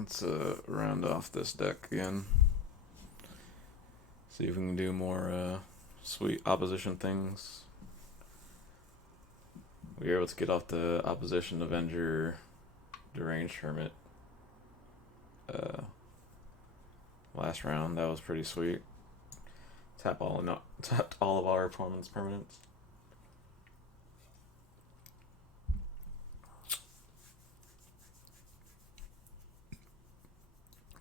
Let's round off this deck again. See if we can do more sweet opposition things. We were able to get off the opposition Avenger Deranged Hermit last round. That was pretty sweet. Tapped all of our opponent's permanents.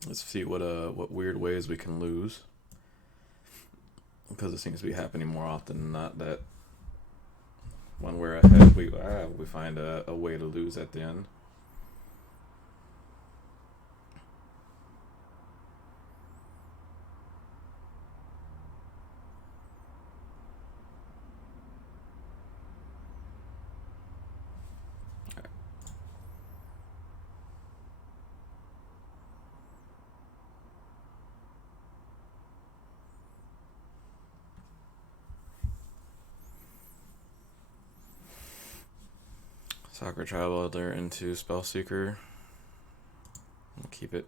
Let's see what weird ways we can lose, because it seems to be happening more often than not that when we're ahead we find a way to lose at the end. Soccer Tribal Elder into Spellseeker. We'll keep it.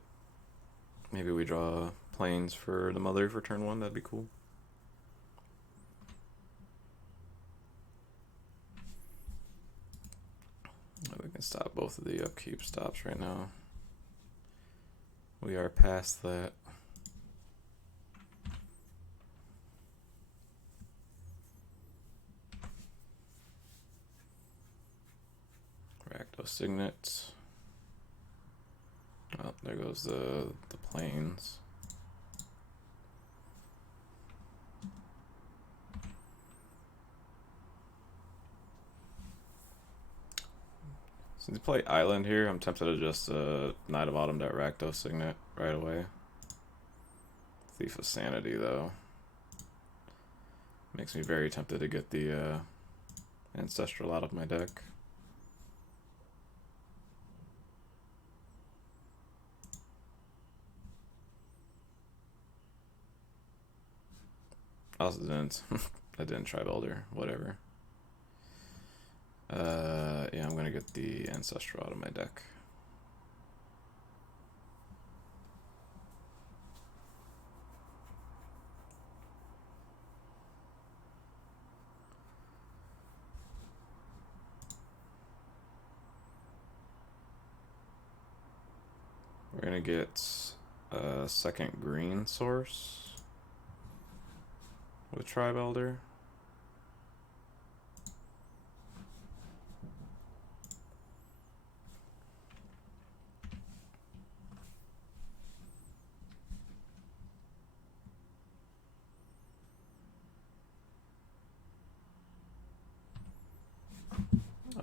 Maybe we draw planes for the mother for turn 1. That'd be cool. We can stop both of the upkeep stops right now. We are past that. Rakdos Signet. Oh, there goes the planes. Since you play Island here, I'm tempted to just Knight of Autumn that Rakdos Signet right away. Thief of Sanity though makes me very tempted to get the Ancestral out of my deck. Also didn't. I didn't try Elder. Whatever. Yeah, I'm gonna get the Ancestral out of my deck. We're gonna get a second green source with Tribe Elder.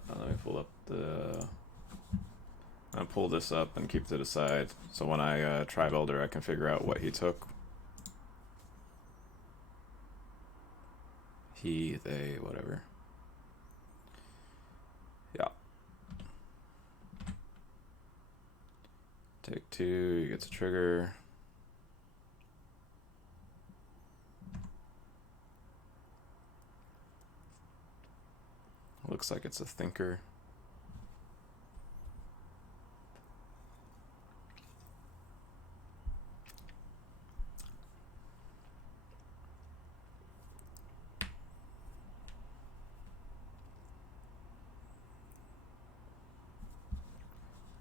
Let me pull up the. I'm gonna pull this up and keep it to the side, so when I Tribe Elder, I can figure out what he took. He, they, whatever. Yeah. Take 2, he gets a trigger. Looks like it's a Thinker.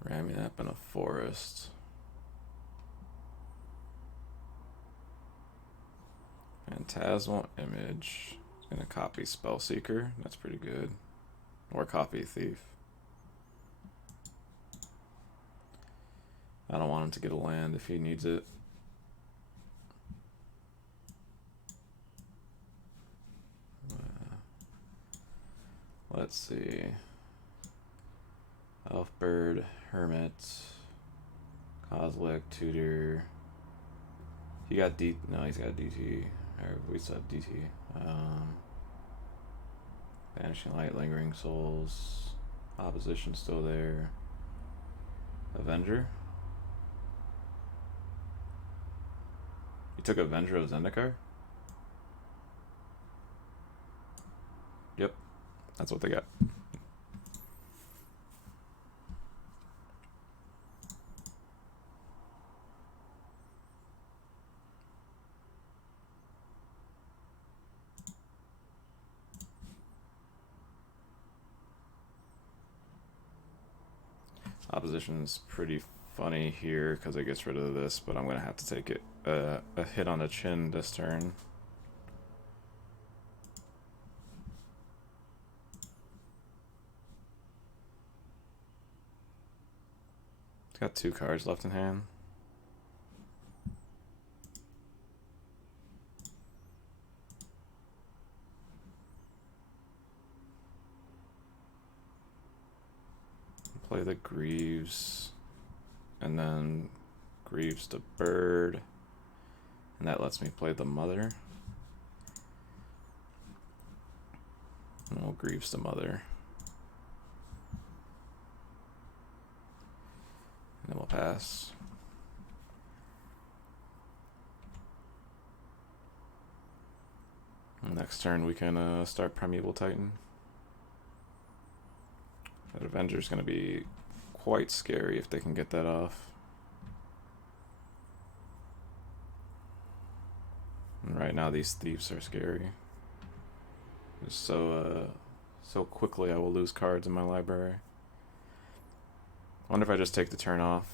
Ramming up in a forest. Phantasmal Image. It's gonna copy Spellseeker. That's pretty good. Or copy Thief. I don't want him to get a land if he needs it. Let's see. Elfbird, Hermit, Kozilek, Tutor. He got D. No, he's got DT. Or we still have DT. Vanishing Light, Lingering Souls. Opposition still there. Avenger. You took Avenger of Zendikar? Yep. That's what they got. Opposition is pretty funny here because it gets rid of this, but I'm going to have to take it a hit on the chin this turn. It's got 2 cards left in hand. Play the Greaves, and then Greaves to Bird, and that lets me play the Mother. And we'll Greaves to Mother. And then we'll pass. Next turn we can start Primeval Titan. That Avenger's going to be quite scary if they can get that off. And right now these Thieves are scary. So quickly I will lose cards in my library. I wonder if I just take the turn off.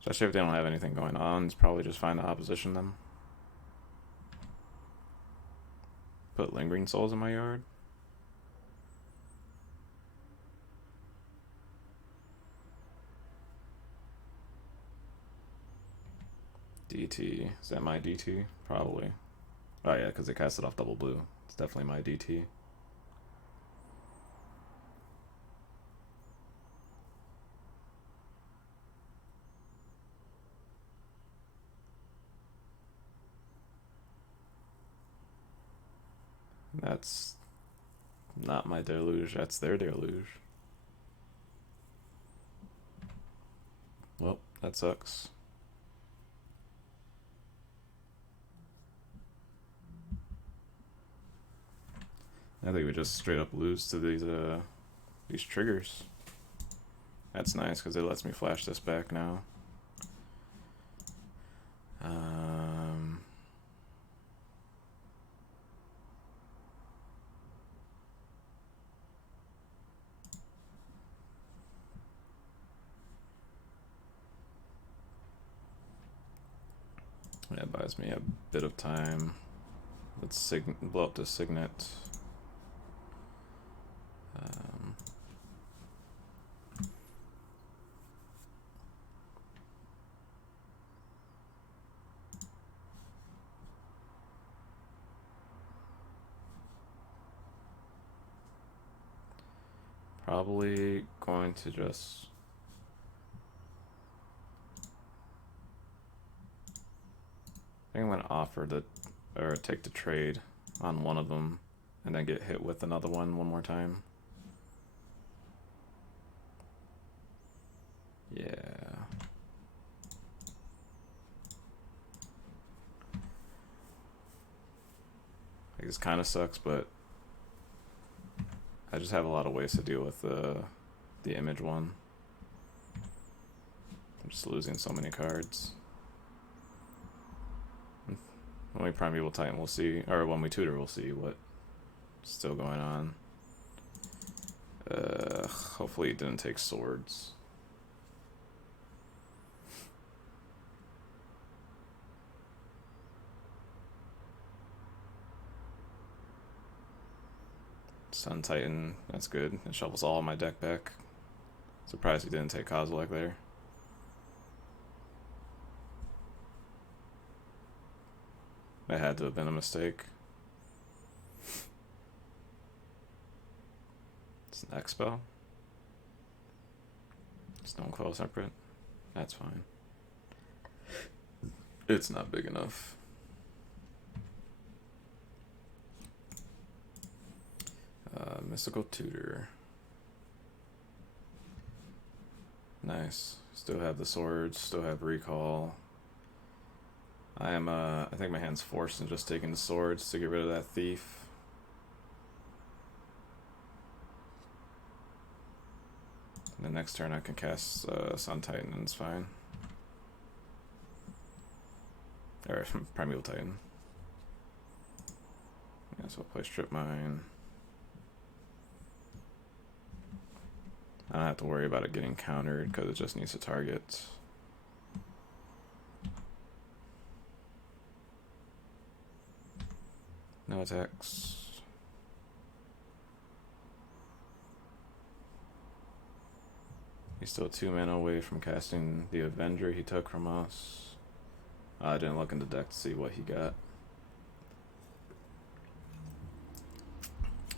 Especially if they don't have anything going on, it's probably just fine to opposition them. Put Lingering Souls in my yard. DT. Is that my DT? Probably. Oh yeah, because they cast it off double blue. It's definitely my DT. That's not my deluge, that's their deluge. Well, that sucks. I think we just straight up lose to these triggers. That's nice because it lets me flash this back now. That buys me a bit of time. Let's blow up the Signet. Probably going to just I think I'm gonna offer or take the trade on one of them and then get hit with another one more time. Yeah. I guess kind of sucks, but I just have a lot of ways to deal with the image one. I'm just losing so many cards. When we Primeval Titan, we'll see, or when we tutor, we'll see what's still going on. Hopefully it didn't take swords. Sun Titan, that's good. It shovels all of my deck back. Surprised he didn't take Kozilek there. That had to have been a mistake. It's an Expo. Stonecoil separate. That's fine. It's not big enough. Mystical Tutor. Nice. Still have the swords, still have recall. I think my hand's forced in just taking the swords to get rid of that thief. And the next turn I can cast Sun Titan and it's fine. Or Primeval Titan. Yeah, so I'll play Strip Mine. I don't have to worry about it getting countered because it just needs to target. No attacks. He's still 2 mana away from casting the Avenger he took from us. I didn't look in the deck to see what he got.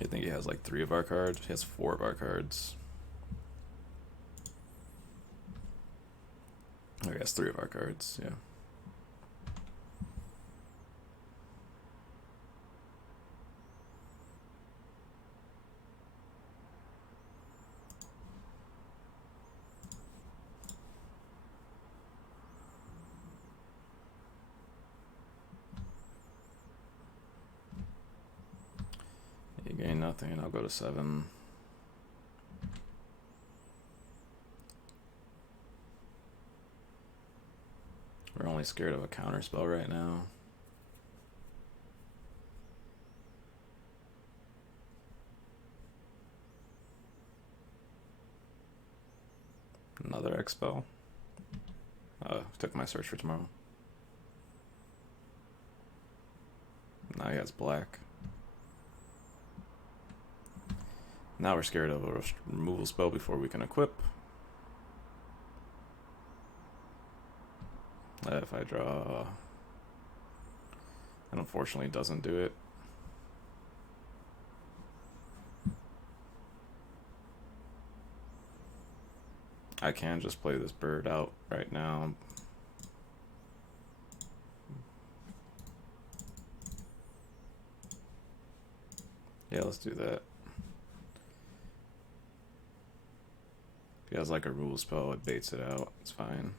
I think he has like 3 of our cards. He has 4 of our cards. Oh, he has 3 of our cards, yeah. You gain nothing, I'll go to 7. We're only scared of a counter spell right now. Another X spell. Took my Search for Tomorrow. Now he has black. Now we're scared of a removal spell before we can equip. If I draw... It unfortunately doesn't do it. I can just play this bird out right now. Yeah, let's do that. If he has like a rule spell, it baits it out. It's fine.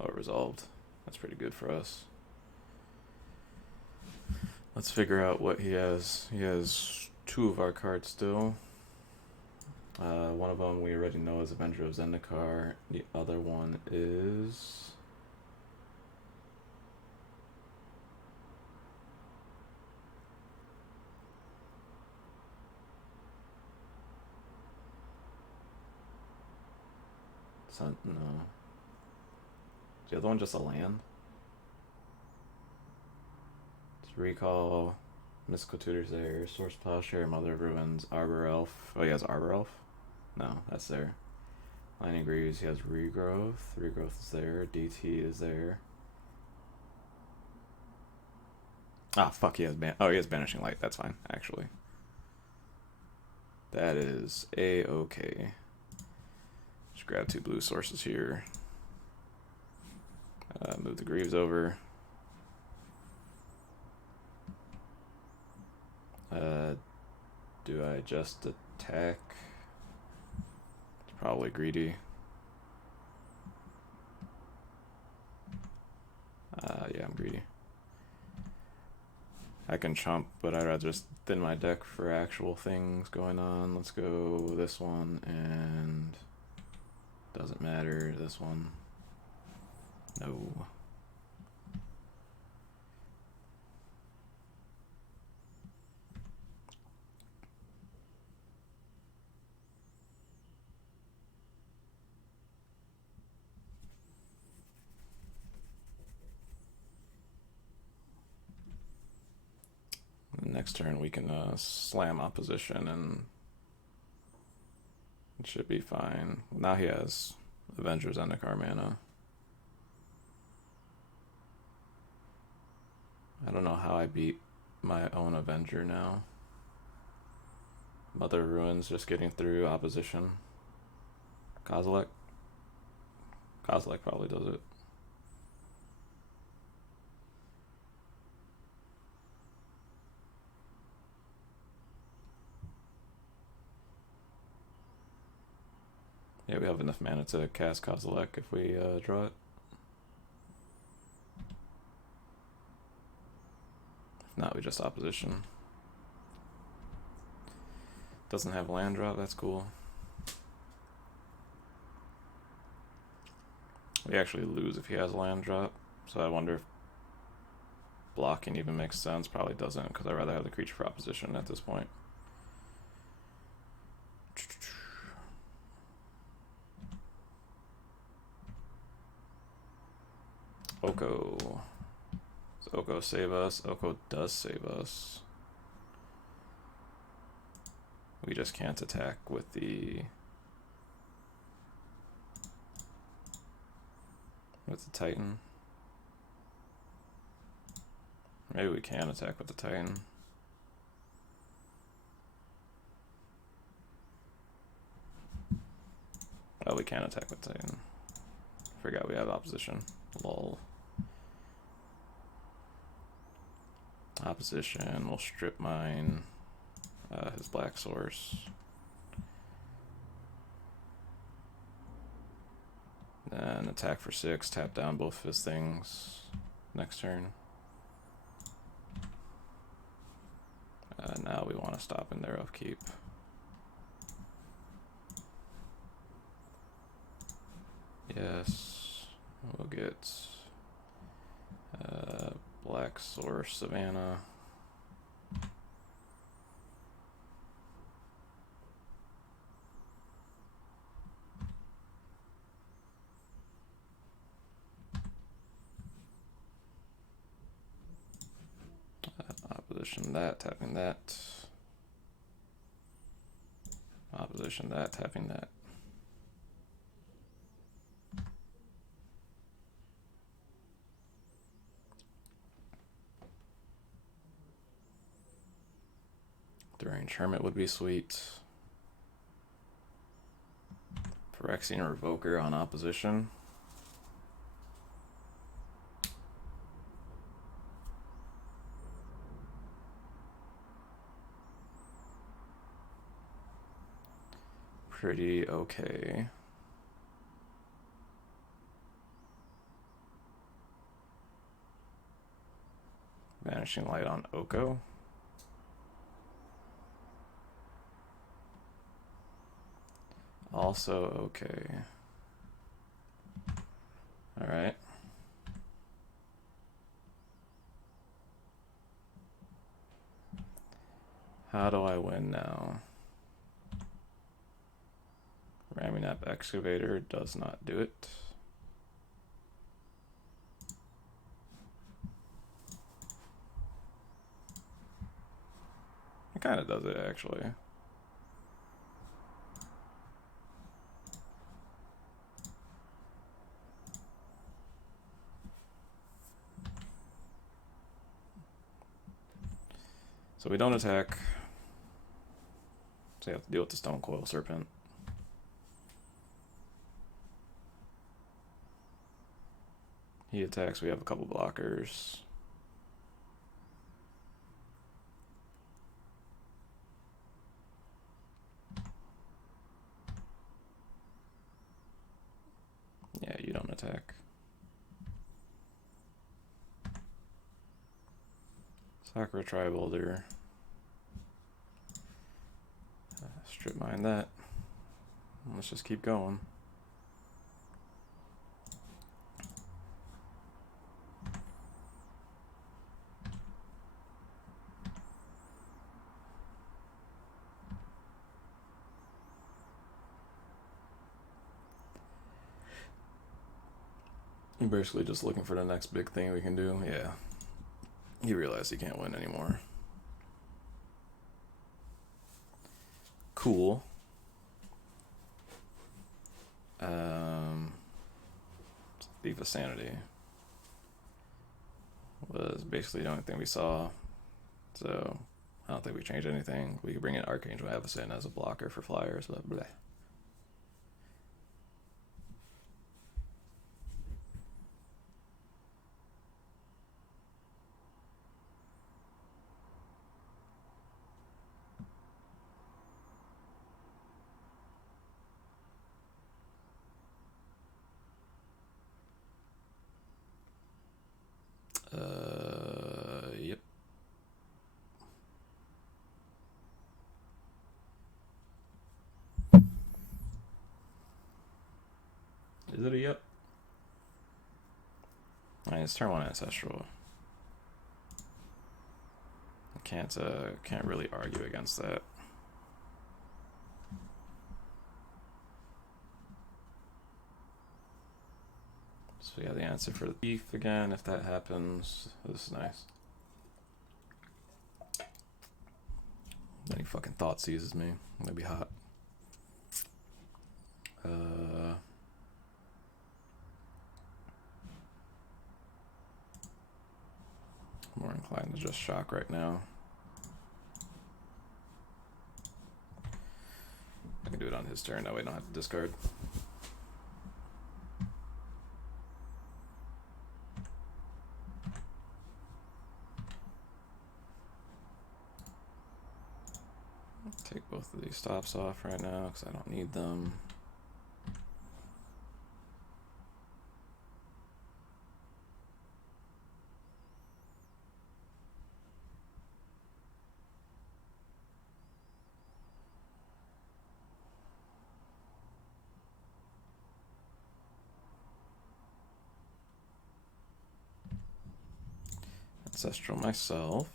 Oh, resolved. That's pretty good for us. Let's figure out what he has. He has 2 of our cards still. One of them we already know is Avenger of Zendikar. The other one is... No. Is the other one just a land? It's Recall, Mystical Tutor's there, Source Plowshare, Mother of Ruins, Arbor Elf. Oh, he has Arbor Elf? No, that's there. Lightning Greaves, he has Regrowth. Regrowth is there. DT is there. Ah, fuck, he has he has Banishing Light. That's fine, actually. That is A-okay. Just grab 2 blue sources here. Move the Greaves over. Do I just attack? It's probably greedy. Yeah, I'm greedy. I can chump, but I'd rather just thin my deck for actual things going on. Let's go this one, and doesn't matter, this one. No. Next turn we can slam opposition and it should be fine. Now he has Avengers Zendikar mana. I don't know how I beat my own Avenger now. Mother of Ruins just getting through opposition. Kozilek? Kozilek probably does it. Yeah, we have enough mana to cast Kozilek if we draw it. If not, we just opposition. Doesn't have land drop, that's cool. We actually lose if he has land drop, so I wonder if blocking even makes sense. Probably doesn't, because I'd rather have the creature for opposition at this point. Oko. Does Oko save us? Oko does save us. We just can't attack with the Titan. Maybe we can attack with the Titan. Oh, we can attack with Titan. Forgot we have opposition. Lol. Opposition will strip mine his black source. Then attack for 6, tap down both of his things next turn. Now we want to stop in their upkeep. Yes, we'll get Black Source Savannah. Opposition that, tapping that. Opposition that, tapping that. Deranged Hermit would be sweet. Phyrexian Revoker on opposition. Pretty okay. Vanishing Light on Oko. Also okay. Alright. How do I win now? Ramunap Excavator does not do it. It kind of does it, actually. So we don't attack. So you have to deal with the Stonecoil Serpent. He attacks, we have a couple blockers. Yeah, you don't attack. Sakura Tribolder. Strip mine that. Let's just keep going. You're basically just looking for the next big thing we can do. Yeah. You realize you can't win anymore. Cool. Thief of Sanity was basically the only thing we saw. So I don't think we changed anything. We could bring in Archangel Avacyn as a blocker for flyers, but bleh. Yep. Is it a yep? Alright, it's turn 1 Ancestral. I can't really argue against that. So we got the answer for the thief again, if that happens. This is nice. Any fucking thought seizes me. That'd be hot. More inclined to just shock right now. I can do it on his turn, that way I don't have to discard. Take both of these stops off right now because I don't need them. Ancestral myself.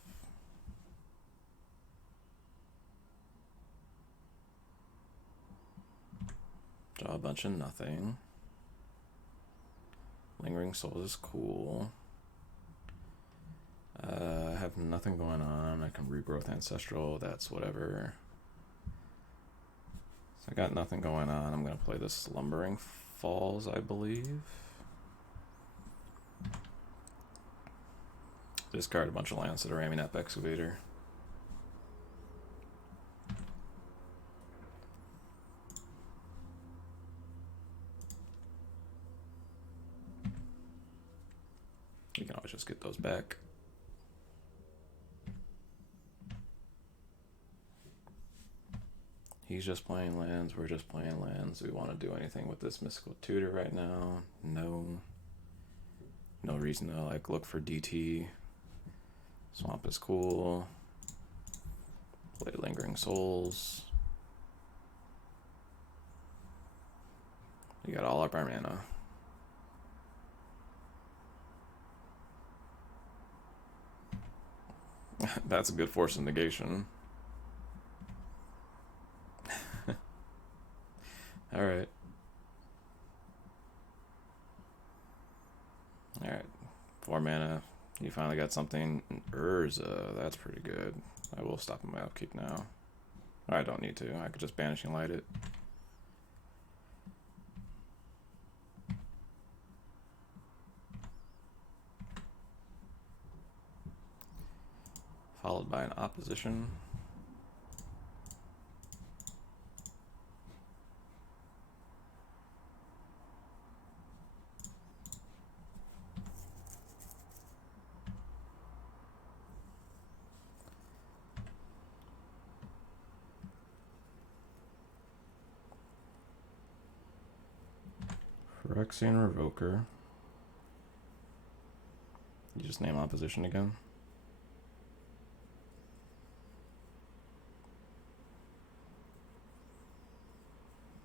Draw a bunch of nothing. Lingering Souls is cool. I have nothing going on. I can regrowth Ancestral. That's whatever. So I got nothing going on. I'm going to play this Slumbering Falls, I believe. Discard a bunch of lands to the Ramunap Excavator. You can always just get those back. He's just playing lands, we're just playing lands. Do we want to do anything with this Mystical Tutor right now? No. No reason to like look for DT. Swamp is cool. Play Lingering Souls. We got all of our mana. That's a good Force of Negation. Alright. Alright. 4 mana. You finally got something. Urza. That's pretty good. I will stop my upkeep now. I don't need to. I could just Banishing Light it. Followed by an opposition. Phyrexian Revoker. You just name opposition again.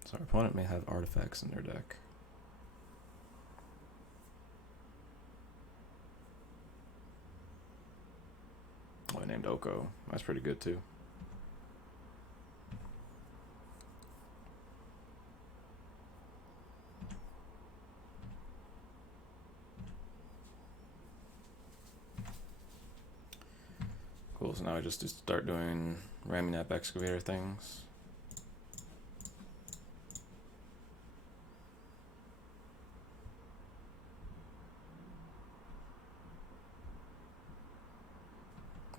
So our opponent may have artifacts in their deck. Oh, I named Oko. That's pretty good too. Cool, so now I just start doing Ramunap Excavator things.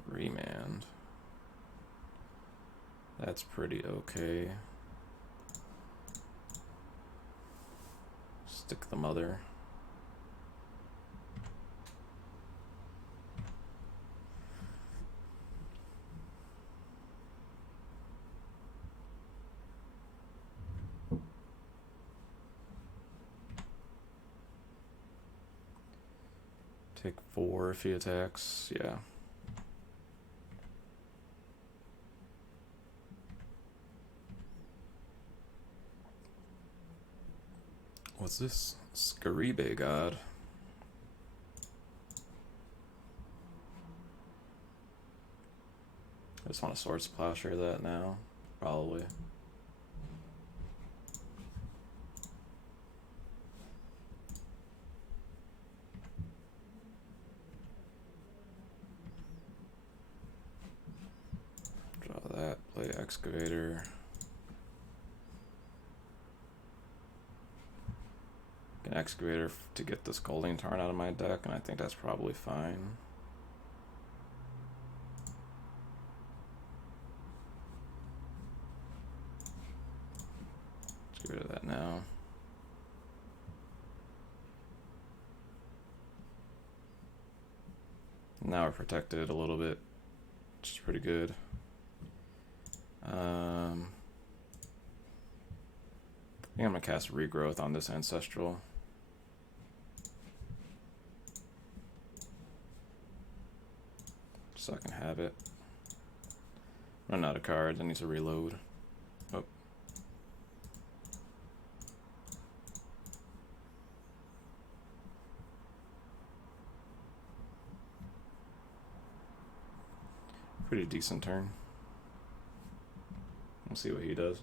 Remand. That's pretty okay. Stick the Mother. Take 4 if he attacks, yeah. what's this? Scaribe God. I just want to Swords Plowshare that now. Probably. Draw that, play Excavator. An Excavator to get this Golding Tarn out of my deck, and I think that's probably fine. Let's get rid of that now. Now we're protected a little bit, which is pretty good. I think I'm gonna cast Regrowth on this Ancestral. So I can have it. Run out of cards, I need to reload. Oh. Pretty decent turn. We'll see what he does.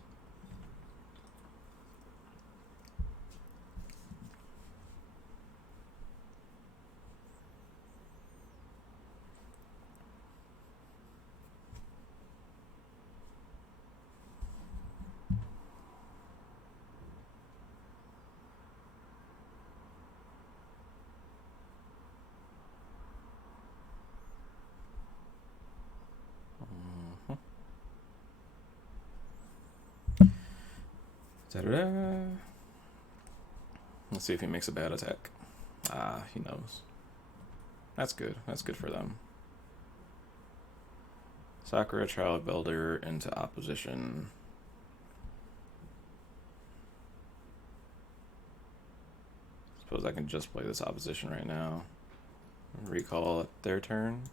Da-da-da. Let's see if he makes a bad attack. Ah, he knows. That's good. That's good for them. Sakura Child Builder into opposition. Suppose I can just play this opposition right now. Recall at their turn.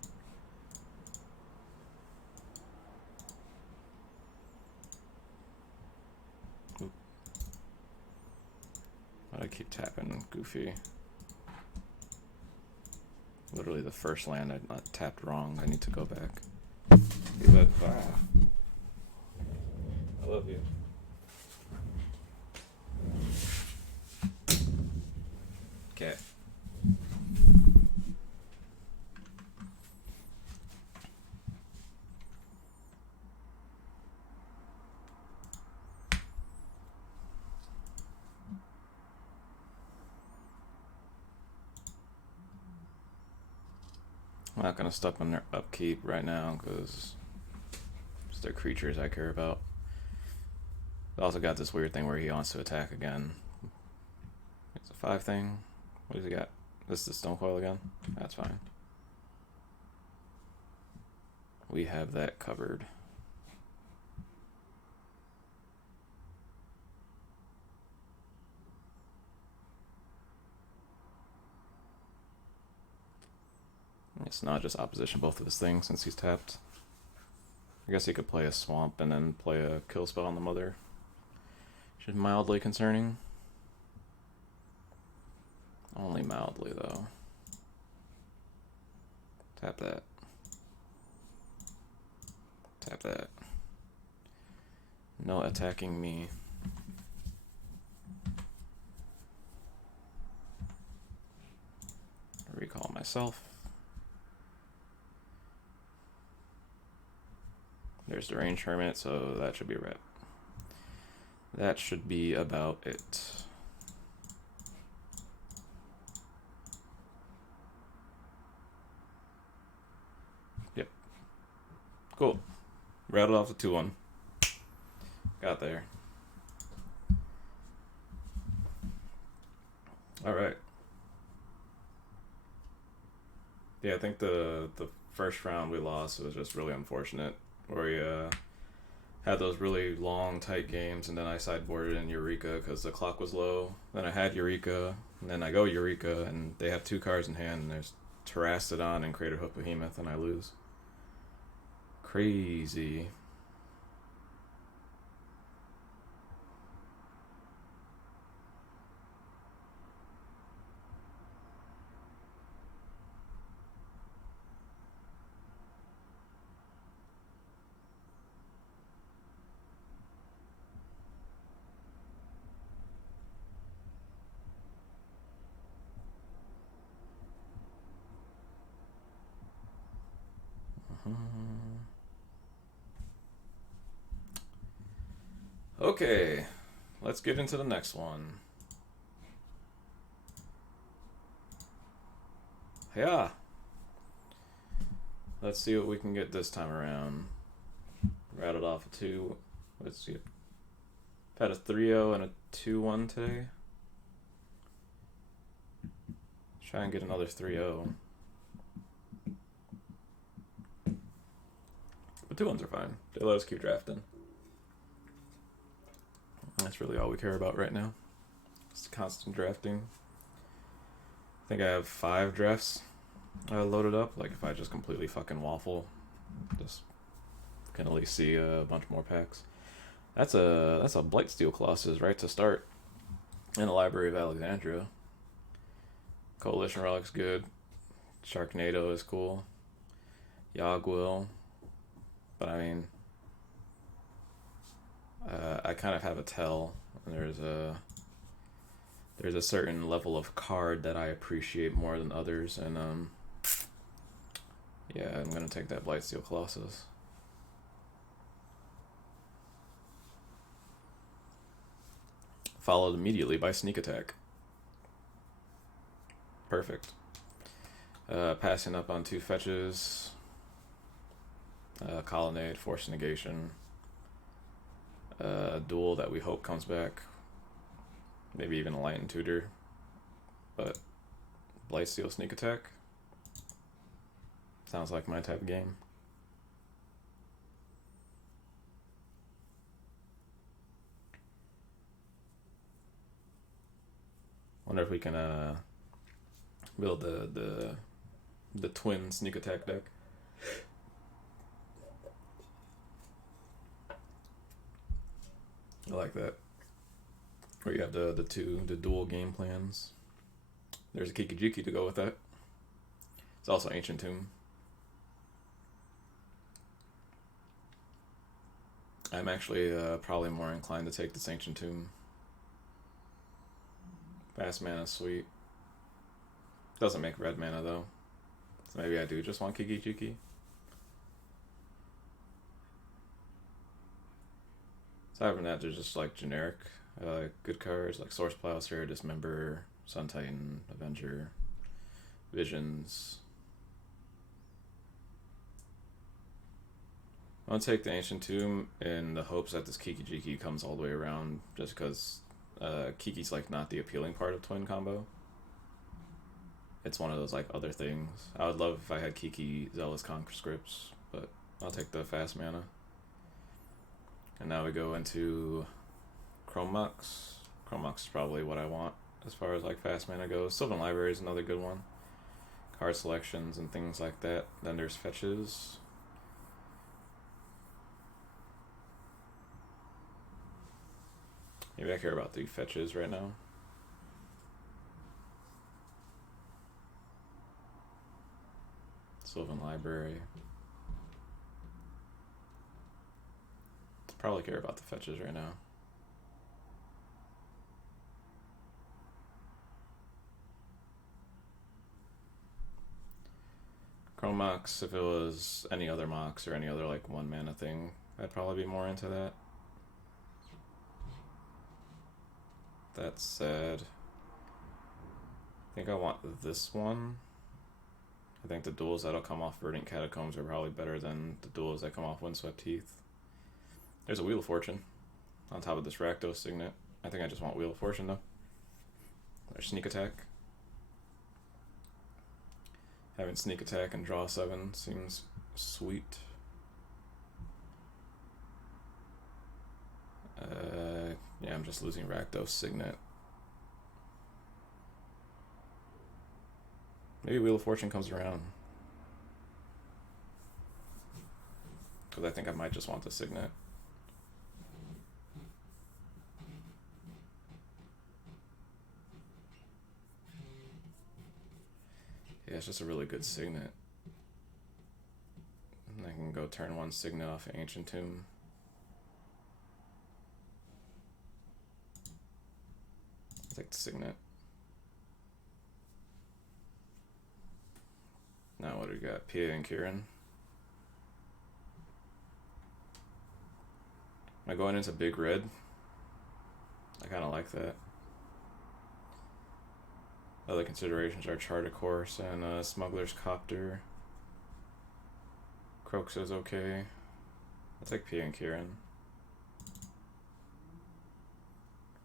I keep tapping Goofy. Literally the first land I tapped wrong. I need to go back. But, I love you. Okay. I'm not gonna step on their upkeep right now because it's their creatures I care about. They also got this weird thing where he wants to attack again. It's a 5 thing. What does he got? This is the Stone Coil again? That's fine. We have that covered. It's not just opposition both of his things since he's tapped. I guess he could play a Swamp and then play a kill spell on the Mother. Which is mildly concerning. Only mildly though. Tap that. Tap that. No attacking me. Recall myself. There's the Range Hermit, so that should be a rep. That should be about it. Yep. Cool. Rattled off the 2-1. Got there. Alright. Yeah, I think the first round we lost was just really unfortunate. Where we had those really long, tight games, and then I sideboarded in Eureka because the clock was low. Then I had Eureka, and then I go Eureka, and they have 2 cards in hand, and there's Terastodon and Craterhoof Behemoth, and I lose. Crazy. Okay, let's get into the next one. Yeah. Let's see what we can get this time around. Rattled off a 2. Let's see. I've had a 3-0 and a 2-1 today. Try and get another 3-0. But 2-1s are fine. They let us keep drafting. That's really all we care about right now. Just constant drafting. I think I have 5 drafts loaded up. Like if I just completely fucking waffle, just can at least see a bunch more packs. That's a Blightsteel Colossus right to start in the Library of Alexandria. Coalition Relic's good. Sharknado is cool. Yogwill. But I mean, I kind of have a tell. There's a certain level of card that I appreciate more than others, and yeah, I'm gonna take that Blightsteel Colossus. Followed immediately by Sneak Attack. Perfect. Passing up on 2 fetches. Colonnade, Force Negation. Duel that we hope comes back. Maybe even a Light Tutor. But Blightsteel Sneak Attack. Sounds like my type of game. Wonder if we can build the twin Sneak Attack deck. I like that. Where you have the dual game plans. There's a Kiki-Jiki to go with that. It's also Ancient Tomb. I'm actually probably more inclined to take this Ancient Tomb. Fast mana, sweet. Doesn't make red mana though. So maybe I do just want Kiki-Jiki. Aside from that, there's just like generic good cards like Source Plowshare, Dismember, Sun Titan, Avenger, Visions. I'll take the Ancient Tomb in the hopes that this Kiki-Jiki comes all the way around, just because Kiki's like not the appealing part of Twin Combo. It's one of those like other things. I would love if I had Kiki Zealous Conscripts, but I'll take the fast mana. And now we go into Chrome Mox. Chrome Mox is probably what I want as far as like fast mana goes. Sylvan Library is another good one. Card selections and things like that. Then there's fetches. Maybe I care about 3 fetches right now. Sylvan Library. Probably care about the fetches right now. Chrome Mox, if it was any other Mox or any other like 1 mana thing, I'd probably be more into that. That's sad. I think I want this one. I think the duels that'll come off Verdant Catacombs are probably better than the duels that come off Windswept Heath. There's a Wheel of Fortune on top of this Rakdos Signet. I think I just want Wheel of Fortune though. There's Sneak Attack. Having Sneak Attack and draw 7 seems sweet. Yeah, I'm just losing Rakdos Signet. Maybe Wheel of Fortune comes around. Because I think I might just want the Signet. Yeah, it's just a really good Signet. And I can go turn 1 Signet off Ancient Tomb. Take the Signet. Now what do we got? Pia and Kieran. I going into big red? I kind of like that. Other considerations are Charted Course and Smuggler's Copter. Croak's okay. I'll take P and Kieran.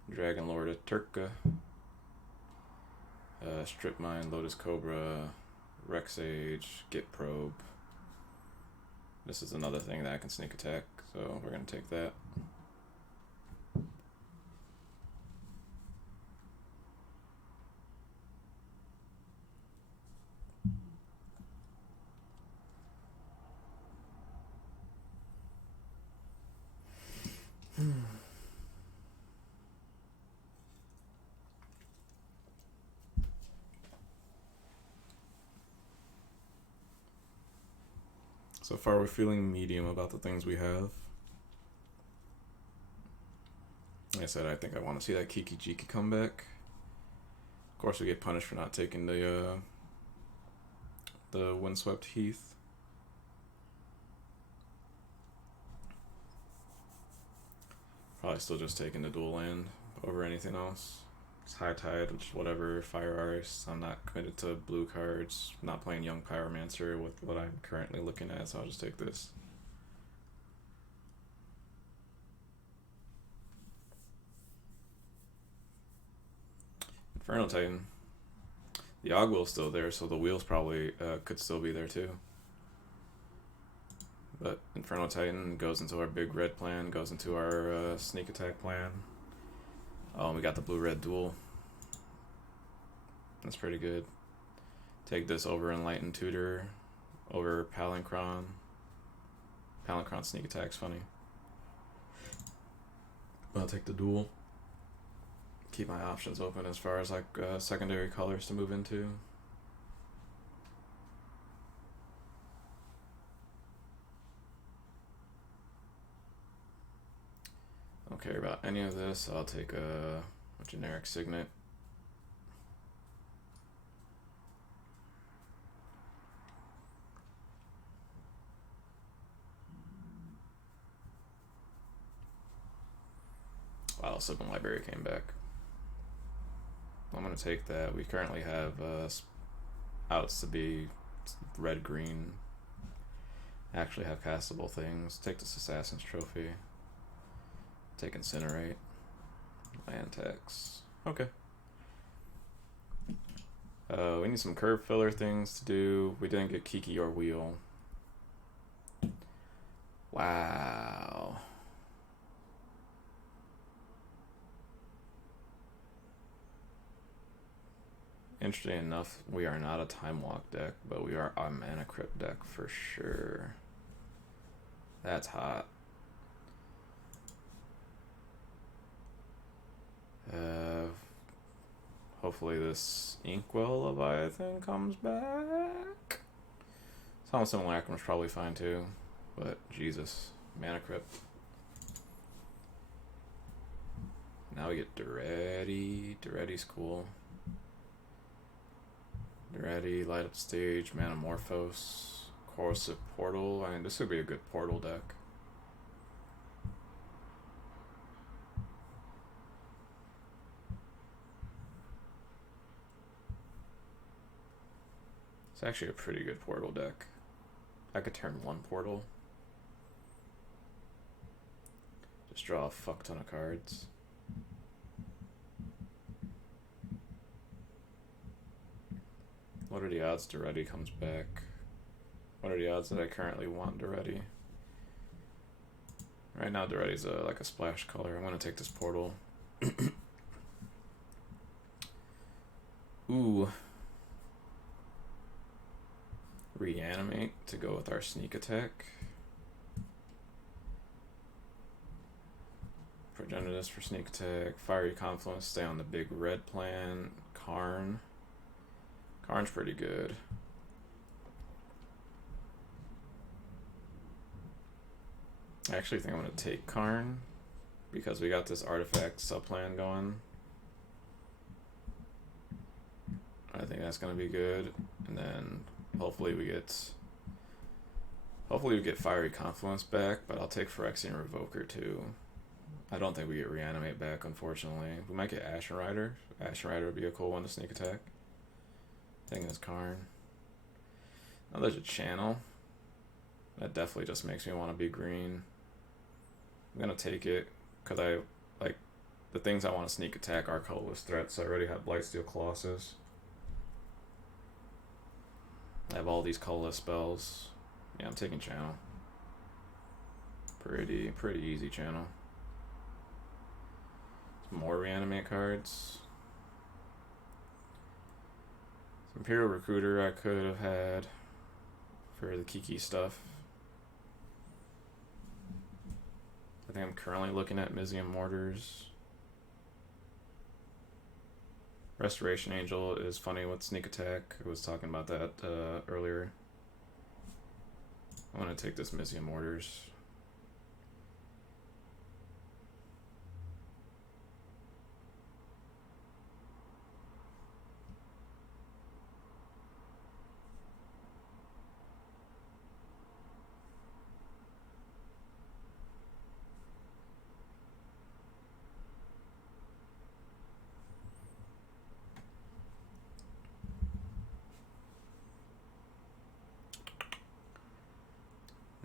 Dragon Lord of Turka. Strip Mine, Lotus Cobra, Rex Age, Git Probe. This is another thing that I can sneak attack, so we're gonna take that. So far, we're feeling medium about the things we have. Like I said, I think I want to see that Kiki Jiki come back. Of course, we get punished for not taking the Windswept Heath. Probably still just taking the dual land over anything else. It's High Tide, which whatever, Fire Ice. I'm not committed to blue cards. I'm not playing Young Pyromancer with what I'm currently looking at, so I'll just take this. Inferno Titan. The Ogwill's still there, so the wheels probably could still be there too. But Inferno Titan goes into our big red plan, goes into our sneak attack plan. Oh, we got the blue-red duel. That's pretty good. Take this over Enlightened Tutor, over Palinchron. Palinchron sneak attack's funny. I'll take the duel. Keep my options open as far as like secondary colors to move into. Don't care about any of this. I'll take a generic Signet. Wow, Sylvan Library came back. I'm going to take that. We currently have outs to be red-green. Actually have castable things. Take this Assassin's Trophy. Take Incinerate. Land tax. Okay. We need some curve filler things to do. We didn't get Kiki or Wheel. Wow. Interesting enough, we are not a Time Walk deck, but we are a Mana Crypt deck for sure. That's hot. Hopefully this Inkwell Leviathan comes back. Some Simulacrum's probably fine too, but Jesus, Mana Crypt. Now we get Duretti. Duretti's cool. Duretti, Light Up Stage, Manamorphose, Corrosive Portal. I mean, this would be a good portal deck. It's actually a pretty good portal deck. I could turn one portal. Just draw a fuck ton of cards. What are the odds Duretti comes back? What are the odds that I currently want Duretti? Right now Duretti's like a splash color. I'm gonna take this portal. Ooh. Reanimate to go with our sneak attack. Progenitus for sneak attack. Fiery Confluence, stay on the big red plan. Karn. Karn's pretty good. I actually think I'm going to take Karn because we got this artifact subplan going. I think that's going to be good. And then hopefully we get Fiery Confluence back, but I'll take Phyrexian Revoker too. I don't think we get Reanimate back, unfortunately. We might get Ashen Rider. Ashen Rider would be a cool one to sneak attack. Thing is Karn. Oh, there's a channel. That definitely just makes me want to be green. I'm gonna take it because I like the things I want to sneak attack are colorless threats. I already have Blightsteel Colossus. I have all these colorless spells. Yeah, I'm taking channel. Pretty easy channel. Some more Reanimate cards. Imperial Recruiter I could have had for the Kiki stuff. I think I'm currently looking at Mizium Mortars. Restoration Angel is funny with sneak attack. I was talking about that earlier. I'm going to take this Mizium Mortars.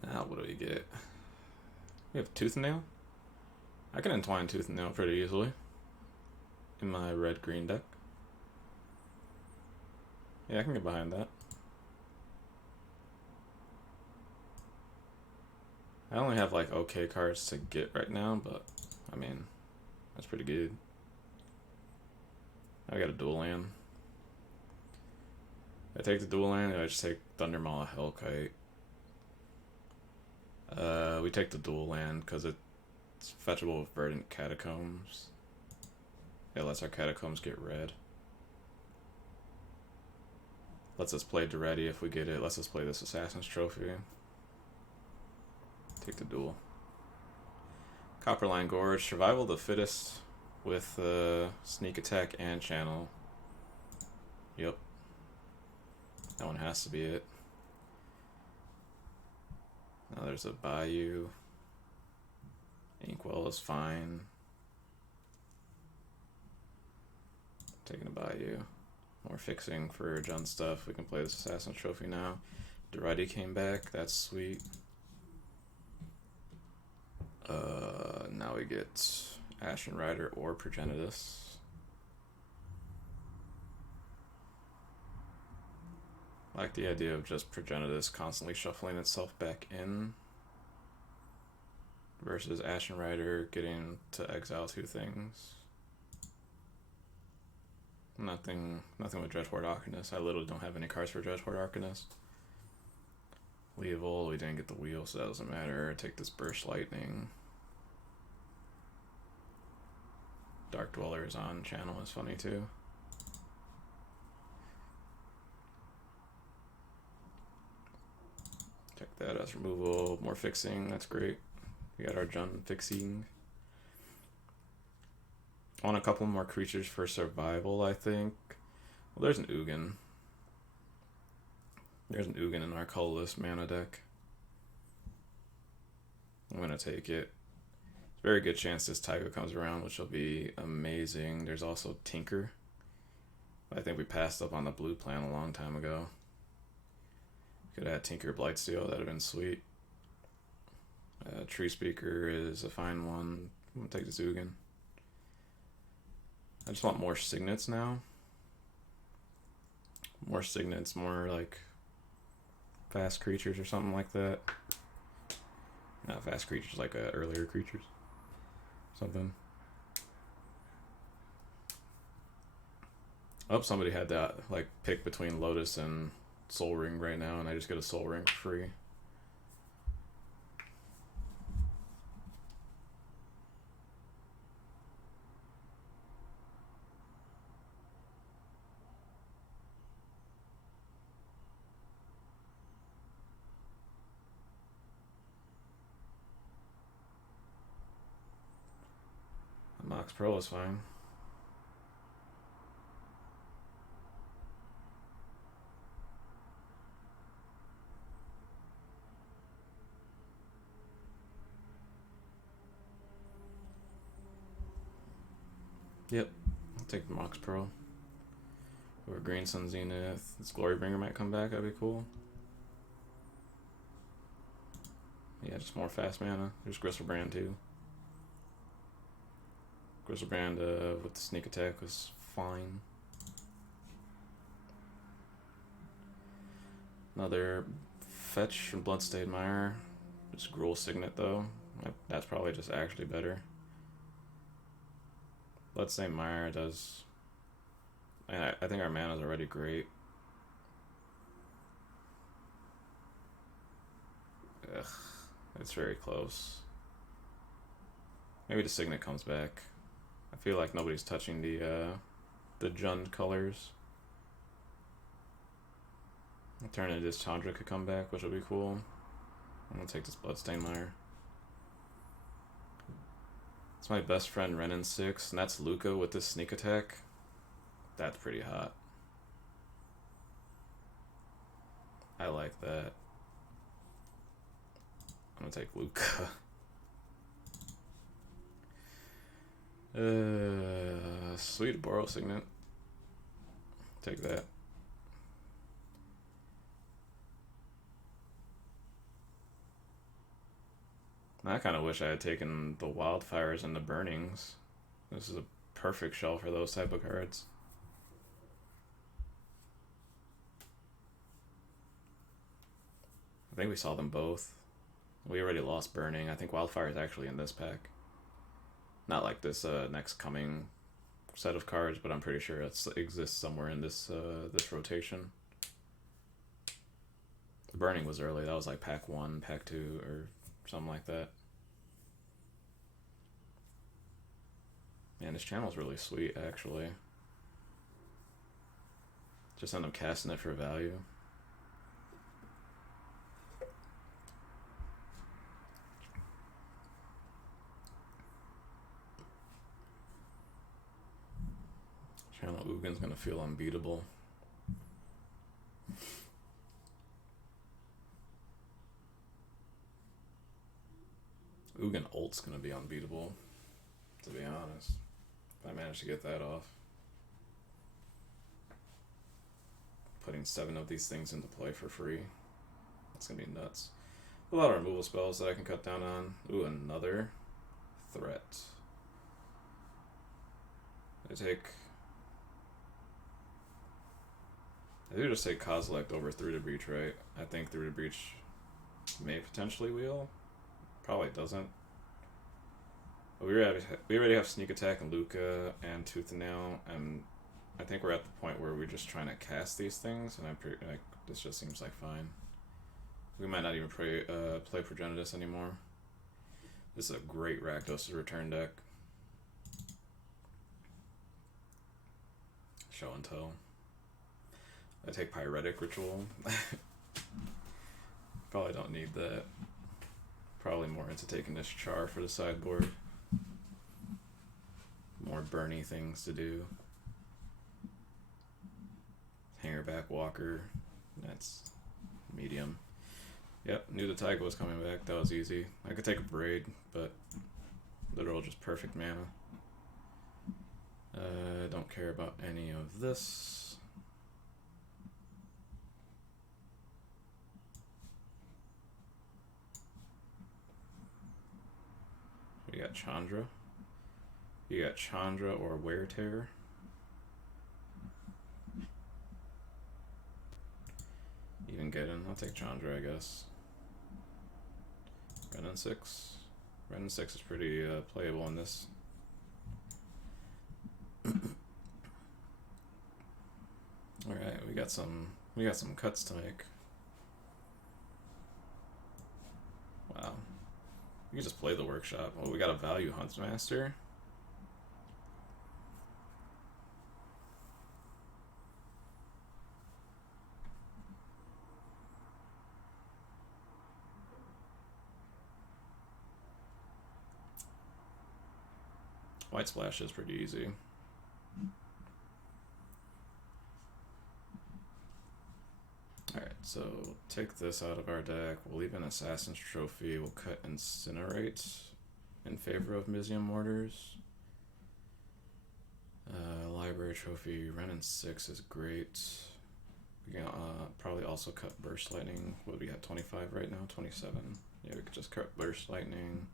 Now what do we get? We have Tooth and Nail? I can entwine Tooth and Nail pretty easily in my red-green deck. Yeah, I can get behind that. I only have like okay cards to get right now, but I mean, that's pretty good. I got a dual land. I take the dual land, I just take Thundermaw Hellkite. We take the dual land because it's fetchable with Verdant Catacombs. It lets our Catacombs get red. Lets us play Duretti if we get it. Lets us play this Assassin's Trophy. Take the duel. Copperline Gorge. Survival of the Fittest with Sneak Attack and Channel. Yep. That one has to be it. Now there's a Bayou. Inkwell is fine. Taking a Bayou. More fixing for Jund stuff. We can play this Assassin's Trophy now. Duretti came back. That's sweet. Now we get Ashen Rider or Progenitus. I like the idea of just Progenitus constantly shuffling itself back in versus Ashen Rider getting to exile two things. Nothing with Dreadhorde Arcanist. I literally don't have any cards for Dreadhorde Arcanist. Leovold, we didn't get the wheel, so that doesn't matter. Take this Burst Lightning. Dark Dwellers on channel is funny too. Check that as removal. More fixing, that's great. We got our Jund fixing. I want a couple more creatures for survival, I think. Well, there's an Ugin. There's an Ugin in our colorless mana deck. I'm going to take it. Very good chance this Tycho comes around, which will be amazing. There's also Tinker. I think we passed up on the blue plan a long time ago. Could add Tinker Blightsteel, that'd have been sweet. Tree Speaker is a fine one. I'm gonna take this Ugin. I just want more signets now. More signets, more like fast creatures or something like that. Not fast creatures, like earlier creatures. Something. Oh, somebody had that like pick between Lotus and Soul Ring right now, and I just get a Soul Ring for free. Mox Pro is fine. Yep. I'll take the Mox Pearl. Or Green Sun Zenith. This Glorybringer might come back, that'd be cool. Yeah, just more fast mana. There's Griselbrand too. Griselbrand with the sneak attack was fine. Another Fetch and Bloodstained Mire. Just Gruul Signet though. That's probably just actually better. Bloodstained Mire does... I think our mana is already great. Ugh, it's very close. Maybe the Signet comes back. I feel like nobody's touching the Jund colors. Eternatus Chandra could come back, which would be cool. I'm gonna take this Bloodstained Mire. It's my best friend Renin 6, and that's Luca with this sneak attack. That's pretty hot. I like that. I'm gonna take Luca. Sweet Boros Signet. Take that. I kind of wish I had taken the Wildfires and the Burnings. This is a perfect shell for those type of cards. I think we saw them both. We already lost Burning. I think Wildfire is actually in this pack. Not like this next coming set of cards, but I'm pretty sure it exists somewhere in this this rotation. The Burning was early. That was like pack 1, pack 2, or something like that. Man, this channel's really sweet, actually. Just end up casting it for value. Channel Ugin's gonna feel unbeatable. Ugin ult's gonna be unbeatable, to be honest. If I manage to get that off. Putting 7 of these things into play for free. That's gonna be nuts. A lot of removal spells that I can cut down on. Ooh, another threat. I do just take Kozilek over Through the Breach, right? I think Through the Breach may potentially wheel. Probably doesn't. But we already have Sneak Attack and Luca and Tooth and Nail, and I think we're at the point where we're just trying to cast these things, and like this just seems like fine. We might not even play Progenitus anymore. This is a great Rakdos return deck. Show and tell. I take Pyretic Ritual. Probably don't need that. Probably more into taking this Char for the sideboard. More Burny things to do. Hangerback Walker. That's medium. Yep, knew the Taiga was coming back. That was easy. I could take a Braid, but literal just perfect mana. Don't care about any of this. We got Chandra. You got Chandra or Wear Tear. Even getting, I'll take Chandra, I guess. Renin 6. Renin 6 is pretty playable in this. Alright, we got some cuts to make. Wow. We can just play the workshop. Well, we got a value Huntsmaster. White Splash is pretty easy. Alright, so take this out of our deck. We'll leave an Assassin's Trophy. We'll cut Incinerate in favor of Mizzium Mortars. Library trophy, Renin 6 is great. We can probably also cut Burst Lightning. What do we have, 25 right now? 27. Yeah, we could just cut Burst Lightning.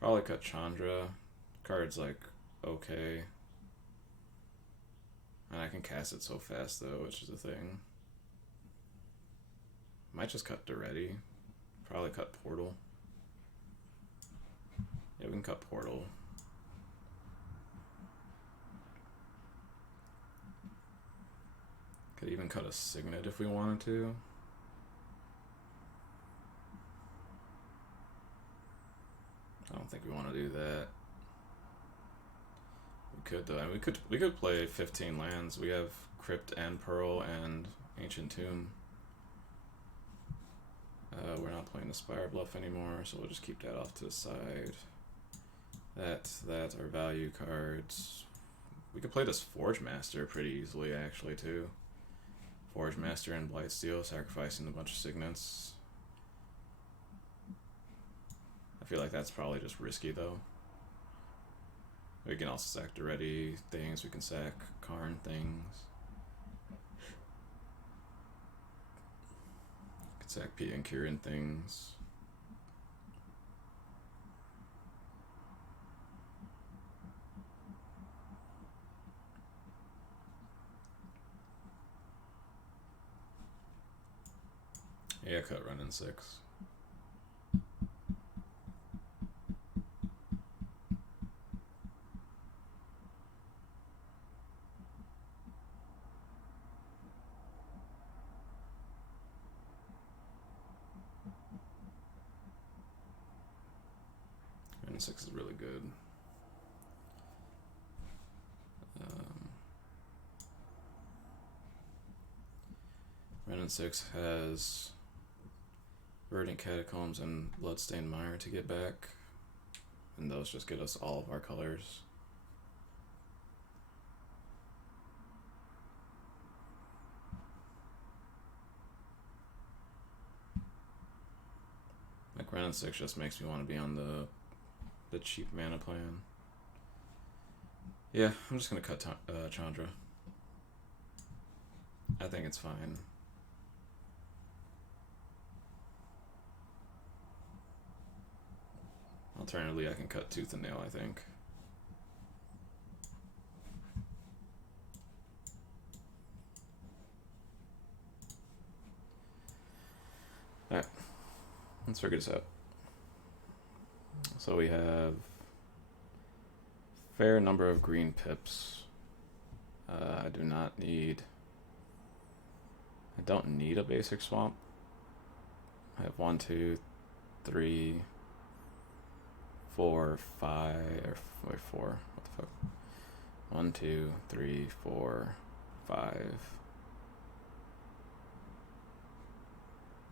Probably cut Chandra. Card's like okay. And I can cast it so fast though, which is the thing. Might just cut Duretti. Probably cut Portal. Yeah, we can cut Portal. Could even cut a Signet if we wanted to. I don't think we want to do that. We could though. We could play 15 lands. We have Crypt and Pearl and Ancient Tomb. We're not playing the Spire Bluff anymore, so we'll just keep that off to the side. That's our value cards. We could play this Forge Master pretty easily, actually, too. Forge Master and Blightsteel, sacrificing a bunch of Signets. I feel like that's probably just risky, though. We can also sack Duretti things, we can sack Karn things. We can sack Pia and Kieran things. Yeah, cut Renin 6. Renin 6 is really good. Renin 6 has Verdant Catacombs and Bloodstained Mire to get back, and those just get us all of our colors. Like Renin 6 just makes me want to be on the cheap mana plan. Yeah, I'm just gonna cut Chandra. I think it's fine. Alternatively, I can cut Tooth and Nail, I think. Alright, let's figure this out. So we have fair number of green pips. I don't need a basic swamp. I have 1, 2, 3, 4, 5, or wait, 4. What the fuck? 1, 2, 3, 4, 5,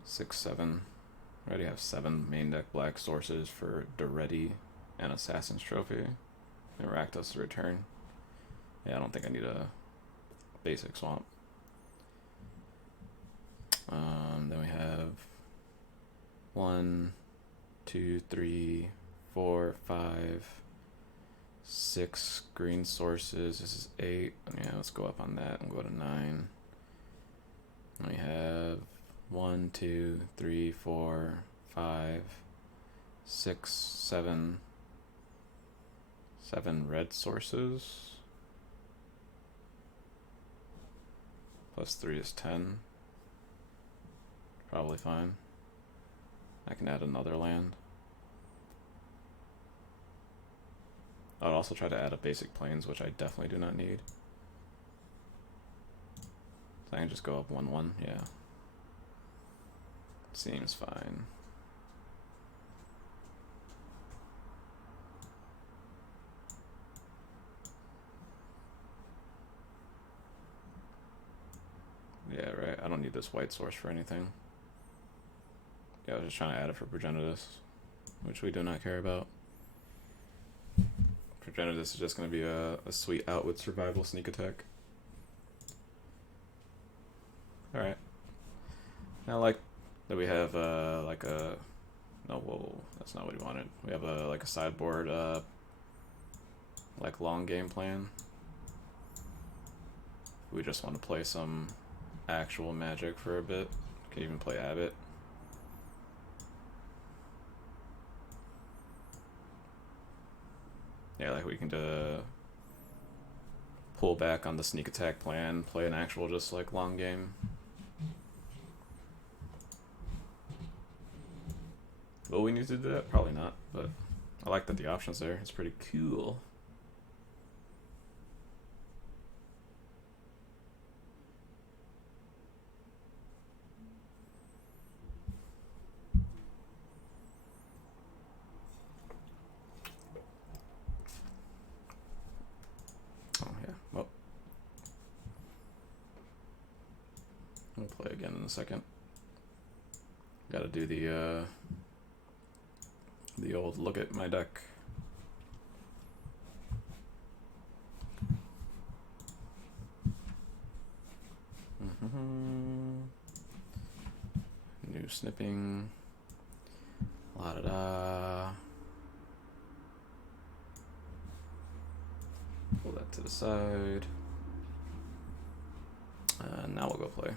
6, 7. I already have 7 main deck black sources for Duretti and Assassin's Trophy and Rakdos Return. Yeah, I don't think I need a basic swamp. Then we have 1, 2, 3, 4, 5, 6 green sources. This is 8. Yeah, let's go up on that and go to 9. And we have 1, 2, 3, 4, 5, 6, 7 red sources. Plus 3 is 10. Probably fine. I can add another land. I'd also try to add a basic plains, which I definitely do not need. So I can just go up 1/1, yeah. Seems fine. Yeah, right. I don't need this white source for anything. Yeah, I was just trying to add it for Progenitus, which we do not care about. Progenitus is just going to be a sweet out with survival sneak attack. Alright. I like that we have like a No, whoa, that's not what he wanted. We have a like a sideboard, like long game plan. We just want to play some actual Magic for a bit. Can even play Abbott. Yeah, like we can pull back on the sneak attack plan, play an actual just like long game. Will we need to do that? Probably not, but I like that the option's there. It's pretty cool. Oh yeah, well, we'll play again in a second. Got to do the old look at my deck. New snipping. La da da. Pull that to the side. Now we'll go play.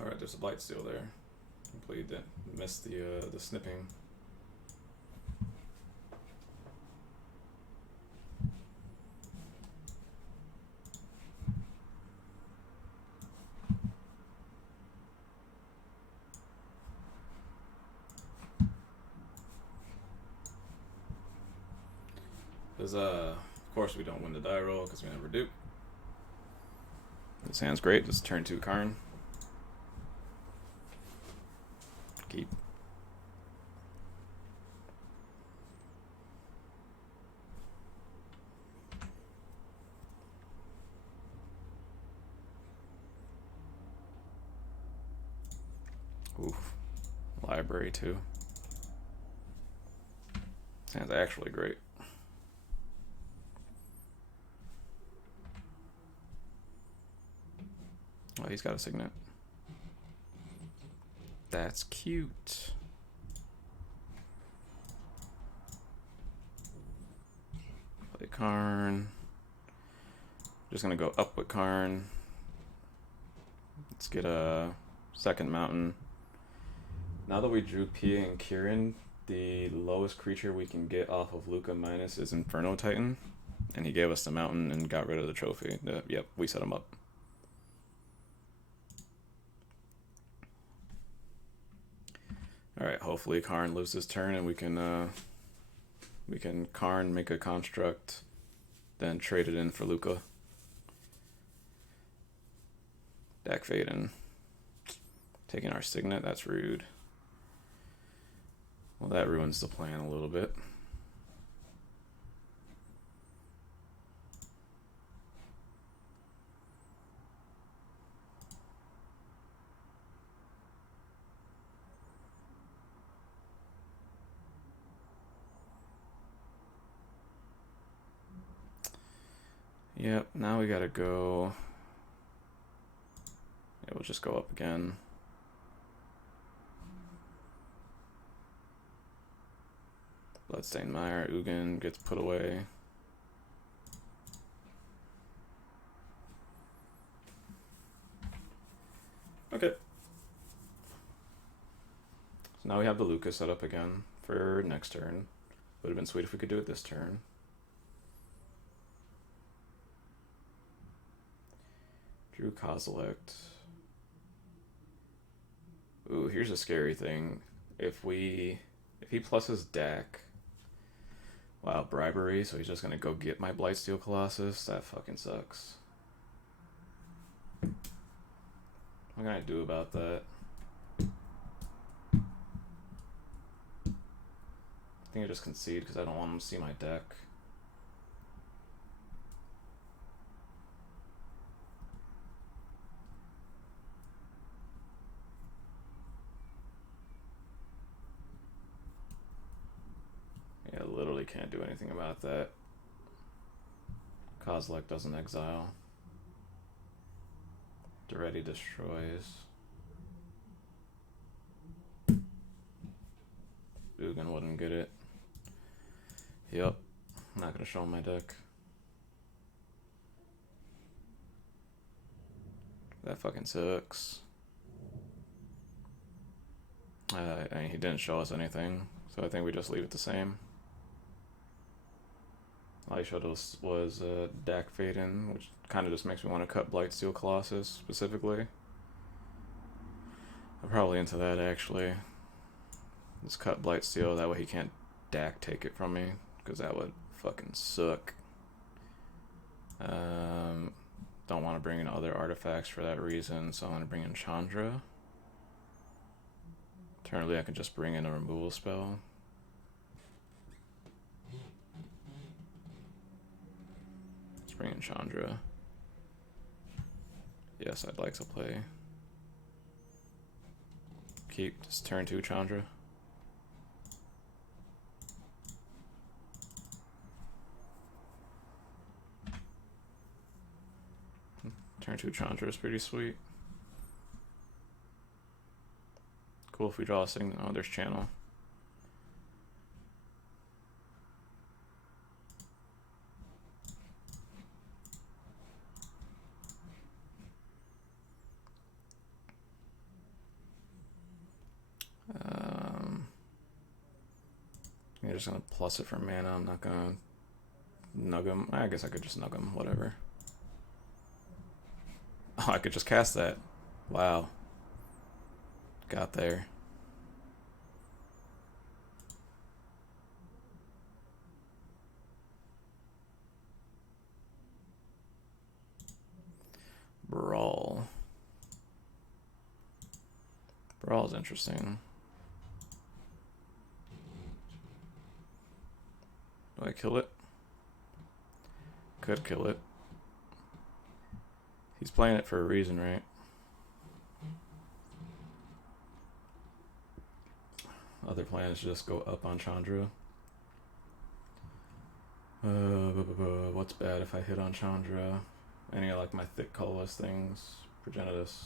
All right, there's a Blightsteel there. Completely missed the snipping. Because of course we don't win the die roll because we never do. This hand's great. Just turn 2 Karn. Keep. Oof. Library too. This hand's actually great. Oh, he's got a Signet. That's cute. Play Karn. Just gonna go up with Karn. Let's get a second mountain. Now that we drew Pia and Kieran, the lowest creature we can get off of Luca minus is Inferno Titan. And he gave us the mountain and got rid of the trophy. Yep, we set him up. Alright, hopefully Karn lives his turn and we can Karn, make a construct, then trade it in for Luca. Dak Faden. Taking our Signet, that's rude. Well, that ruins the plan a little bit. Yep, now we gotta go. Yeah, we'll just go up again. Bloodstained Mire, Ugin gets put away. Okay. So now we have the Luca set up again for next turn. Would have been sweet if we could do it this turn. Drew Kozilect. Ooh, here's a scary thing. If he pluses Dak, wow, bribery, so he's just gonna go get my Blightsteel Colossus. That fucking sucks. What can I do about that? I think I just concede because I don't want him to see my deck. Yeah, literally can't do anything about that. Kozilek doesn't exile. Duretti destroys. Ugin wouldn't get it. Yep. Not gonna show him my deck. That fucking sucks. I mean, he didn't show us anything, so I think we just leave it the same. All he showed us was Dak Faden, which kind of just makes me want to cut Blightsteel Colossus specifically. I'm probably into that actually. Just cut Blightsteel, that way he can't Dak take it from me, because that would fucking suck. Don't want to bring in other artifacts for that reason, so I'm going to bring in Chandra. Alternatively, I can just bring in a removal spell. Let's bring in Chandra. Yes, I'd like to play. Keep this turn 2 Chandra. Turn 2 Chandra is pretty sweet. Cool if we draw a signal. Oh, there's channel. You're just gonna plus it for mana. I'm not gonna nug him. I guess I could just nug him. Whatever. Oh, I could just cast that. Wow. Got there. Brawl. Brawl's interesting. Do I kill it? Could kill it. He's playing it for a reason, right? Other plan is just go up on Chandra. What's bad if I hit on Chandra? Any of like my thick colorless things? Progenitus.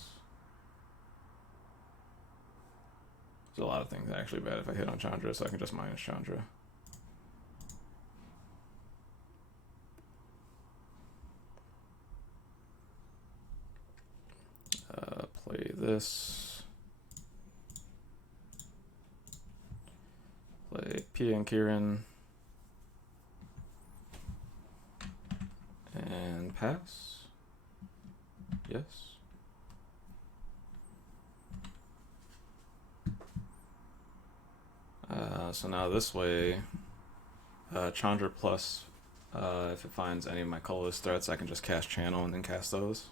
There's a lot of things actually bad if I hit on Chandra, so I can just minus Chandra. Play this. Play Pia and Kieran. And pass. Yes. So now this way, Chandra plus, if it finds any of my colorless threats, I can just cast Channel and then cast those.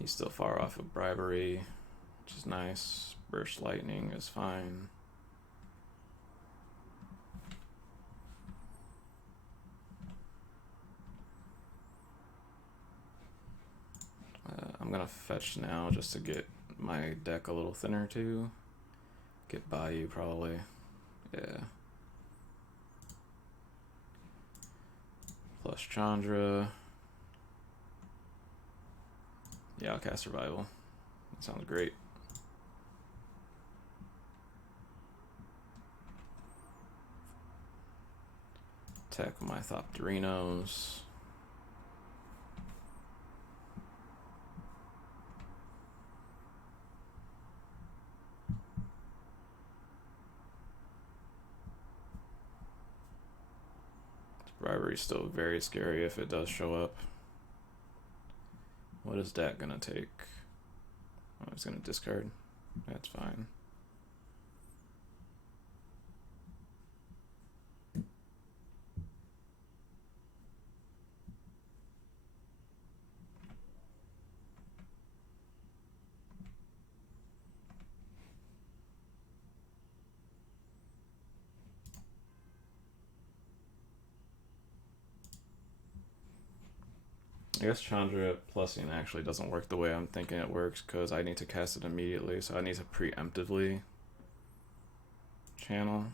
He's still far off of Bribery, which is nice. Burst Lightning is fine. I'm gonna fetch now just to get my deck a little thinner too. Get Bayou probably. Yeah. Plus Chandra. Yeah, I'll cast Survival. That sounds great. Attack with my Thopterinos. Bribery's still very scary if it does show up. What is that gonna take? Oh, it's gonna discard. That's fine. I guess Chandra Plussing actually doesn't work the way I'm thinking it works because I need to cast it immediately, so I need to preemptively channel.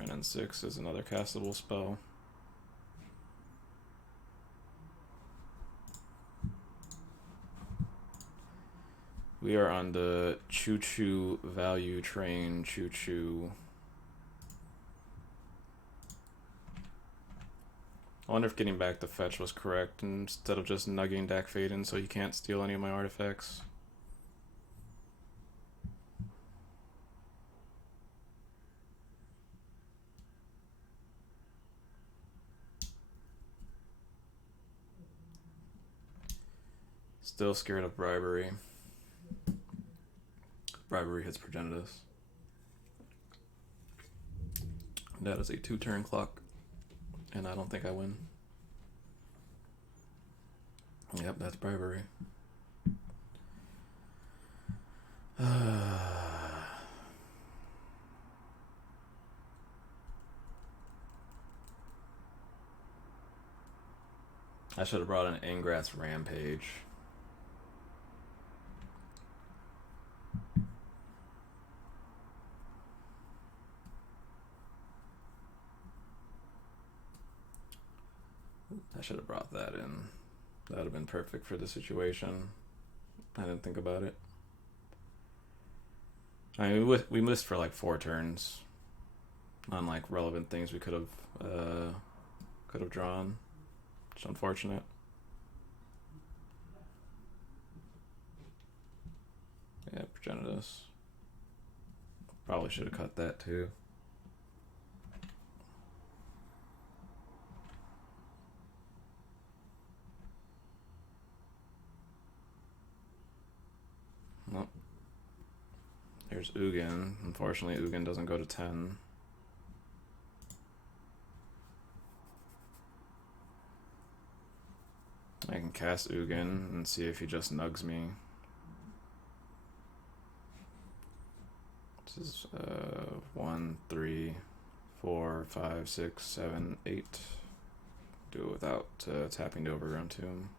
Renin 6 is another castable spell. We are on the Choo Choo value train. Choo Choo. I wonder if getting back the fetch was correct instead of just nugging Dak Faden so he can't steal any of my artifacts. Still scared of bribery. Bribery hits Progenitus. That is a 2-turn clock, and I don't think I win. Yep, that's bribery. I should have brought an Ingress Rampage. I should have brought that in. That would have been perfect for the situation. I didn't think about it. I mean, we missed for like 4 turns on like relevant things we could have drawn. It's unfortunate. Yeah, Progenitus. Probably should have cut that too. Nope. There's Ugin. Unfortunately, Ugin doesn't go to 10. I can cast Ugin and see if he just nugs me. This is 1, 3, 4, 5, 6, 7, 8. Do it without tapping to Overgrown Tomb.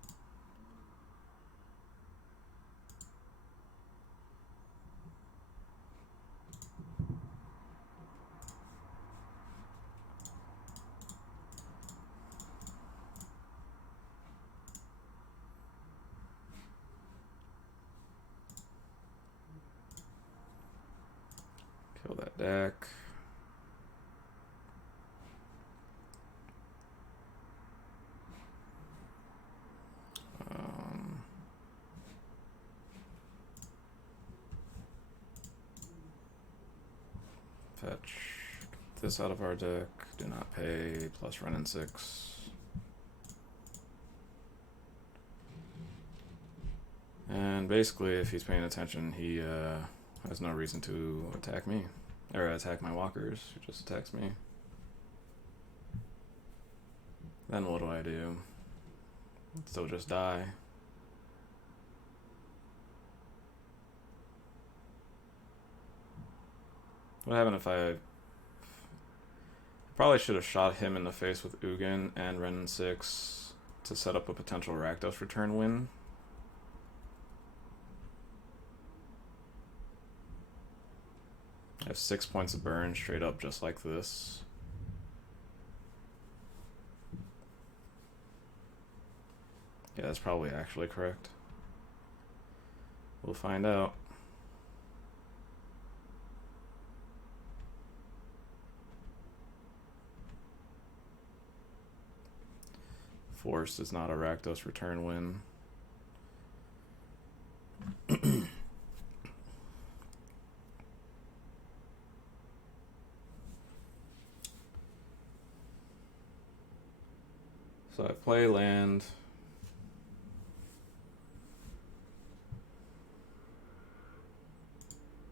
Kill that deck. Fetch this out of our deck. Do not pay. Plus Renin 6. And basically, if he's paying attention, he has no reason to attack me. Or attack my walkers. He just attacks me. Then what do? Still just die. What happened if I probably should have shot him in the face with Ugin and Renin 6 to set up a potential Rakdos return win? I have 6 points of burn straight up just like this. Yeah, that's probably actually correct. We'll find out. Force is not a Rakdos return win. So I play land.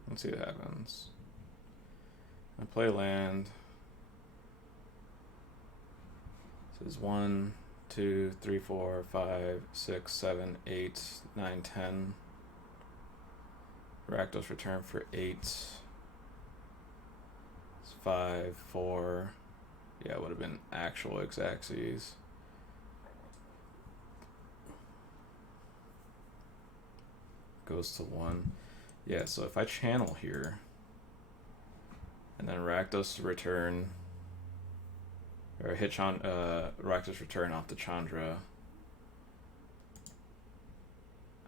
Let's see what happens. I play land. This is 1, 2, 3, 4, 5, 6, 7, 8, 9, 10. Rakdos return for 8. It's 5, 4. Yeah, it would have been actual Xaxes. Goes to 1. Yeah, so if I channel here, and then Rakdos to return, or hit Rakdos return off the Chandra,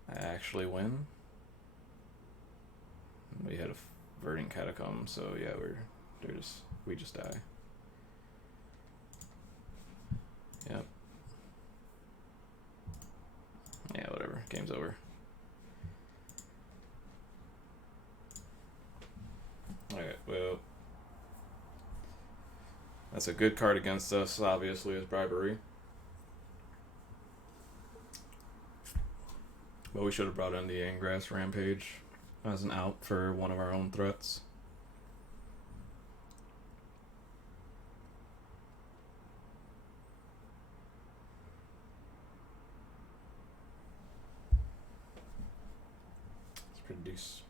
I actually win. We had a Verdant Catacomb, so yeah, we just die. Yep. Yeah, whatever. Game's over. Alright, well, that's a good card against us, obviously, is Bribery. But we should have brought in the Angrass Rampage as an out for one of our own threats. It's pretty decent.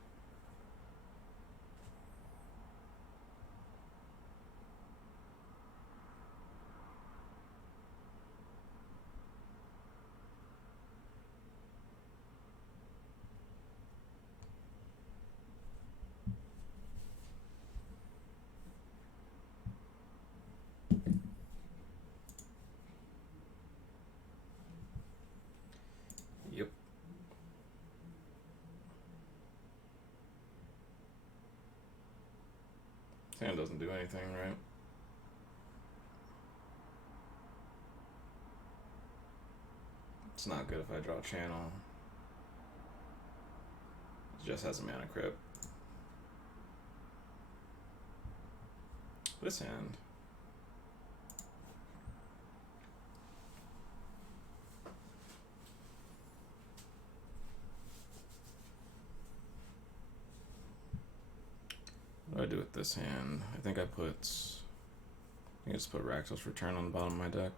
Yep. Sand doesn't do anything, right? It's not good if I draw channel. It just has a mana crypt. This hand. What do I do with this hand? I think I just put Rakdos Return on the bottom of my deck.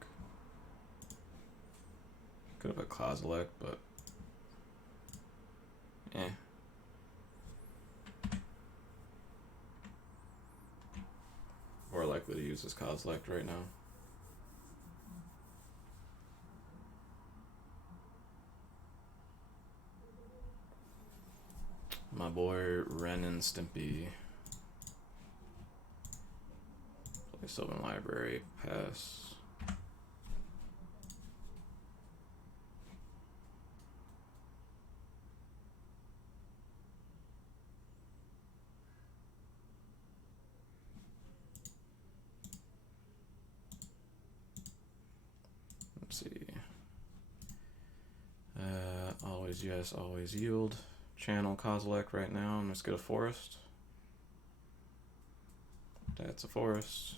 Could have put Kozilek, but eh. More likely to use this Kozilek right now. My boy Ren and Stimpy. Play Sylvan Library, pass. Let's see. Always yes, always yield. Channel Kozilek right now, and let's get a forest. That's a forest.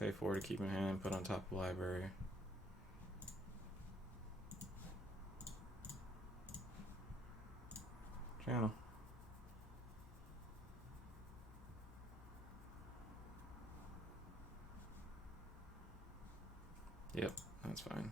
Pay 4 to keep in hand, put on top of the library. Channel. Yep, that's fine.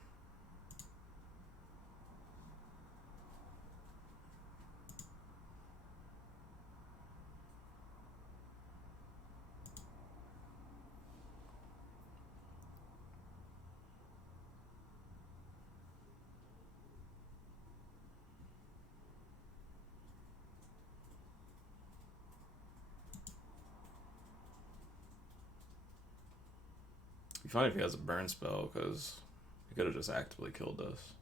It'd be funny if he has a burn spell, because he could have just actively killed us.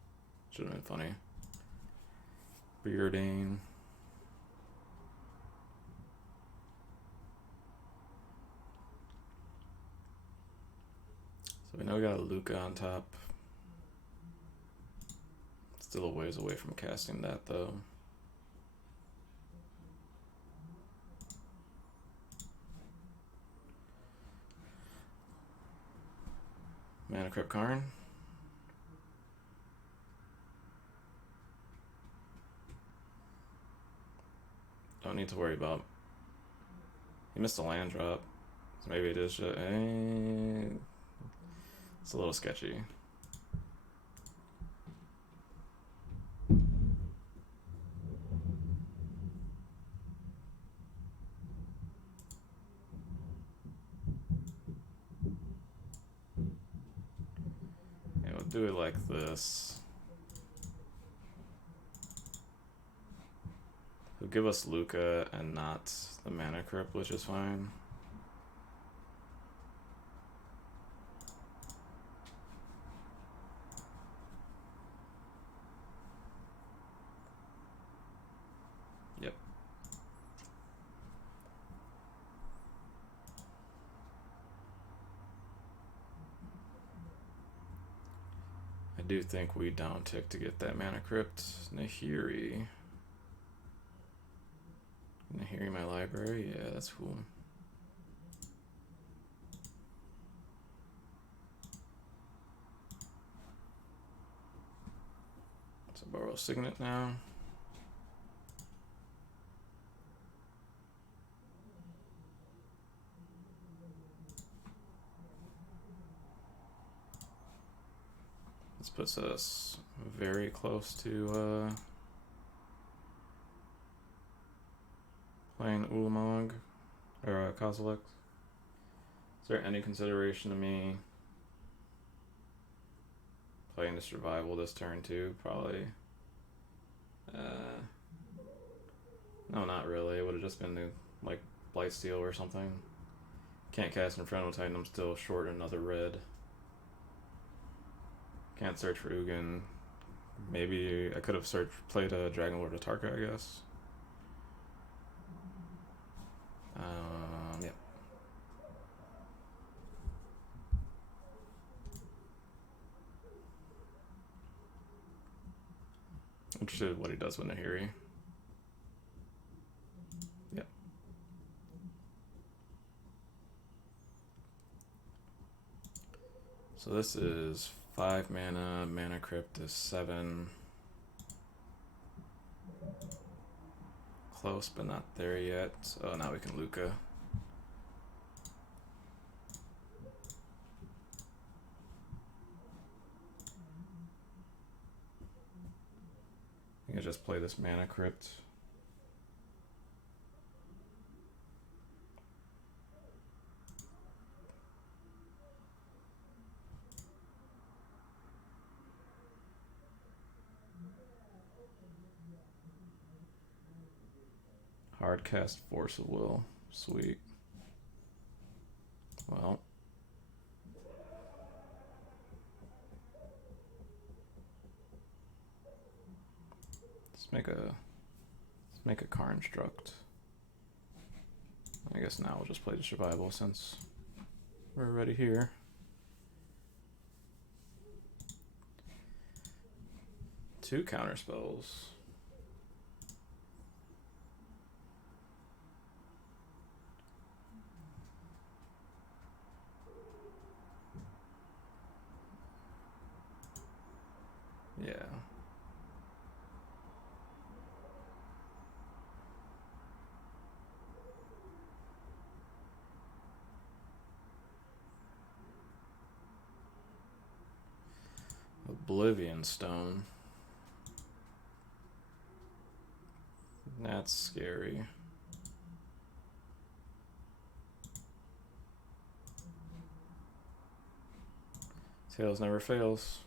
Should have been funny. Beardane. So we know we got a Luca on top. Still a ways away from casting that, though. Mana Crypt Karn. Don't need to worry about. He missed a land drop. So maybe it is just. It's a little sketchy. do it like this. He'll give us Luca and not the Mana Crypt, which is fine. Yep. I do think we down tick to get that Mana Crypt. Nahiri. Nahiri my library? Yeah, that's cool. So borrow Signet now. This puts us very close to playing Ulamog or Kozilek. Is there any consideration to me playing the survival this turn too? Probably. No, not really. It would have just been the, like Blightsteel or something. Can't cast Infernal Titan. I'm still short another red. Can't search for Ugin. Maybe I could have played a Dragon Lord of Tarka, I guess. Yep. Interested in what he does with Nahiri. Yep. So this is 5 mana, Mana Crypt is 7. Close, but not there yet. Oh, now we can Luca. I can just play this Mana Crypt. Hardcast Force of Will. Sweet. Well. Let's make a Karnstruct. I guess now we'll just play the survival since we're already here. Two counter spells. Yeah. Oblivion Stone. That's scary. Tails never fails.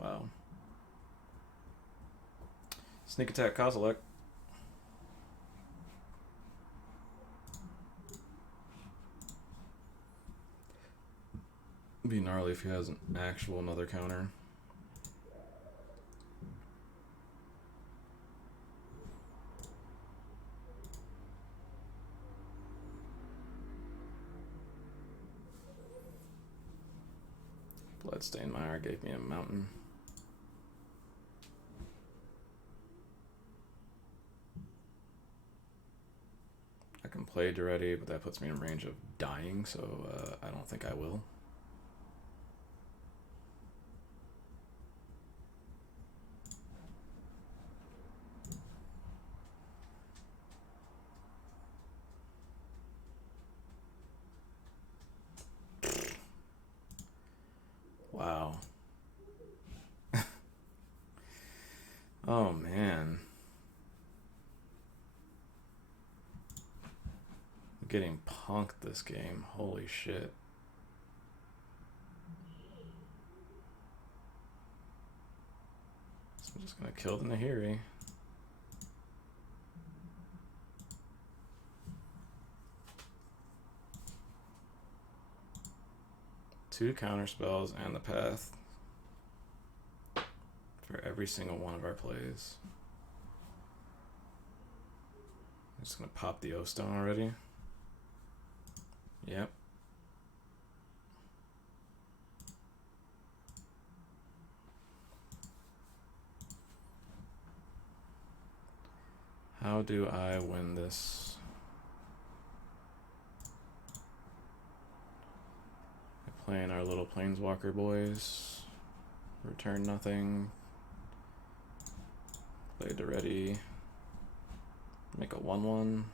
Wow. Sneak attack Kozilek. Be gnarly if he has an actual another counter. Bloodstained Mire gave me a mountain. I can play Duretti, but that puts me in range of dying, so I don't think I will. Wow. Oh man. getting punked this game. Holy shit. So I'm just gonna kill the Nahiri. Two counter spells and the path for every single one of our plays. I'm just gonna pop the O-Stone already. Yep. How do I win this? Playing our little Planeswalker boys. Return nothing. Play Daretti. Make a 1/1.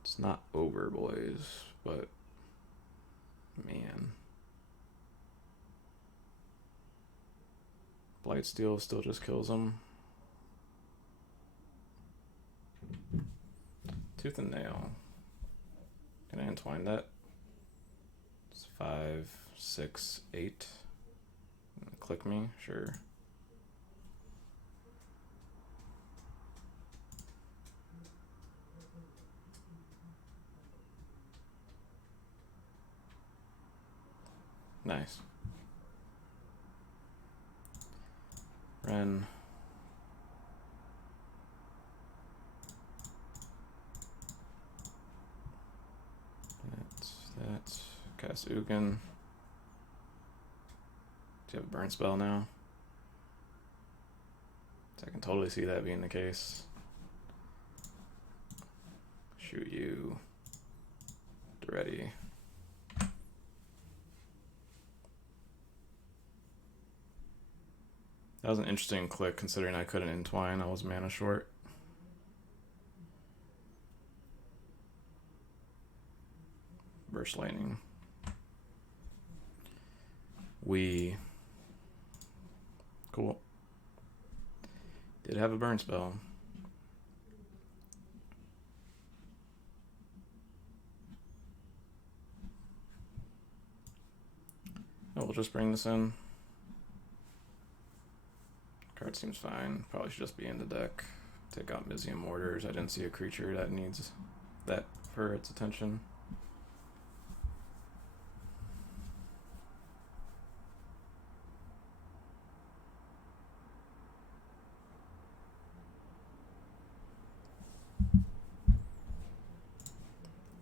It's not over, boys, but man. Blightsteel still just kills him. Tooth and Nail. Can I entwine that? It's 5, 6, 8. Click me, sure. Nice. Ren. That's cast Ugin. Do you have a burn spell now? So I can totally see that being the case. Shoot you. Ready. That was an interesting click considering I couldn't entwine. I was mana short. Burst Lightning. Cool. Did have a burn spell. Oh, we'll just bring this in. Card seems fine. Probably should just be in the deck. Take out Mizzium Mortars. I didn't see a creature that needs that for its attention.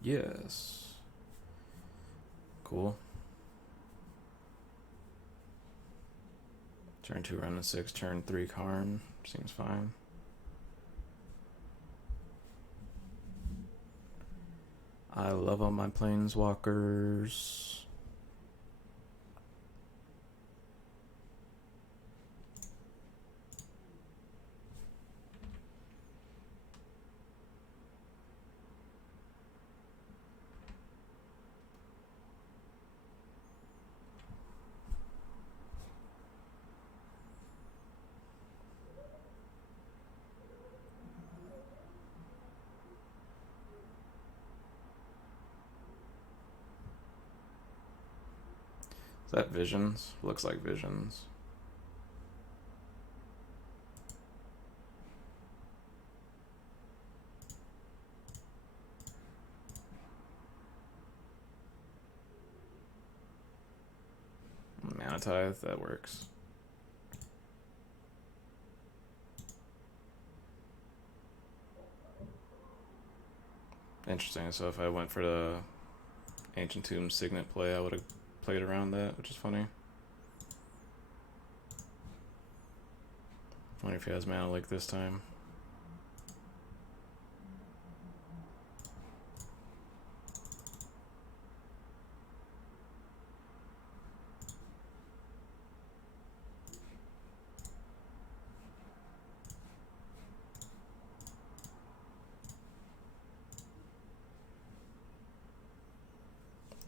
Yes. Cool. Turn 2 run to 6, turn 3 Karn. Seems fine. I love all my Planeswalkers. Is that Visions? Looks like Visions. Mana Tithe, that works. Interesting. So if I went for the Ancient Tomb Signet play, I would have played around that, which is funny. Wonder if he has Mana Leak this time.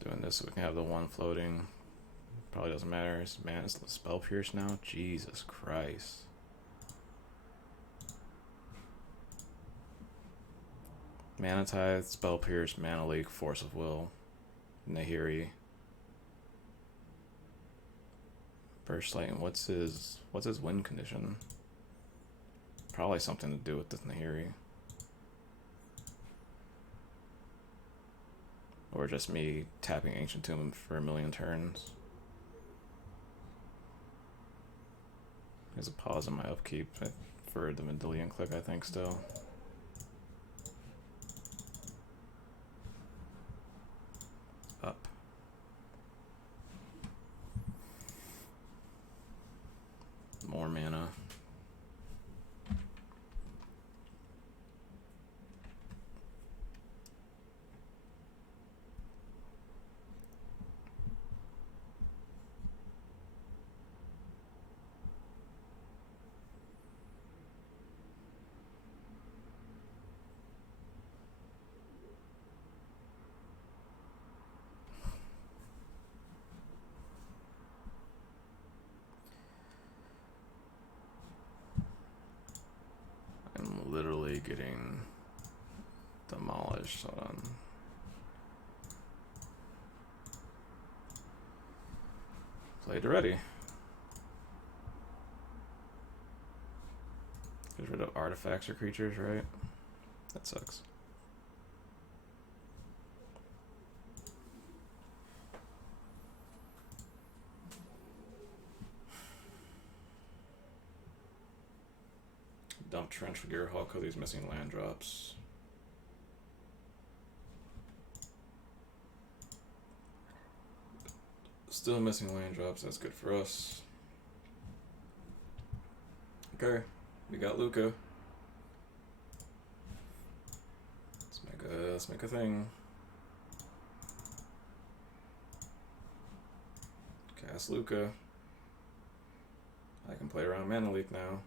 Doing this so we can have the one floating. Probably doesn't matter. Man, it's Spell Pierce now. Jesus Christ. Mana Tithe, Spell Pierce, Mana Leak, Force of Will, Nahiri. Burst Lightning. What's his win condition? Probably something to do with this Nahiri. Or just me tapping Ancient Tomb for a million turns. There's a pause in my upkeep for the Vendilion Clique, I think, still. Up. More mana. I'm literally getting demolished. Hold on. Played already. Get rid of artifacts or creatures, right? That sucks. Dump Trench for Gearhulk because he's missing land drops. Still missing land drops, that's good for us. Okay, we got Luca. Let's make a thing. Cast Luca. I can play around Mana Leak now.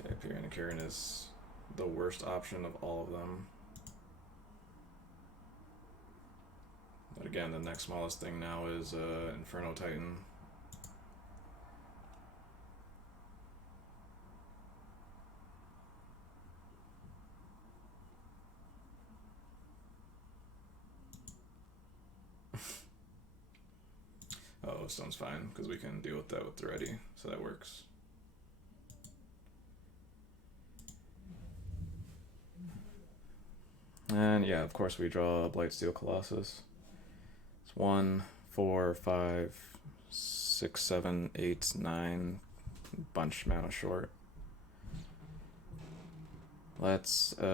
Okay, Pyrrhonic Kieran is the worst option of all of them. But again, the next smallest thing now is Inferno Titan. Oh, Stone's fine, because we can deal with that with the ready, so that works. And yeah, of course we draw Blightsteel Colossus. It's 1, 4, 5, 6, 7, 8, 9. Bunch mana short. Let's get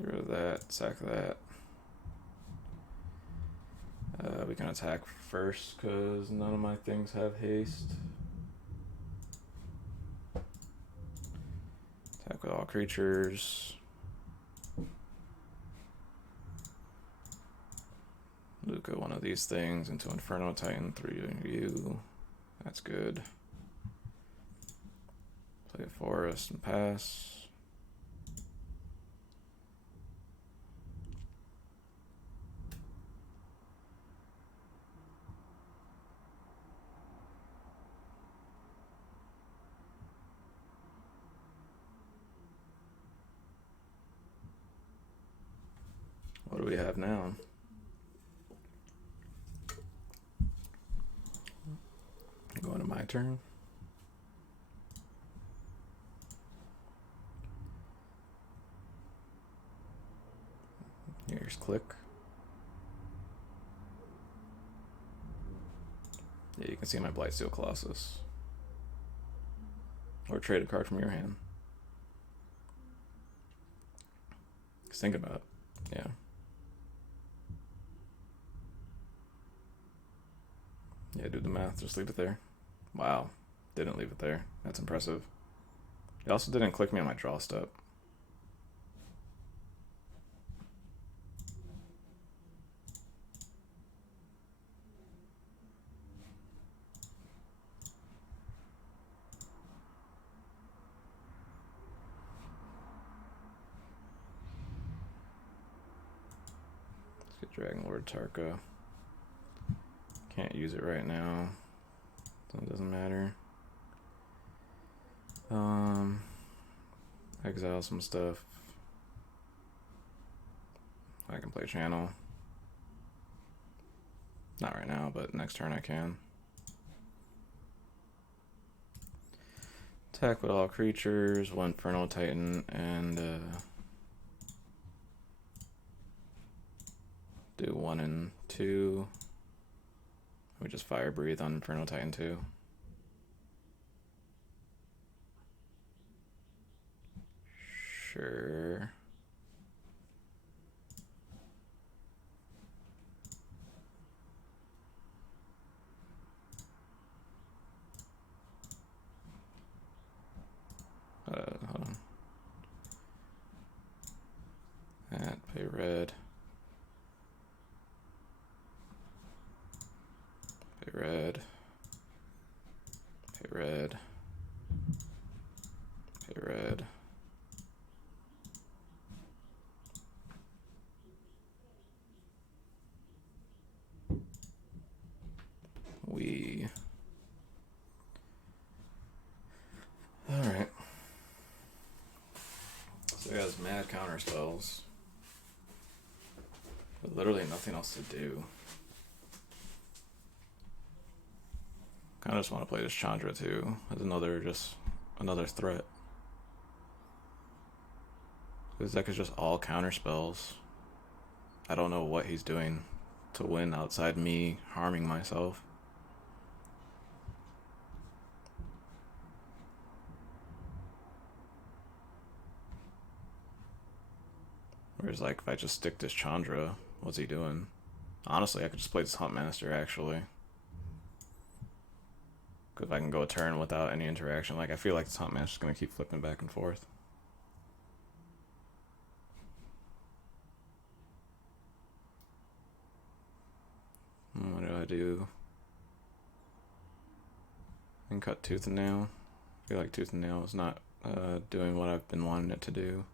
rid of that, sack that. We can attack first because none of my things have haste. Attack with all creatures. Luca one of these things into Inferno Titan 3 you. That's good. Play a forest and pass. What do we have now? Going to my turn. Here's click. Yeah, you can see my Blightsteel Colossus. Or trade a card from your hand. Just think about it. Yeah. Yeah, do the math. Just leave it there. Wow. Didn't leave it there. That's impressive. It also didn't click me on my draw step. Dragon Lord Tarka. Can't use it right now, so it doesn't matter. Exile some stuff. I can play channel. Not right now, but next turn I can. Attack with all creatures, one Infernal Titan, and do 1 and 2. We just Fire Breathe on Infernal Titan 2. Sure. Hold on. And pay red. Pay red. Pay red. Pay red. We. Alright. So he has mad counter spells. But literally nothing else to do. Kinda just want to play this Chandra too, as another threat. His deck is just all counter spells. I don't know what he's doing to win outside me harming myself. Whereas, like, if I just stick this Chandra, what's he doing? Honestly, I could just play this Huntmaster, actually. Because if I can go a turn without any interaction, like, I feel like this Huntmaster's going to keep flipping back and forth. What do I do? I can cut Tooth and Nail. I feel like Tooth and Nail is not doing what I've been wanting it to do.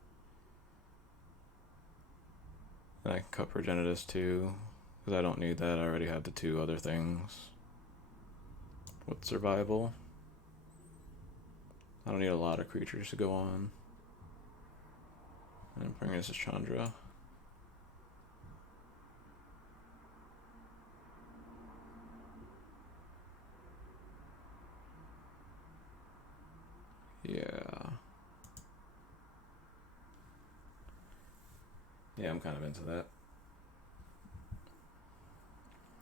And I can cut Progenitus too, because I don't need that. I already have the 2 other things. With survival. I don't need a lot of creatures to go on. And bring this to Chandra. Yeah. Yeah, I'm kind of into that.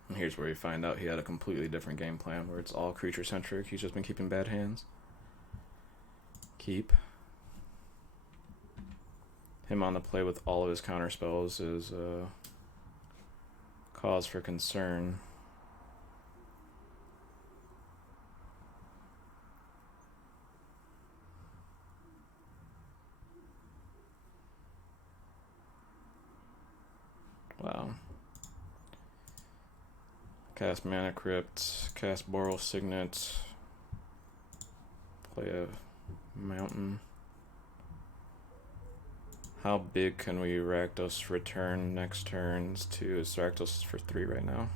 And here's where you find out he had a completely different game plan, where it's all creature centric. He's just been keeping bad hands. Keep. Him on the play with all of his counter spells is cause for concern. Wow. Cast Mana Crypt, cast Boral Signet, play a Mountain. How big can we Rakdos return next turns to? Is Rakdos for 3 right now?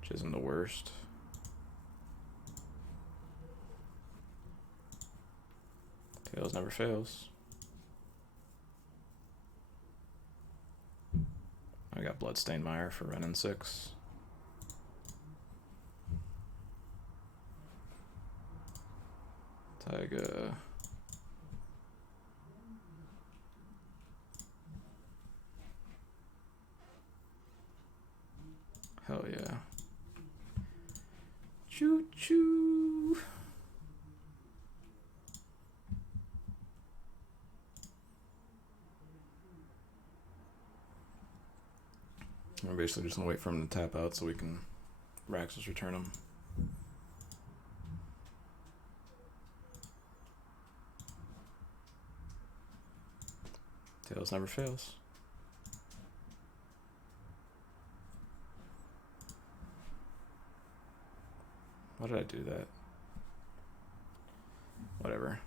Which isn't the worst. Tails never fails. I got Bloodstained Mire for Renin 6. Taiga. Hell yeah. Choo choo. We're basically just gonna wait for him to tap out so we can Raxus return him. Tails never fails. Why did I do that? Whatever.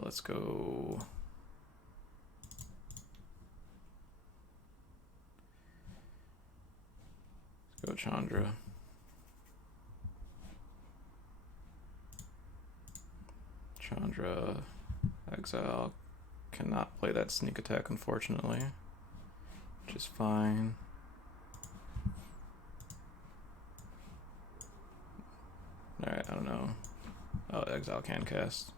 Let's go with Chandra. Chandra, exile. Cannot play that sneak attack, unfortunately, which is fine. Alright, I don't know. Oh, exile can cast.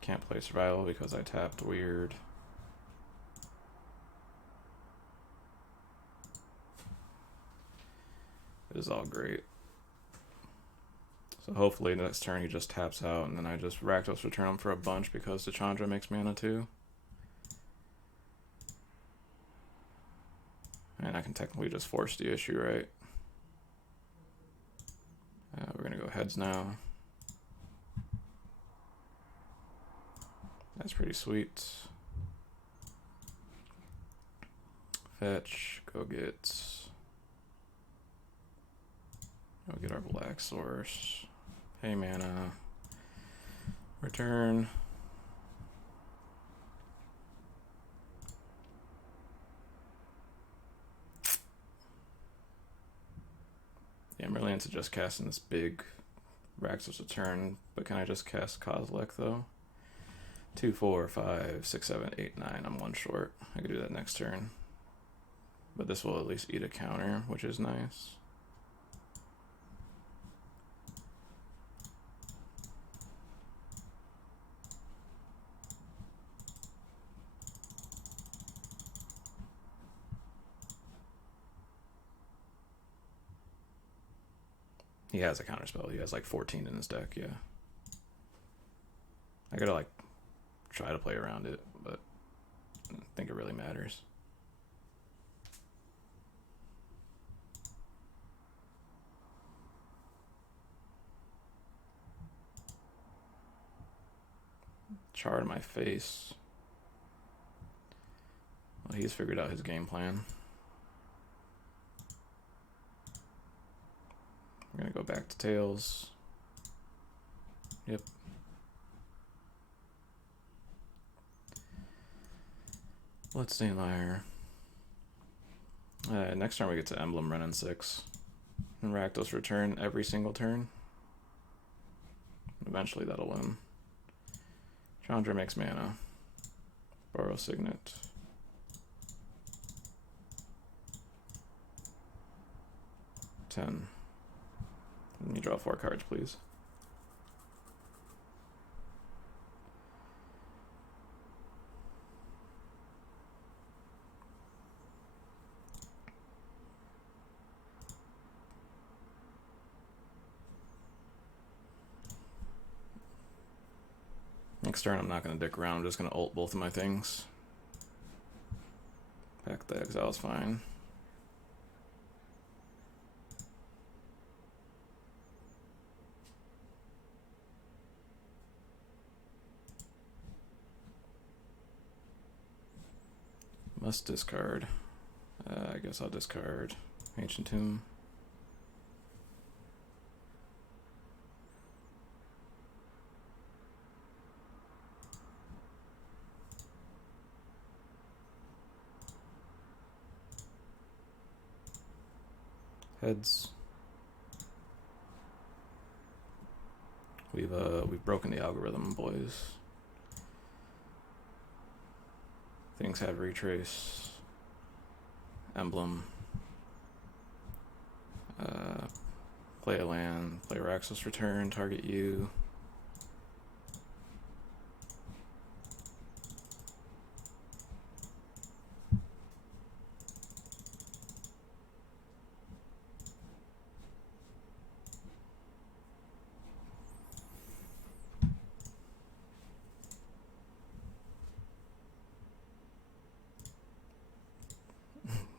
Can't play survival because I tapped weird. It is all great. So hopefully next turn he just taps out, and then I just Rakdos return him for a bunch because the Chandra makes mana too. And I can technically just force the issue, right? We're gonna go heads now. That's pretty sweet. Fetch, go get our black source. Pay mana. Return. Yeah, I'm really into just casting this big Rakdos return, but can I just cast Kozilek though? 2, 4, 5, 6, 7, 8, 9. I'm one short. I could do that next turn. But this will at least eat a counter, which is nice. He has a counterspell. He has like 14 in his deck, yeah. I gotta like try to play around it, but I don't think it really matters. Char in my face. Well, he's figured out his game plan. We're gonna go back to Tails. Yep. Let's see, Meyer. Next turn we get to Emblem Renin 6. And Rakdos return every single turn. Eventually that'll win. Chandra makes mana. Borrow Signet. Ten. Let me draw 4 cards, please. Next turn I'm not going to dick around, I'm just going to ult both of my things. Back the exile's fine. Must discard. I guess I'll discard Ancient Tomb. Heads. We've broken the algorithm, boys. Things have retrace. Emblem. Play a land. Play Rakdos return. Target you.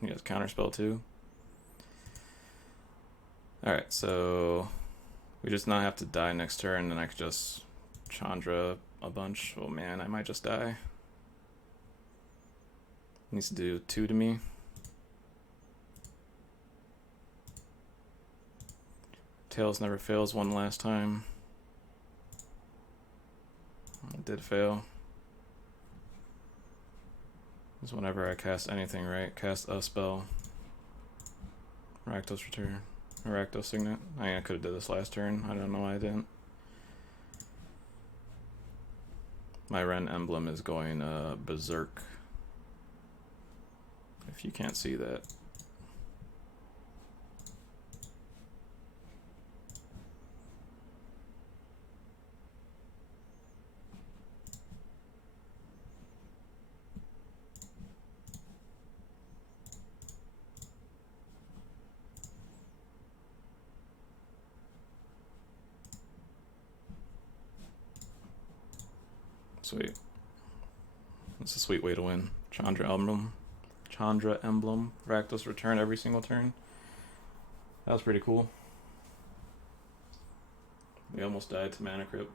He has counterspell too. Alright, so we just not have to die next turn, and I could just Chandra a bunch. Oh man, I might just die. Needs to do 2 to me. Tails never fails one last time. It did fail. Because whenever I cast anything, right? Cast a spell. Rakdos Return. Or Rakdos Signet. I mean, I could have did this last turn. I don't know why I didn't. My Ren emblem is going berserk. If you can't see that. Sweet. That's a sweet way to win. Chandra Emblem. Rakdos Return every single turn. That was pretty cool. We almost died to Mana Crypt.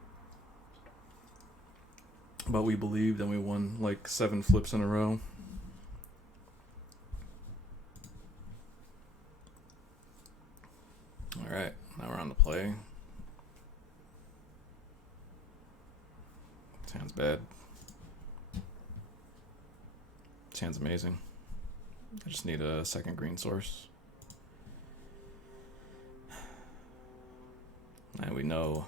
But we believed and we won like 7 flips in a row. Alright, now we're on the play. Sounds bad. Sounds amazing. I just need a second green source. And we know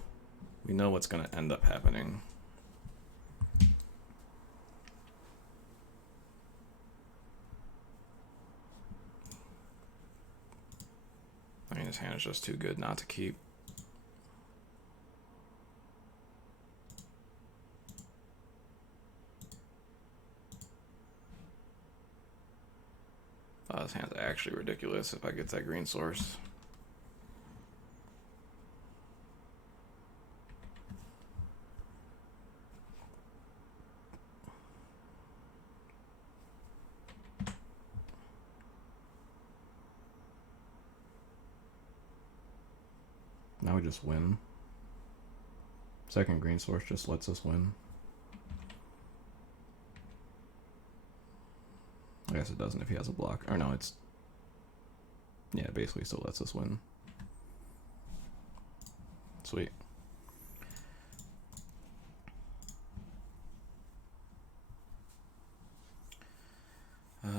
what's gonna end up happening. I mean, his hand is just too good not to keep. Oh, this hand's actually ridiculous if I get that green source. Now we just win. Second green source just lets us win. I guess it doesn't if he has a block. Or no, it's... Yeah, it basically still lets us win. Sweet. So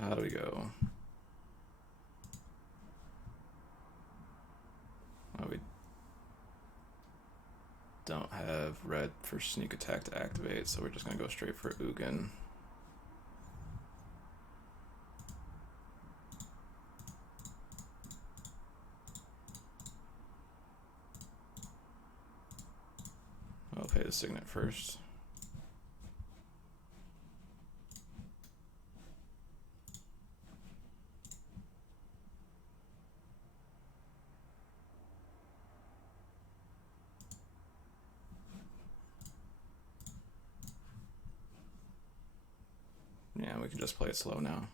how do we go? Oh, we don't have red for sneak attack to activate, so we're just gonna go straight for Ugin. I'll pay the Signet first. Yeah, we can just play it slow now.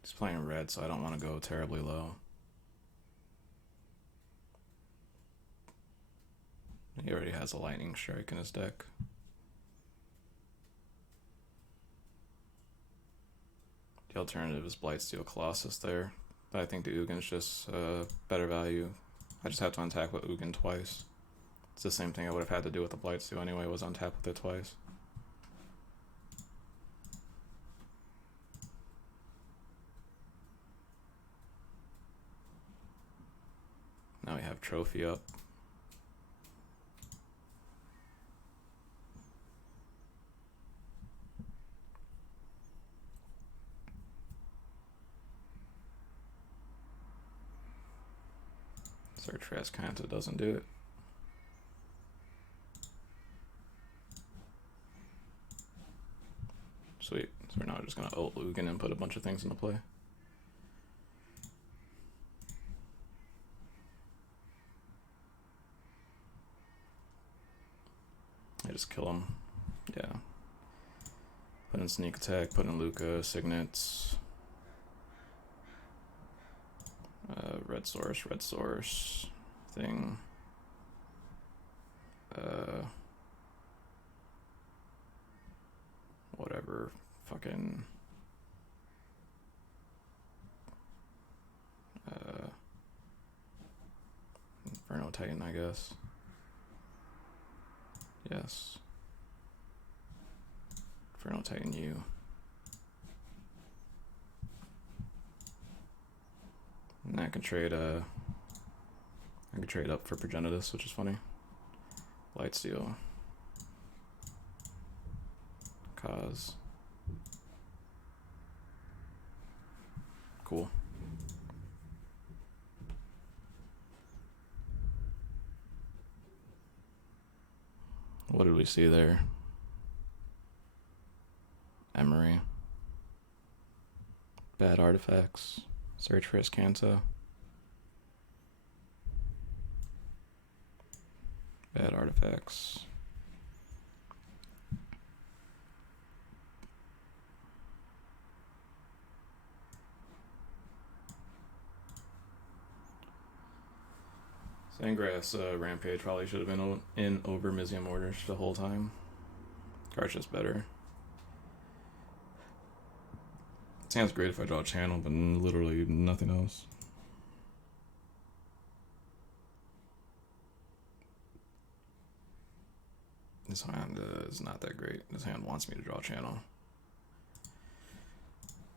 He's playing red, so I don't want to go terribly low. He already has a lightning strike in his deck. The alternative is Blightsteel Colossus there, but I think the Ugin's just better value. I just have to untap with Ugin twice. It's the same thing I would have had to do with the Blightsteel anyway, was untap with it twice. Now we have Trophy up. Search for Azcanta doesn't do it. Sweet. So we're now just gonna ult Ugin and put a bunch of things into play. I just kill him. Yeah. Put in sneak attack, put in Luca, Signets. Red source thing. Whatever. Fucking. Inferno Titan, I guess. Yes. Inferno Titan you. And I can trade up for Progenitus, which is funny. Lightsteel. Cause. Cool. What did we see there? Emery. Bad artifacts. Search for Escanto. Bad artifacts. Sandgrass Rampage probably should have been in over Mizium orders the whole time. Card's just better. Sounds great if I draw a channel, but literally nothing else. This hand is not that great. This hand wants me to draw a channel.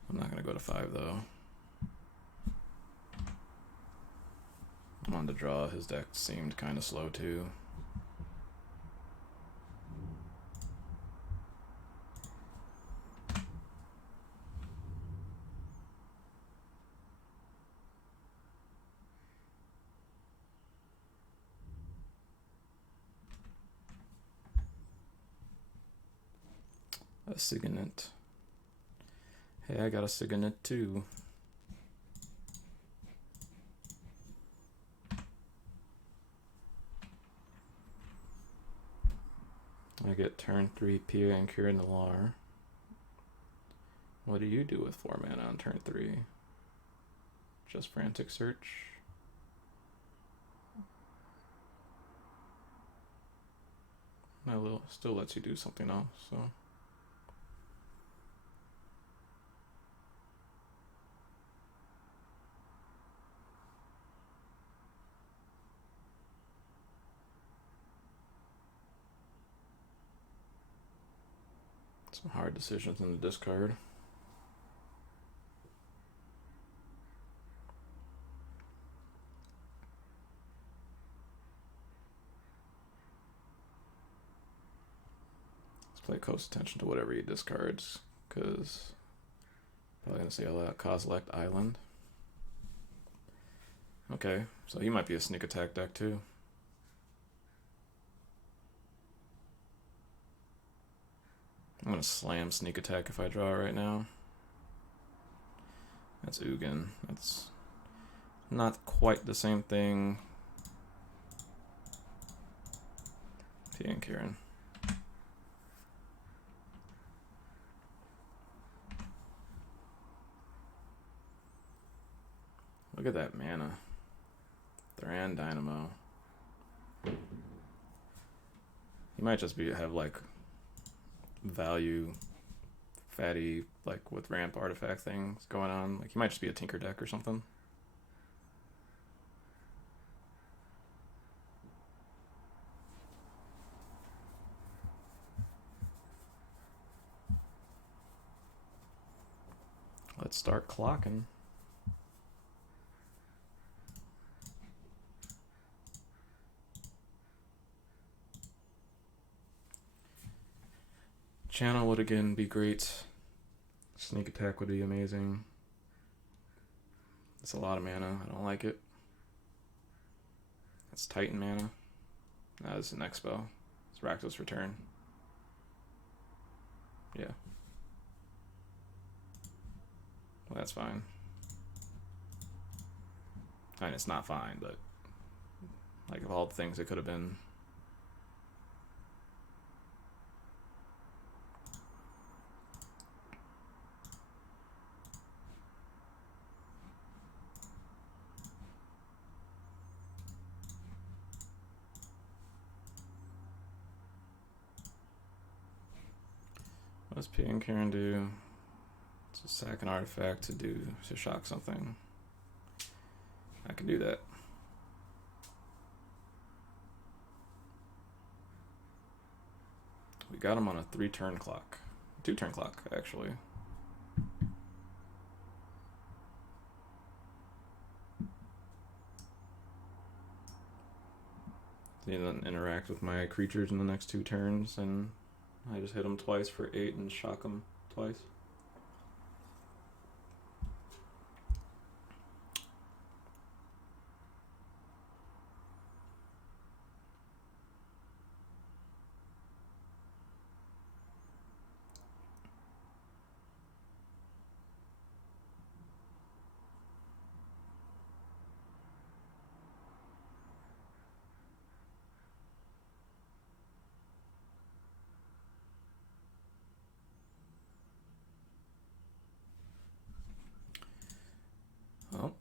I'm not going to go to 5 though. I wanted to draw. His deck seemed kind of slow too. A Signet. Hey, I got a Signet too. I get turn 3 Pyrrhus Noir. What do you do with 4 mana on turn 3? Just Frantic Search? No, still lets you do something else, so. Some hard decisions in the discard. Let's play close attention to whatever he discards, because probably gonna say a lot. Kozilek Island. Okay, so he might be a sneak attack deck too. I'm gonna slam sneak attack if I draw it right now. That's Ugin. That's not quite the same thing. T and Kieran. Look at that mana. Thran Dynamo. He might just have like value fatty, like with ramp artifact things going on. Like he might just be a tinker deck or something. Let's start clocking. Channel would again be great. Sneak attack would be amazing. It's a lot of mana. I don't like it. That's Titan mana. That is an Expo. It's Rakdos Return. Yeah. Well, that's fine. I mean, it's not fine, but like of all the things it could have been. What does P and Karen do? To sack an artifact to shock something. I can do that. We got him on a 3-turn clock. 2-turn clock, actually. He doesn't interact with my creatures in the next 2 turns, and I just hit him twice for 8 and shock him twice. Well,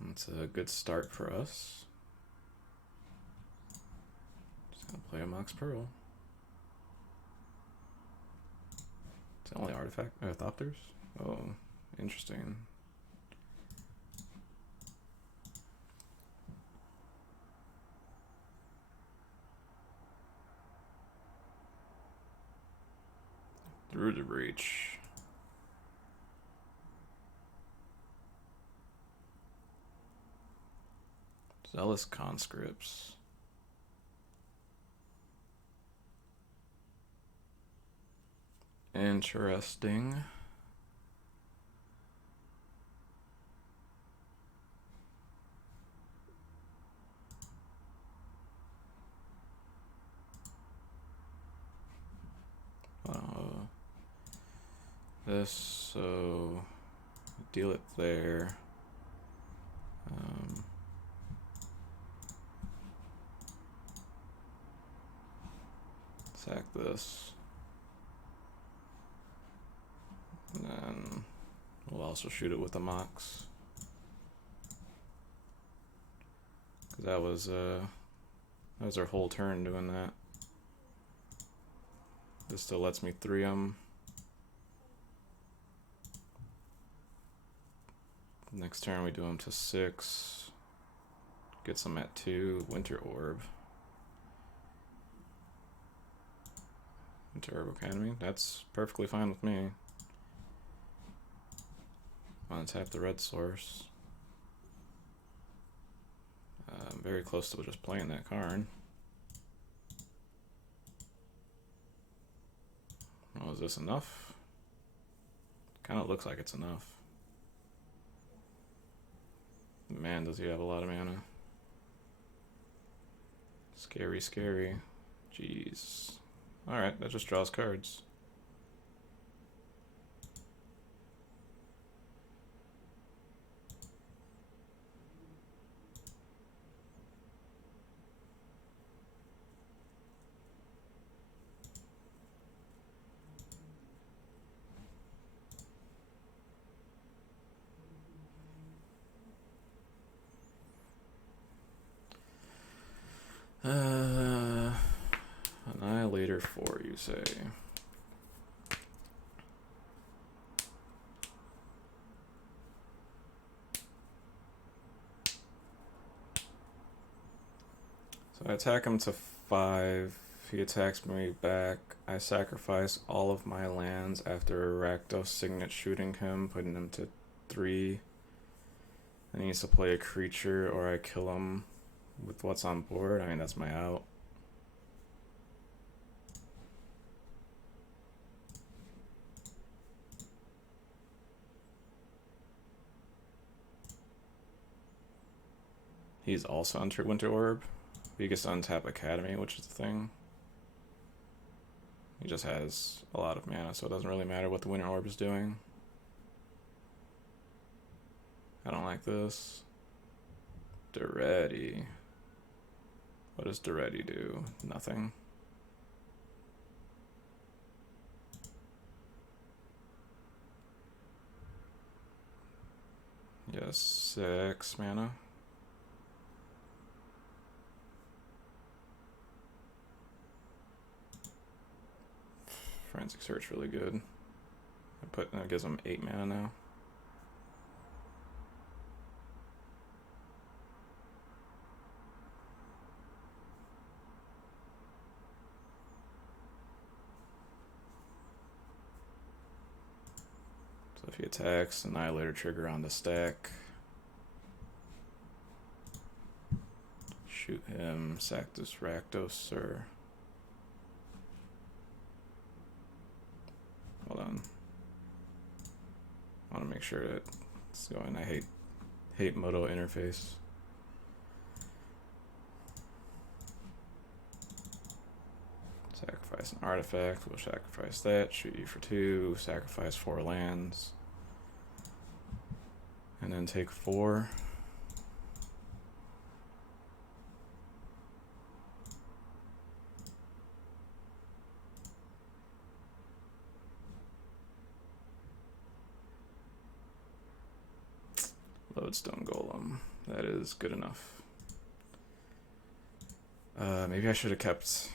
that's a good start for us. Just gonna play a Mox Pearl. It's the only artifact. Thopters? Oh, interesting. Through the Breach. Zealous Conscripts. Interesting. This, so deal it there. Sack this. And then we'll also shoot it with the Mox. Because that was our whole turn doing that. This still lets me 3 'em. Next turn we do them to 6. Gets them at 2. Winter Orb. Winter Orb Academy. That's perfectly fine with me. Untap the red source. I'm very close to just playing that card. Oh, is this enough? Kind of looks like it's enough. Man, does he have a lot of mana. Scary, scary. Jeez. Alright, that just draws cards. Annihilator 4, you say? So I attack him to 5. He attacks me back. I sacrifice all of my lands after Rakdos Signet shooting him, putting him to 3. And he needs to play a creature or I kill him with what's on board. I mean, that's my out. He's also entered Winter Orb. He gets to untap Academy, which is the thing. He just has a lot of mana, so it doesn't really matter what the Winter Orb is doing. I don't like this. Duretti. What does Duretti do? Nothing. Yes, 6 mana. Forensic Search really good. That gives him 8 mana now. If he attacks, Annihilator trigger on the stack. Shoot him, sack this Rakdos, or... Hold on. I want to make sure that it's going. I hate Moto interface. Sacrifice an artifact. We'll sacrifice that. Shoot you for 2. Sacrifice 4 lands. And then take 4. Lodestone Golem. That is good enough. Maybe I should have kept...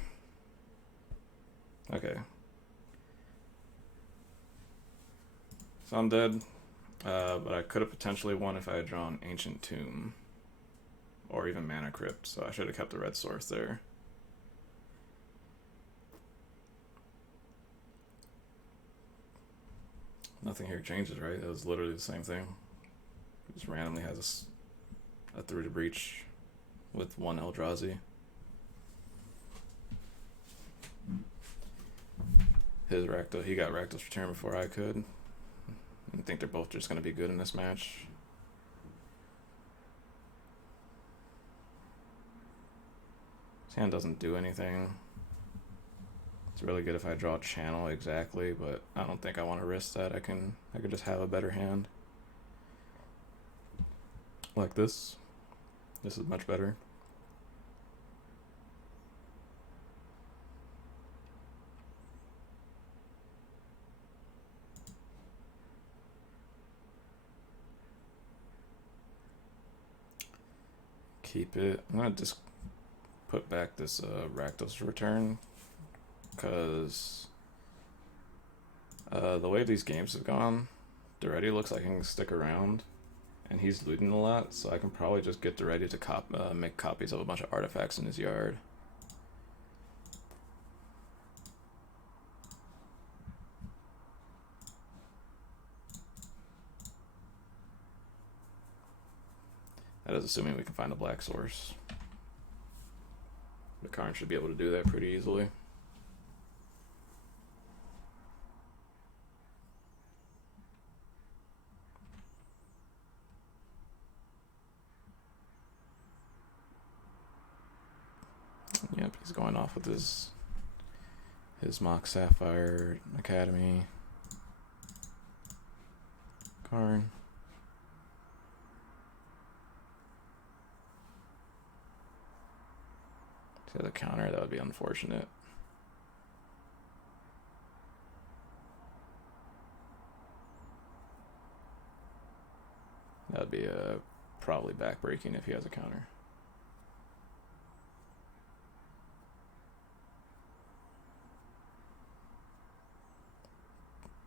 Okay. So I'm dead. But I could have potentially won if I had drawn Ancient Tomb. Or even Mana Crypt, so I should have kept the red source there. Nothing here changes, right? It was literally the same thing. It just randomly has a Through the Breach with 1 Eldrazi. His Rakdos, he got Rakdos return before I could. I think they're both just going to be good in this match. His hand doesn't do anything. It's really good if I draw Channel exactly, but I don't think I want to risk that. I could just have a better hand. Like this. This is much better. Keep it. I'm gonna just put back this Rakdos return, because the way these games have gone, Daretti looks like he can stick around, and he's looting a lot, so I can probably just get Daretti to make copies of a bunch of artifacts in his yard. That is assuming we can find a black source. The Karn should be able to do that pretty easily. Yep, he's going off with his Mox Sapphire Academy. Karn. To the counter, that would be unfortunate. That would be probably backbreaking if he has a counter.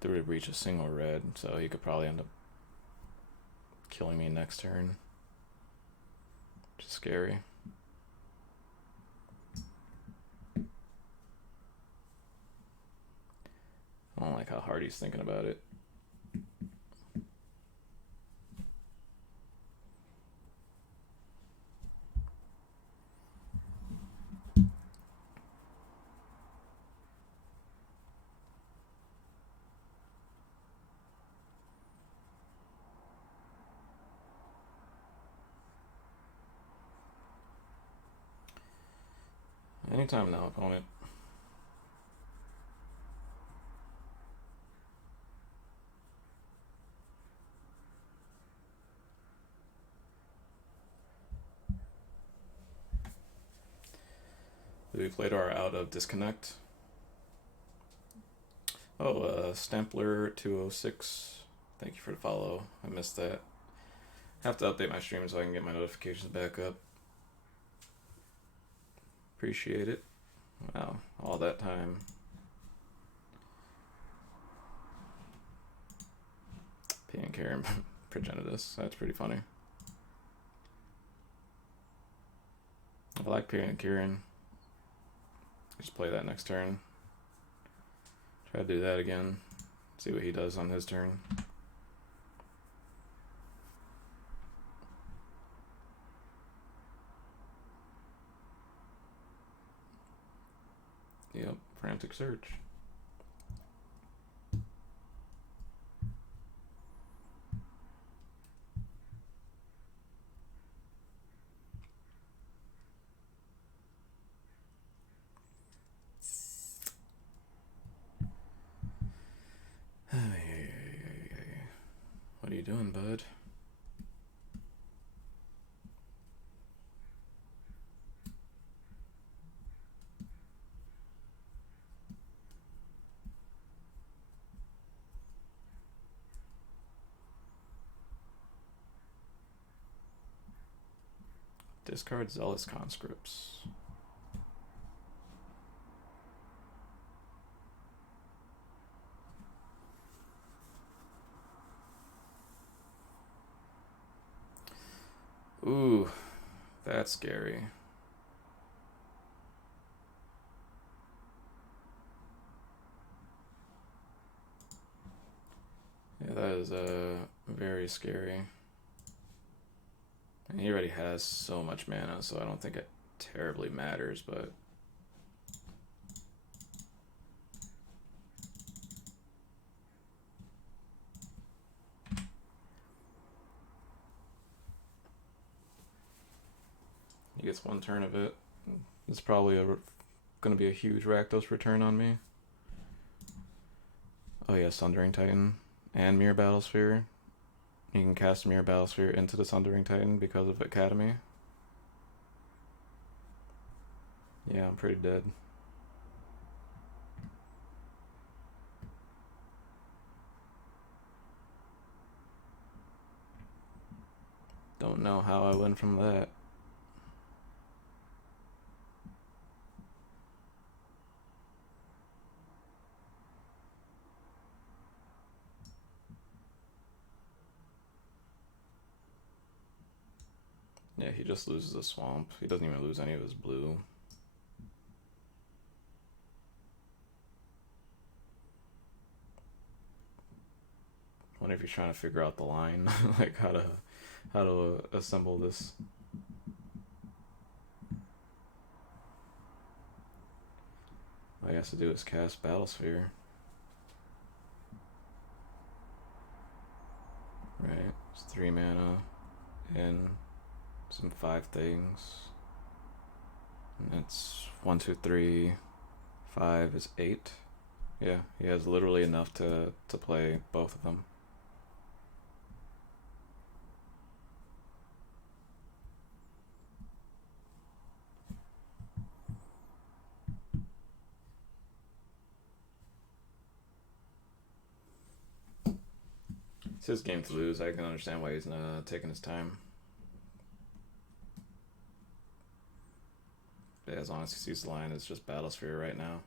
They would reach a single red, so he could probably end up killing me next turn, which is scary. I don't like how hard he's thinking about it. Anytime now, opponent. We played our out of Disconnect. Oh, Stempler 206. Thank you for the follow. I missed that. I have to update my stream so I can get my notifications back up. Appreciate it. Wow, all that time. P and Karen Progenitus. That's pretty funny. I like P and Kieran. Just play that next turn. Try to do that again. See what he does on his turn. Frantic Search. What are you doing, bud? Discard Zealous Conscripts. Ooh, that's scary. Yeah, that is very scary. And he already has so much mana, so I don't think it terribly matters, but he gets one turn of it. It's probably going to be a huge Rakdos return on me. Oh yeah, Sundering Titan and Mirror Battlesphere. You can cast Mirror Battlesphere into the Sundering Titan because of Academy. Yeah, I'm pretty dead. Don't know how I went from that. Yeah, he just loses a swamp. He doesn't even lose any of his blue. I wonder if he's trying to figure out the line, like how to assemble this. All he has to do is cast Battlesphere. Right, it's 3 mana and some 5 things. And it's 1, 2, 3, 5 is 8. Yeah, he has literally enough to play both of them. It's his game to lose. I can understand why he's not taking his time. But as long as he sees the line, it's just Battlesphere right now.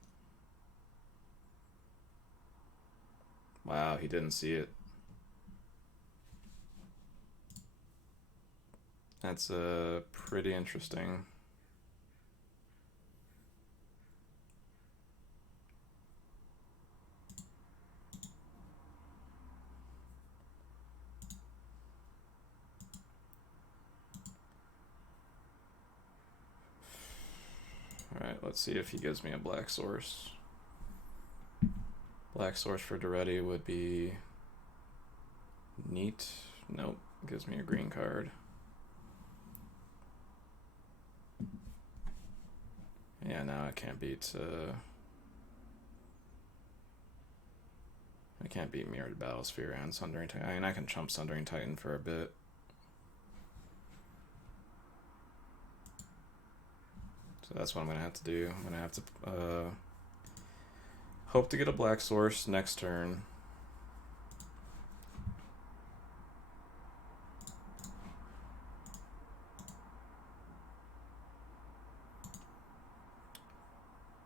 Wow, he didn't see it. That's pretty interesting. Alright, let's see if he gives me a black source. Black source for Duretti would be neat. Nope, gives me a green card. Yeah, now I can't beat I can't beat Mirrored Battlesphere and Sundering Titan. I mean, I can chump Sundering Titan for a bit. So that's what I'm gonna have to do. I'm gonna have to hope to get a black source next turn.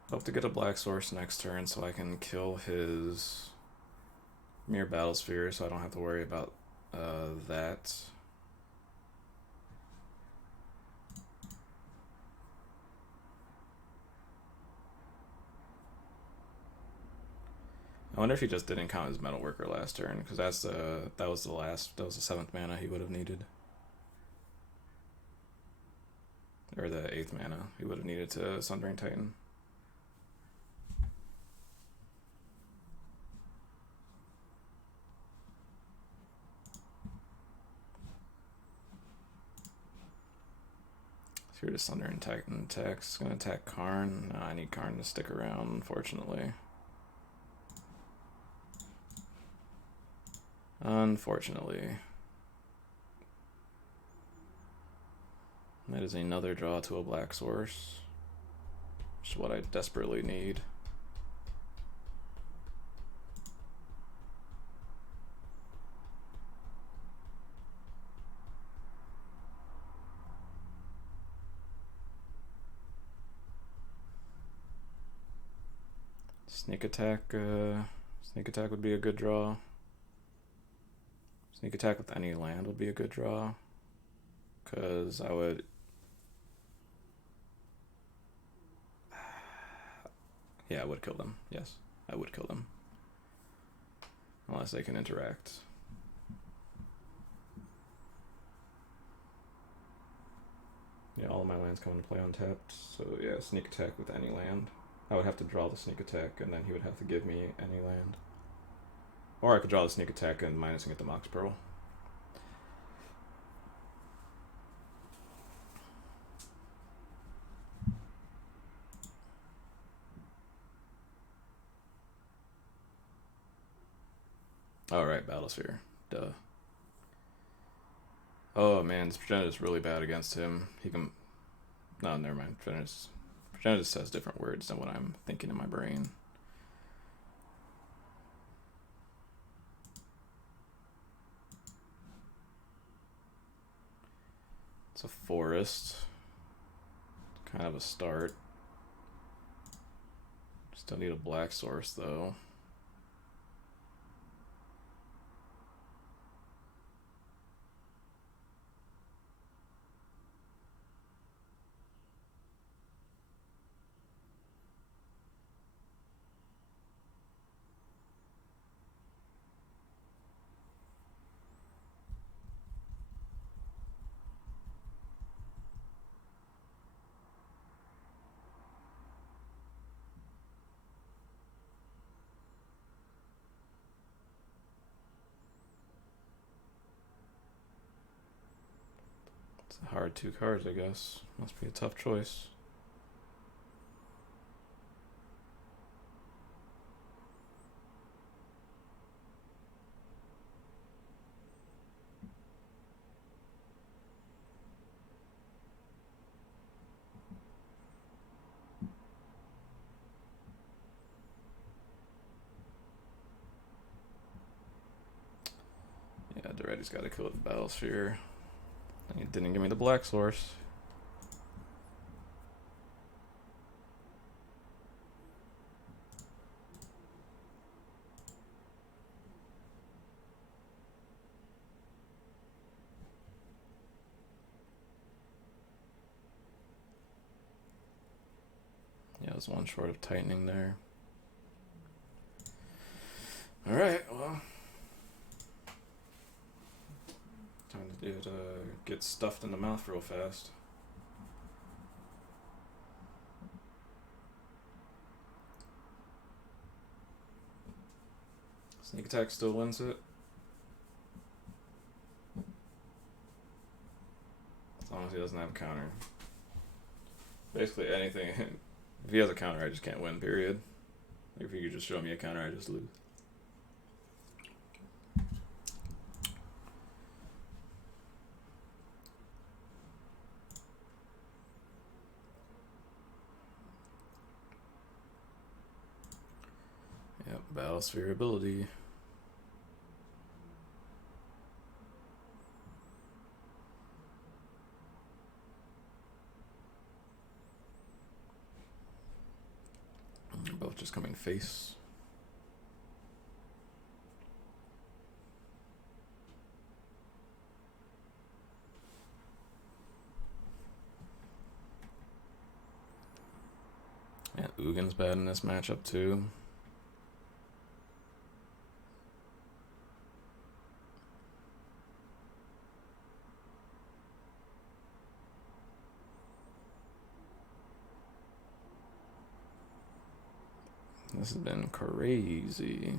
Hope to get a black source next turn so I can kill his Mirror Battlesphere so I don't have to worry about that. I wonder if he just didn't count his Metalworker last turn, because that was the 7th mana he would have needed. Or the 8th mana he would have needed to Sundering Titan. You're just under attack and attacks. Gonna attack Karn. No, I need Karn to stick around, unfortunately. Unfortunately. That is another draw to a black source, which is what I desperately need. Sneak attack would be a good draw. Sneak attack with any land would be a good draw, because I would... Yeah, I would kill them. Yes, I would kill them. Unless they can interact. Yeah, all of my lands come into play untapped, so yeah, sneak attack with any land. I would have to draw the sneak attack, and then he would have to give me any land. Or I could draw the sneak attack and minusing at the Mox Pearl. Alright, Battlesphere. Duh. Oh man, this Progenitus is really bad against him. He can... No, never mind. Progenitus says different words than what I'm thinking in my brain. It's a forest. Kind of a start. Still need a black source though. Hard 2 cards, I guess. Must be a tough choice. Yeah, Doretti's got to kill the Battlesphere. He didn't give me the black source. Yeah, I was one short of tightening there. Alright, well. Time to do it, get stuffed in the mouth real fast. Sneak attack still wins it. As long as he doesn't have a counter. Basically anything. If he has a counter, I just can't win, period. If he could just show me a counter, I just lose. Yep, Battlesphere ability. They're both just coming face. Yeah, Ugin's bad in this matchup too. This has been crazy.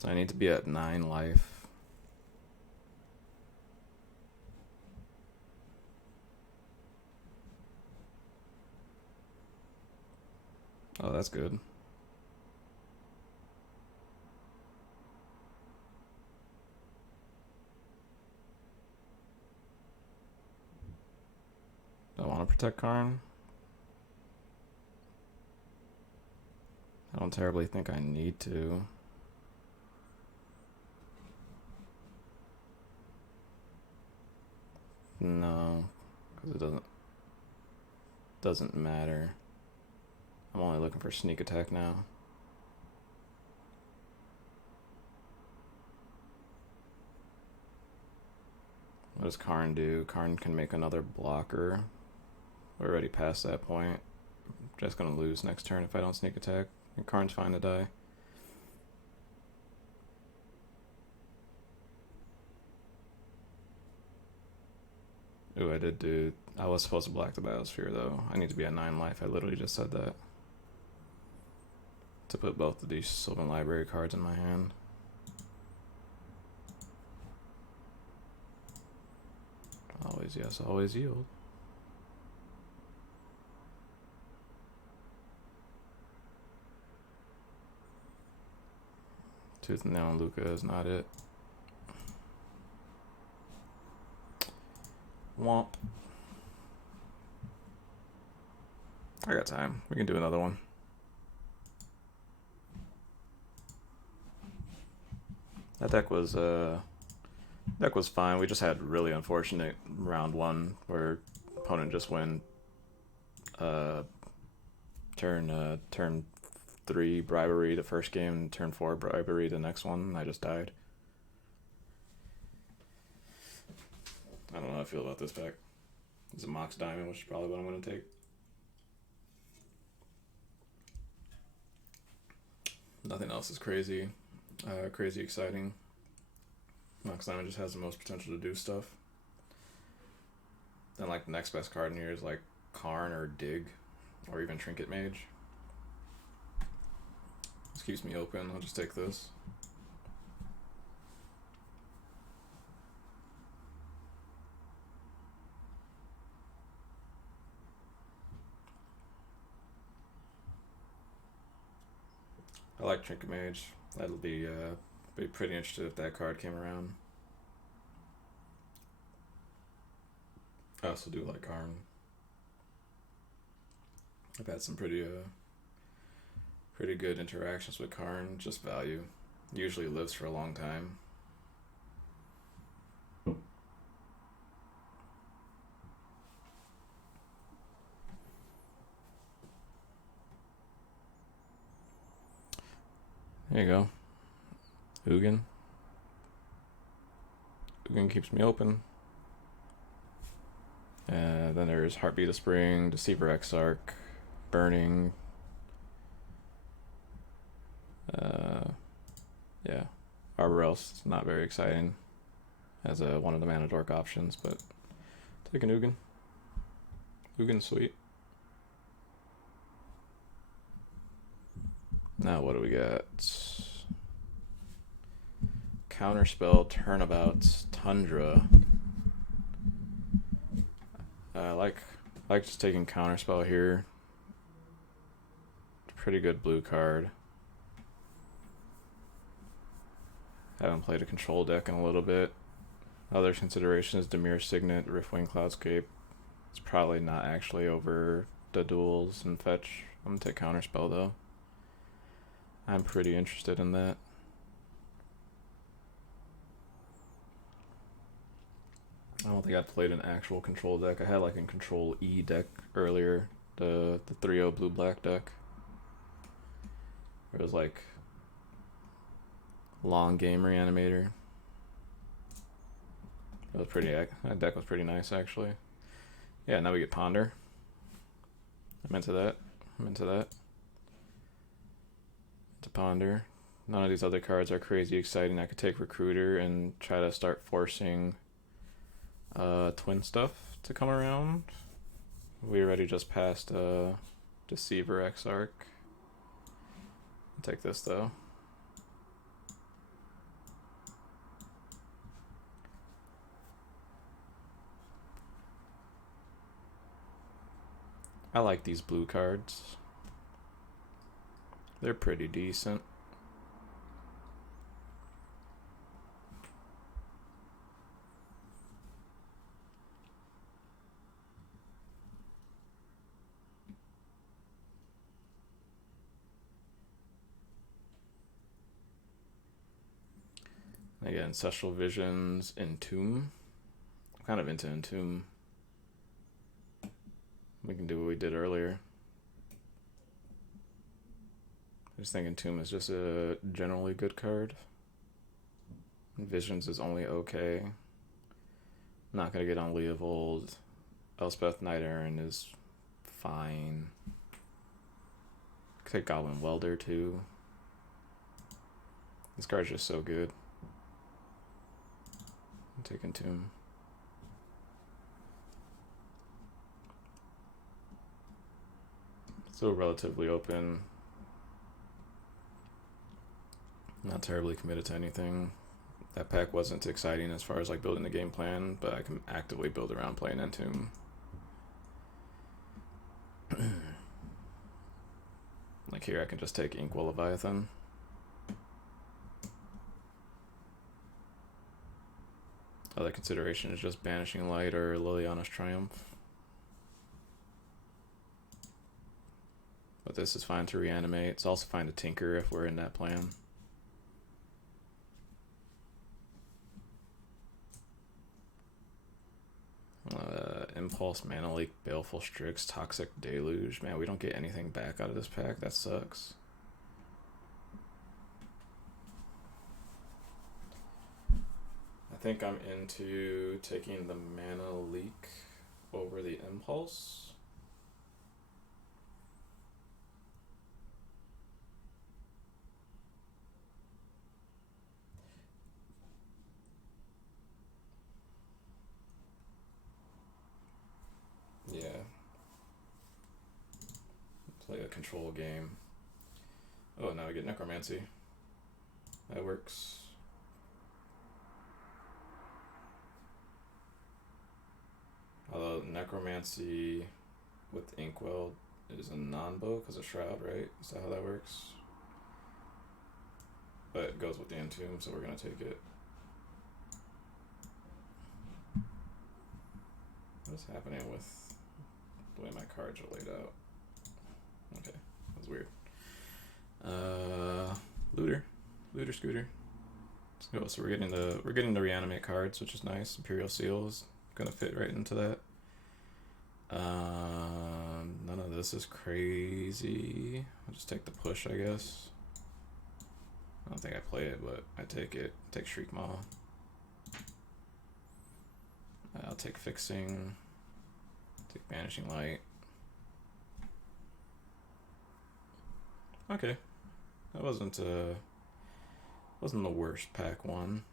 So I need to be at 9 life. Oh, that's good. Do I want to protect Karn? I don't terribly think I need to. No, because it doesn't matter. I'm only looking for sneak attack now. What does Karn do? Karn can make another blocker. We're already past that point. Just gonna lose next turn if I don't sneak attack. And Karn's fine to die. Ooh, I was supposed to block the Biosphere though. I need to be at 9 life. I literally just said that. To put both of these Sylvan Library cards in my hand. Always yes, always yield. Tooth and Nail and Luca is not it. Womp. I got time. We can do another one. That deck was fine. We just had really unfortunate round 1 where opponent just went turn 3 bribery the first game and turn 4 bribery the next one, and I just died. I don't know how I feel about this pack. It's a Mox Diamond, which is probably what I'm going to take. Nothing else is crazy exciting. Mox Diamond just has the most potential to do stuff. Then like the next best card in here is like Karn or Dig, or even Trinket Mage. This keeps me open. I'll just take this. I like Trinket Mage. That'll be pretty interested if that card came around. I also do like Karn. I've had some pretty good interactions with Karn. Just value. Usually lives for a long time. There you go. Ugin. Ugin keeps me open. And then there's Heartbeat of Spring, Deceiver Exarch, Burning. Yeah. Arbor Elf's not very exciting as one of the Mana Dork options, but take an Ugin. Ugin's sweet. Now what do we got? Counterspell, Turnabouts, Tundra. I like just taking Counterspell here. Pretty good blue card. Haven't played a control deck in a little bit. Other considerations: Dimir Signet, Riftwing Cloudscape. It's probably not actually over the duels and fetch. I'm gonna take Counterspell though. I'm pretty interested in that. I don't think I've played an actual control deck. I had like a Control E deck earlier, the 3-0 blue-black deck. It was like long game reanimator. That deck was pretty nice actually. Yeah, now we get Ponder. I'm into that. To Ponder. None of these other cards are crazy exciting. I could take Recruiter and try to start forcing twin stuff to come around. We already just passed Deceiver Exarch. I'll take this though. I like these blue cards. They're pretty decent. Again, Ancestral Visions, Entomb. I'm kind of into Entomb. We can do what we did earlier. I just think Entomb is just a generally good card. Visions is only okay. Not gonna get on Leovold. Elspeth Knight Errant is fine. Could take Goblin Welder too. This card's just so good. I'm taking Tomb. Still relatively open. Not terribly committed to anything. That pack wasn't exciting as far as like building the game plan, but I can actively build around playing Entomb. Like here I can just take Inkwell Leviathan. Other consideration is just Banishing Light or Liliana's Triumph. But this is fine to reanimate. It's also fine to tinker if we're in that plan. Impulse, Mana Leak, Baleful Strix, Toxic Deluge. Man, we don't get anything back out of this pack. That sucks. I think I'm into taking the Mana Leak over the Impulse. Yeah. Play a control game. Oh, now I get Necromancy. That works. Although Necromancy with Inkwell is a non-bow because of Shroud, right? Is that how that works? But it goes with the Entomb, so we're going to take it. What's happening with the way my cards are laid out? Okay, that's weird. Looter Scooter. Let's go. So we're getting the reanimate cards, which is nice. Imperial Seals gonna fit right into that. None of this is crazy. I'll just take the push, I guess. I don't think I play it, but I take it. Take Shriek Maw. I'll take Fixing. Take Banishing Light. Okay, that wasn't the worst pack one.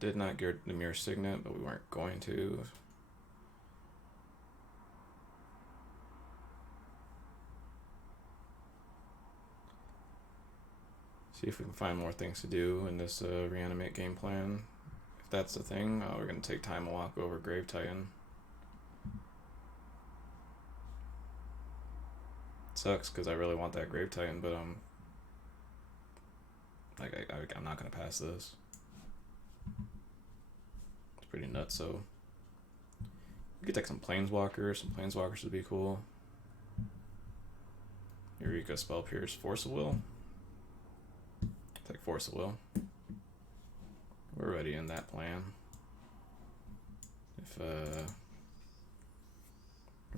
Did not get the Mirror Signet, but we weren't going to. See if we can find more things to do in this reanimate game plan. If that's the thing, we're gonna take Time Walk over Grave Titan. Sucks because I really want that Grave Titan, but I'm not gonna pass this. It's pretty nuts. So we could take some Planeswalkers. Some Planeswalkers would be cool. Eureka, Spell Pierce, Force of Will. Take Force of Will. We're already in that plan. If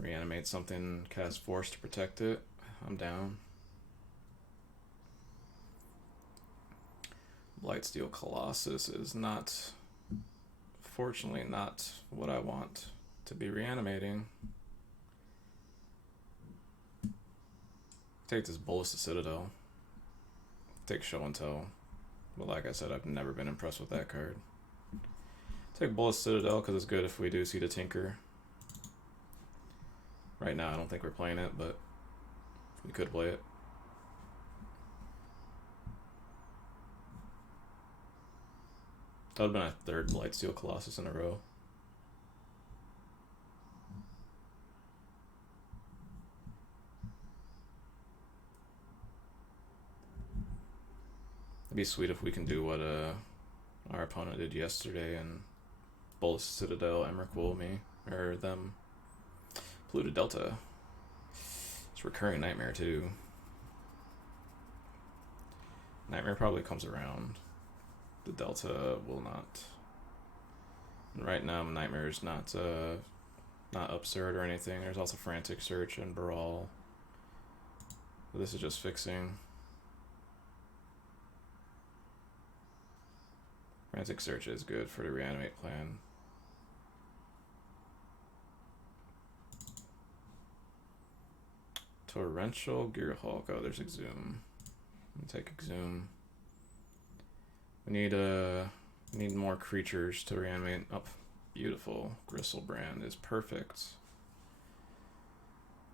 reanimate something, cast Force to protect it, I'm down. Blightsteel Colossus is not, fortunately, not what I want to be reanimating. Take this Ballista Citadel. Take Show and Tell. But like I said, I've never been impressed with that card. Take Ballista Citadel because it's good if we do see the Tinker. Right now, I don't think we're playing it, but we could play it. That would have been a third Blightsteel Colossus in a row. be sweet if we can do what our opponent did yesterday and Bolas Citadel, Emrakul me, or them. Polluted Delta. It's Recurring Nightmare too. Nightmare probably comes around. The Delta will not. And right now, Nightmare is not absurd or anything. There's also Frantic Search and Baral. But this is just fixing. Frantic Search is good for the Reanimate plan. Torrential Gearhulk. Oh, there's Exhume. Take Exhume. We need more creatures to reanimate. Oh, beautiful. Gristlebrand is perfect.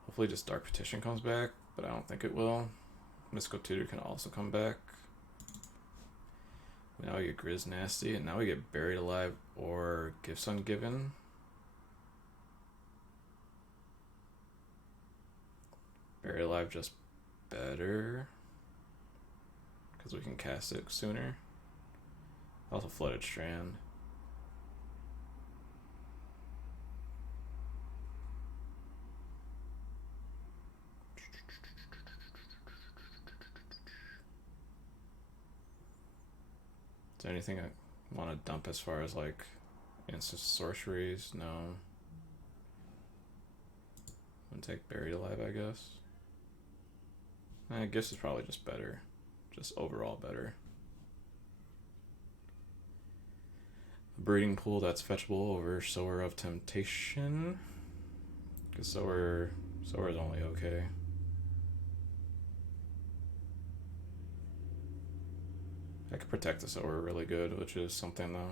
Hopefully just Dark Petition comes back, but I don't think it will. Mystical Tutor can also come back. Now we get Grizz Nasty, and now we get Buried Alive or Gifts Ungiven. Buried Alive just better, because we can cast it sooner. Also Flooded Strand. Is there anything I want to dump as far as like instant sorceries? No. I'm gonna take Buried Alive, I guess. I guess it's probably just better. Just overall better. A Breeding Pool that's fetchable over Sower of Temptation. Because Sower is only okay. I could protect the Sower really good, which is something though.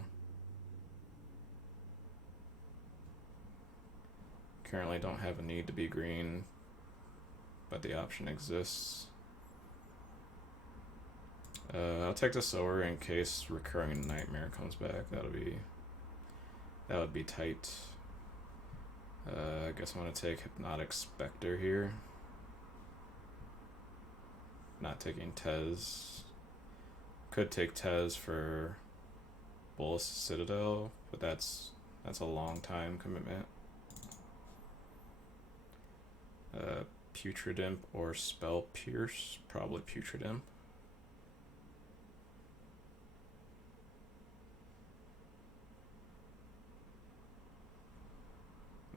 Currently don't have a need to be green, but the option exists. I'll take the Sower in case Recurring Nightmare comes back. That would be tight. I guess I'm gonna take Hypnotic Spectre here. Not taking Tez. Could take Tez for Bolas Citadel, but that's a long time commitment. Putrid Imp or Spell Pierce, probably Putrid Imp.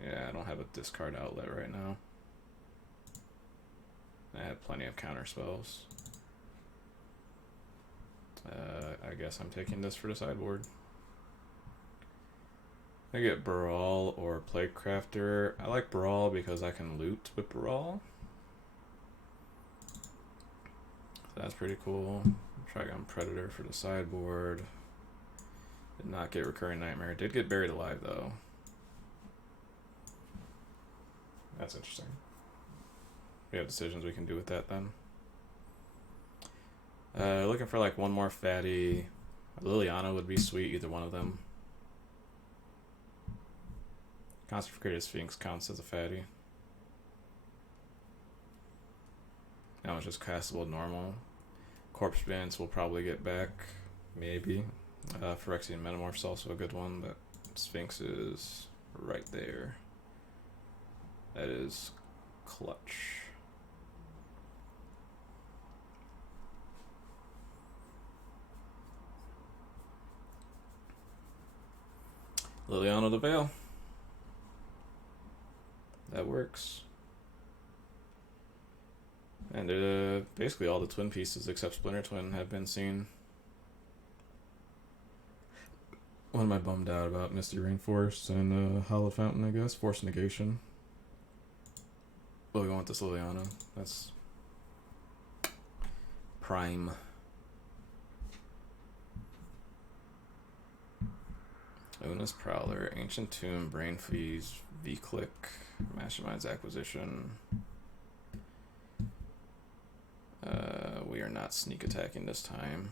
Yeah, I don't have a discard outlet right now. I have plenty of counter spells. I guess I'm taking this for the sideboard. I get Baral or Plaguecrafter. I like Baral because I can loot with Baral. So that's pretty cool. Trigon Predator for the sideboard. Did not get Recurring Nightmare. Did get Buried Alive though. That's interesting. We have decisions we can do with that then. Looking for like one more fatty. Liliana would be sweet, either one of them. Consecrated Sphinx counts as a fatty. Now it's just castable normal. Corpse Vince will probably get back, maybe. Phyrexian Metamorph's also a good one, but Sphinx is right there. That is clutch. Liliana the Veil. That works. And basically all the twin pieces except Splinter Twin have been seen. What am I bummed out about? Misty Rainforest and Hollow Fountain, I guess. Force Negation. Well, we want this Liliana. That's prime. Una's Prowler, Ancient Tomb, Brain Freeze, V-Click, Mastermind's Acquisition. We are not sneak attacking this time.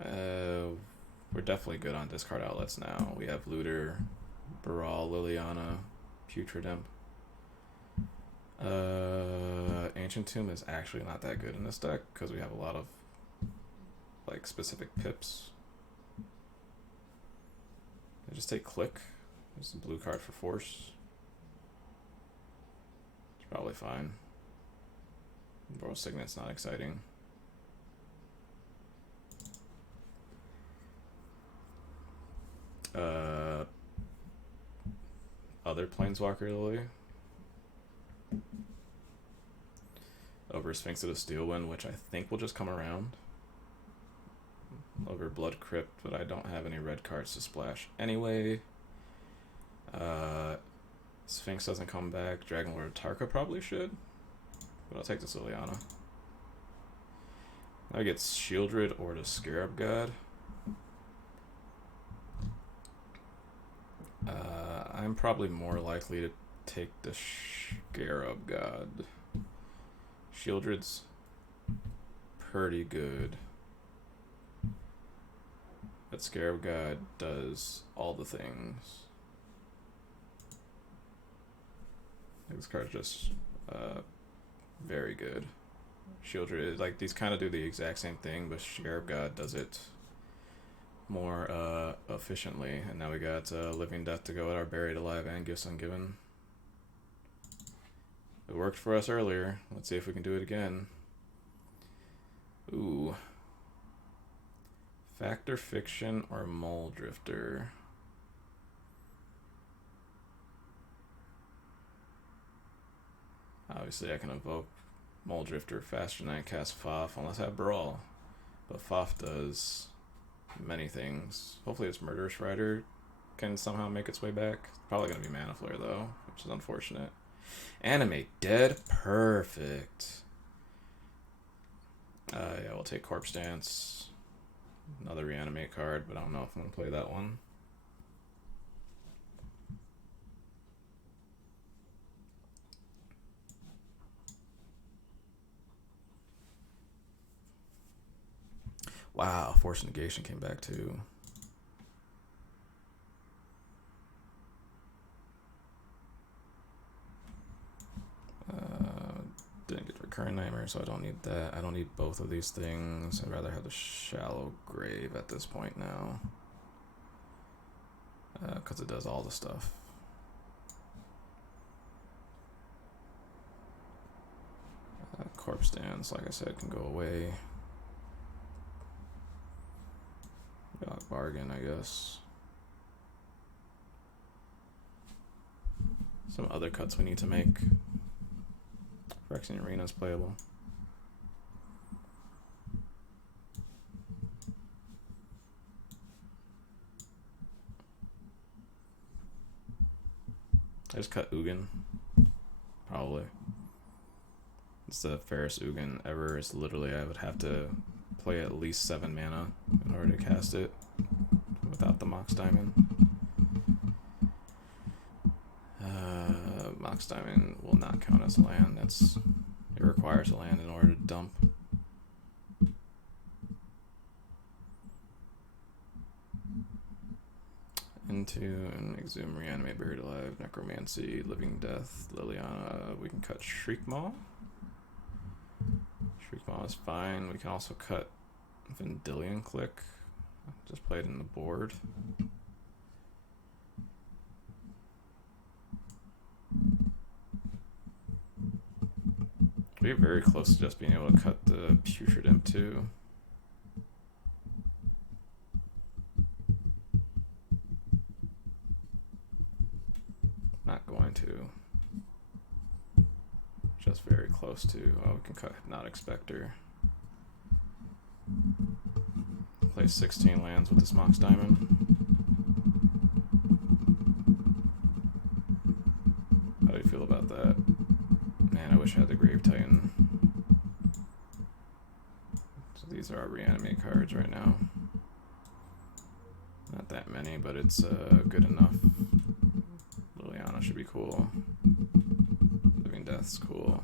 We're definitely good on discard outlets now. We have Looter, Baral, Liliana, Putrid Imp. Ancient Tomb is actually not that good in this deck because we have a lot of like specific pips. I just take Click. There's a blue card for Force. It's probably fine. Bro Signet's not exciting. Other Planeswalker Lily. Over Sphinx of the Steelwind, which I think will just come around. Over Blood Crypt, but I don't have any red cards to splash anyway. Sphinx doesn't come back. Dragon Lord Tarka probably should, but I'll take this Liliana. Now I get Shieldred or the Scarab God. I'm probably more likely to take the Scarab God. Shieldred's pretty good. That Scarab God does all the things. This card's just very good. Shieldred, like, these kind of do the exact same thing, but Scarab God does it more efficiently. And now we got Living Death to go at our Buried Alive and Gifts Ungiven. It worked for us earlier. Let's see if we can do it again. Ooh. Factor Fiction or Mole Drifter? Obviously I can evoke Mole Drifter faster than I cast Faf unless I have Brawl. But Faf does many things. Hopefully its Murderous Rider can somehow make its way back. It's probably going to be Mana Flare though, which is unfortunate. Animate Dead, perfect. Yeah, we'll take Corpse Dance. Another Reanimate card, but I don't know if I'm going to play that one. Wow, Force Negation came back too. Didn't get Recurring Nightmare, so I don't need that. I don't need both of these things. I'd rather have the Shallow Grave at this point now. Because it does all the stuff. Corpse Dance, like I said, can go away. Bargain, I guess. Some other cuts we need to make. Phyrexian Arena is playable. I just cut Ugin. Probably. It's the fairest Ugin ever. It's literally, I would have to play at least 7 mana in order to cast it without the Mox Diamond. Mox Diamond will not count as land. It requires a land in order to dump. Into and Exhume, Reanimate, Buried Alive, Necromancy, Living Death, Liliana. We can cut Shriekmaw. Shriekmaw is fine. We can also cut Vendilion Click. Just play it in the board. We're very close to just being able to cut the Putrid Imp too. Not going to. Just very close to. Oh, we can cut Hypnotic Spectre. Play 16 lands with this Mox Diamond. How do you feel about that? Man, I wish I had the Grave Titan. So these are our Reanimate cards right now. Not that many, but it's good enough. Liliana should be cool. Living Death's cool.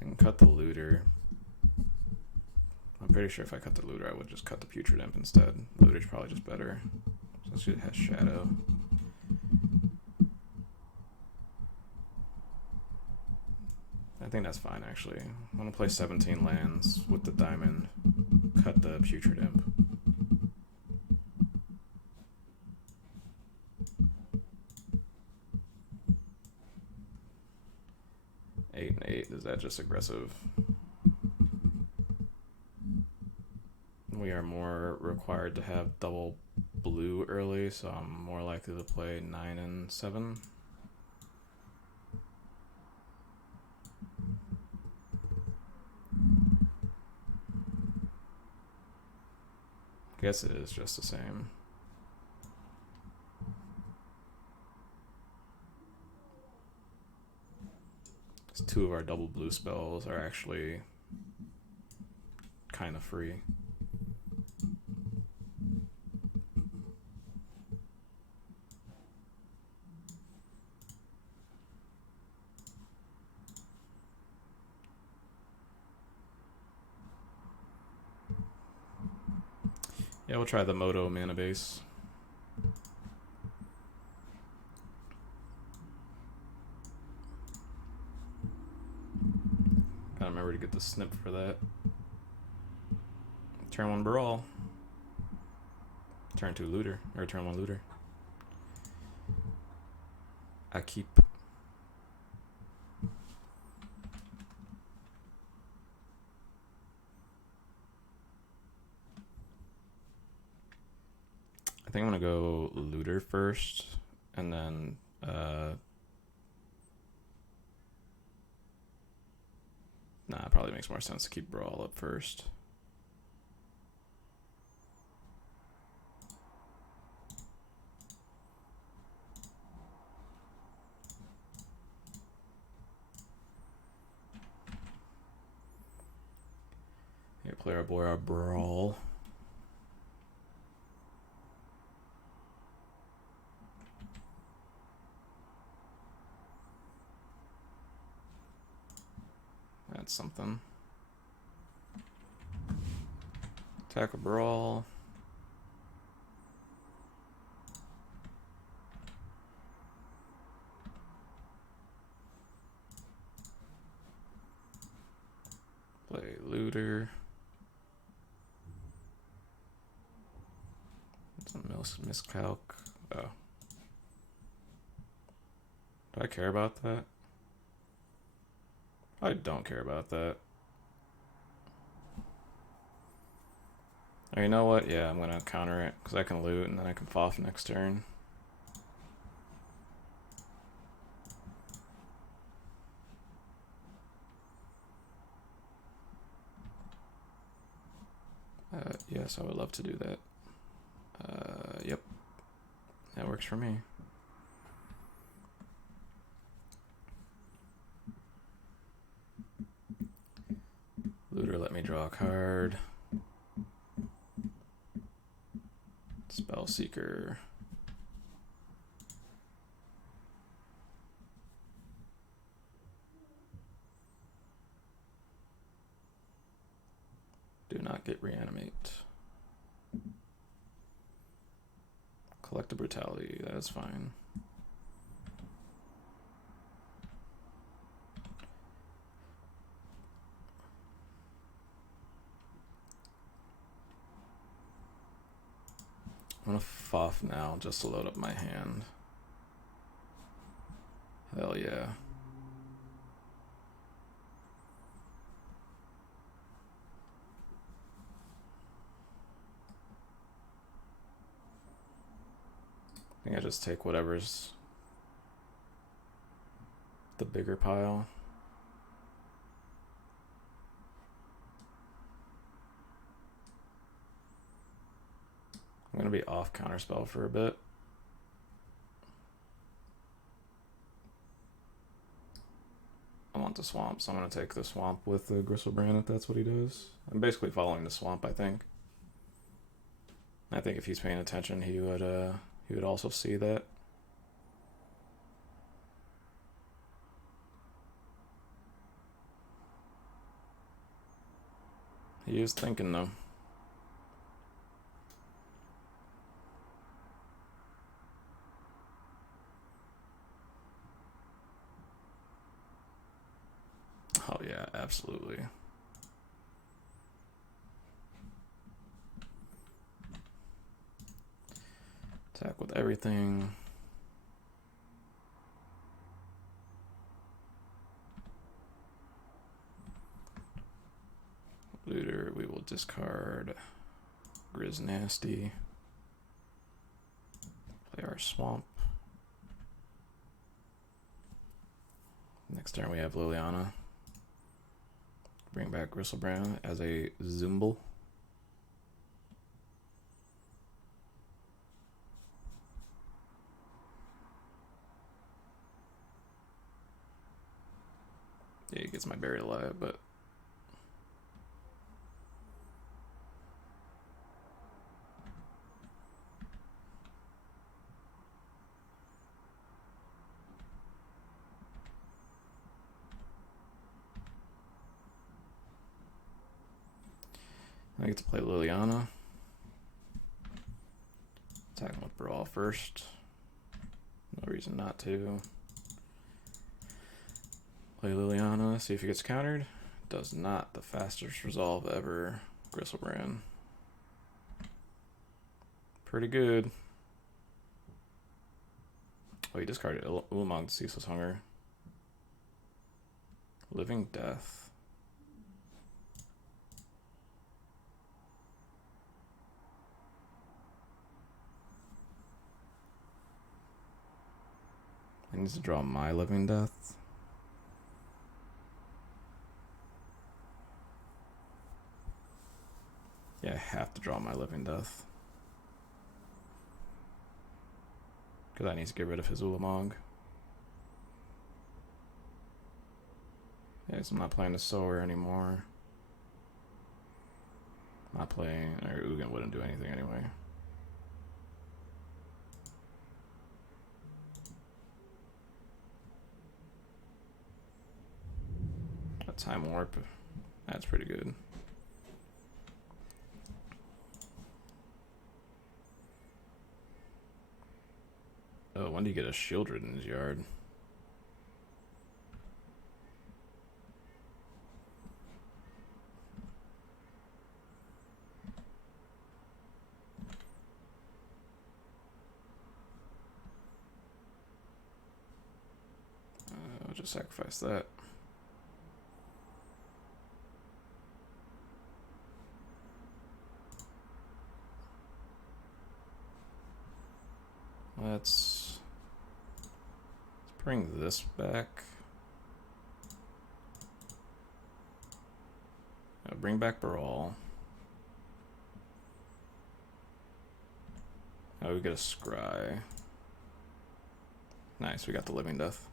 I can cut the Looter. I'm pretty sure if I cut the Looter, I would just cut the Putrid Imp instead. Looter's probably just better. So Let's get has shadow. I think that's fine actually. I'm gonna play 17 lands with the diamond. Cut the Putrid Imp. Eight and 8, is that just aggressive? We are more required to have double blue early, so I'm more likely to play 9 and 7. Guess it is just the same. Because 2 of our double blue spells are actually kind of free. Yeah, we'll try the Moto mana base. Gotta remember to get the snip for that. Turn 1 Brawl. Turn 2 Looter, or turn 1 Looter. I keep. I think I'm gonna go Looter first, and then nah, it probably makes more sense to keep Brawl up first. Here, play our boy our Brawl. That's something. Attack a Brawl. Play Looter. It's a miscalc. Oh. Do I care about that? I don't care about that. Oh, you know what? Yeah, I'm gonna counter it because I can loot and then I can FOF next turn. Yes, I would love to do that. Yep. That works for me. Looter, let me draw a card. Spellseeker. Do not get reanimate. Collect the brutality, that is fine. I'm gonna FOF now just to load up my hand. Hell yeah. I think I just take whatever's the bigger pile. I'm gonna be off counterspell for a bit. I want the swamp, so I'm gonna take the swamp with the Gristlebrand if that's what he does. I'm basically following the swamp, I think. I think if he's paying attention, he would also see that. He is thinking though. Yeah, absolutely. Attack with everything. Looter, we will discard Grizz Nasty. Play our Swamp. Next turn we have Liliana. Bring back Griselbrand as a Zoombl. Yeah, he gets my Buried Alive, but I get to play Liliana. Attacking with Brawl first. No reason not to. Play Liliana, see if he gets countered. Does not. The fastest resolve ever. Griselbrand. Pretty good. Oh, he discarded Ulamog, Ceaseless Hunger. Living Death. I need to draw my Living Death. Yeah, I have to draw my Living Death. Because I need to get rid of his Ulamog. Yeah, so I'm not playing the Sower anymore. Not playing, or Ugin wouldn't do anything anyway. A Time Warp, that's pretty good. Oh, when do you get a Shieldred in his yard? I'll just sacrifice that. Let's bring this back. Bring back Brawl. Oh, we get a Scry. Nice, we got the Living Death.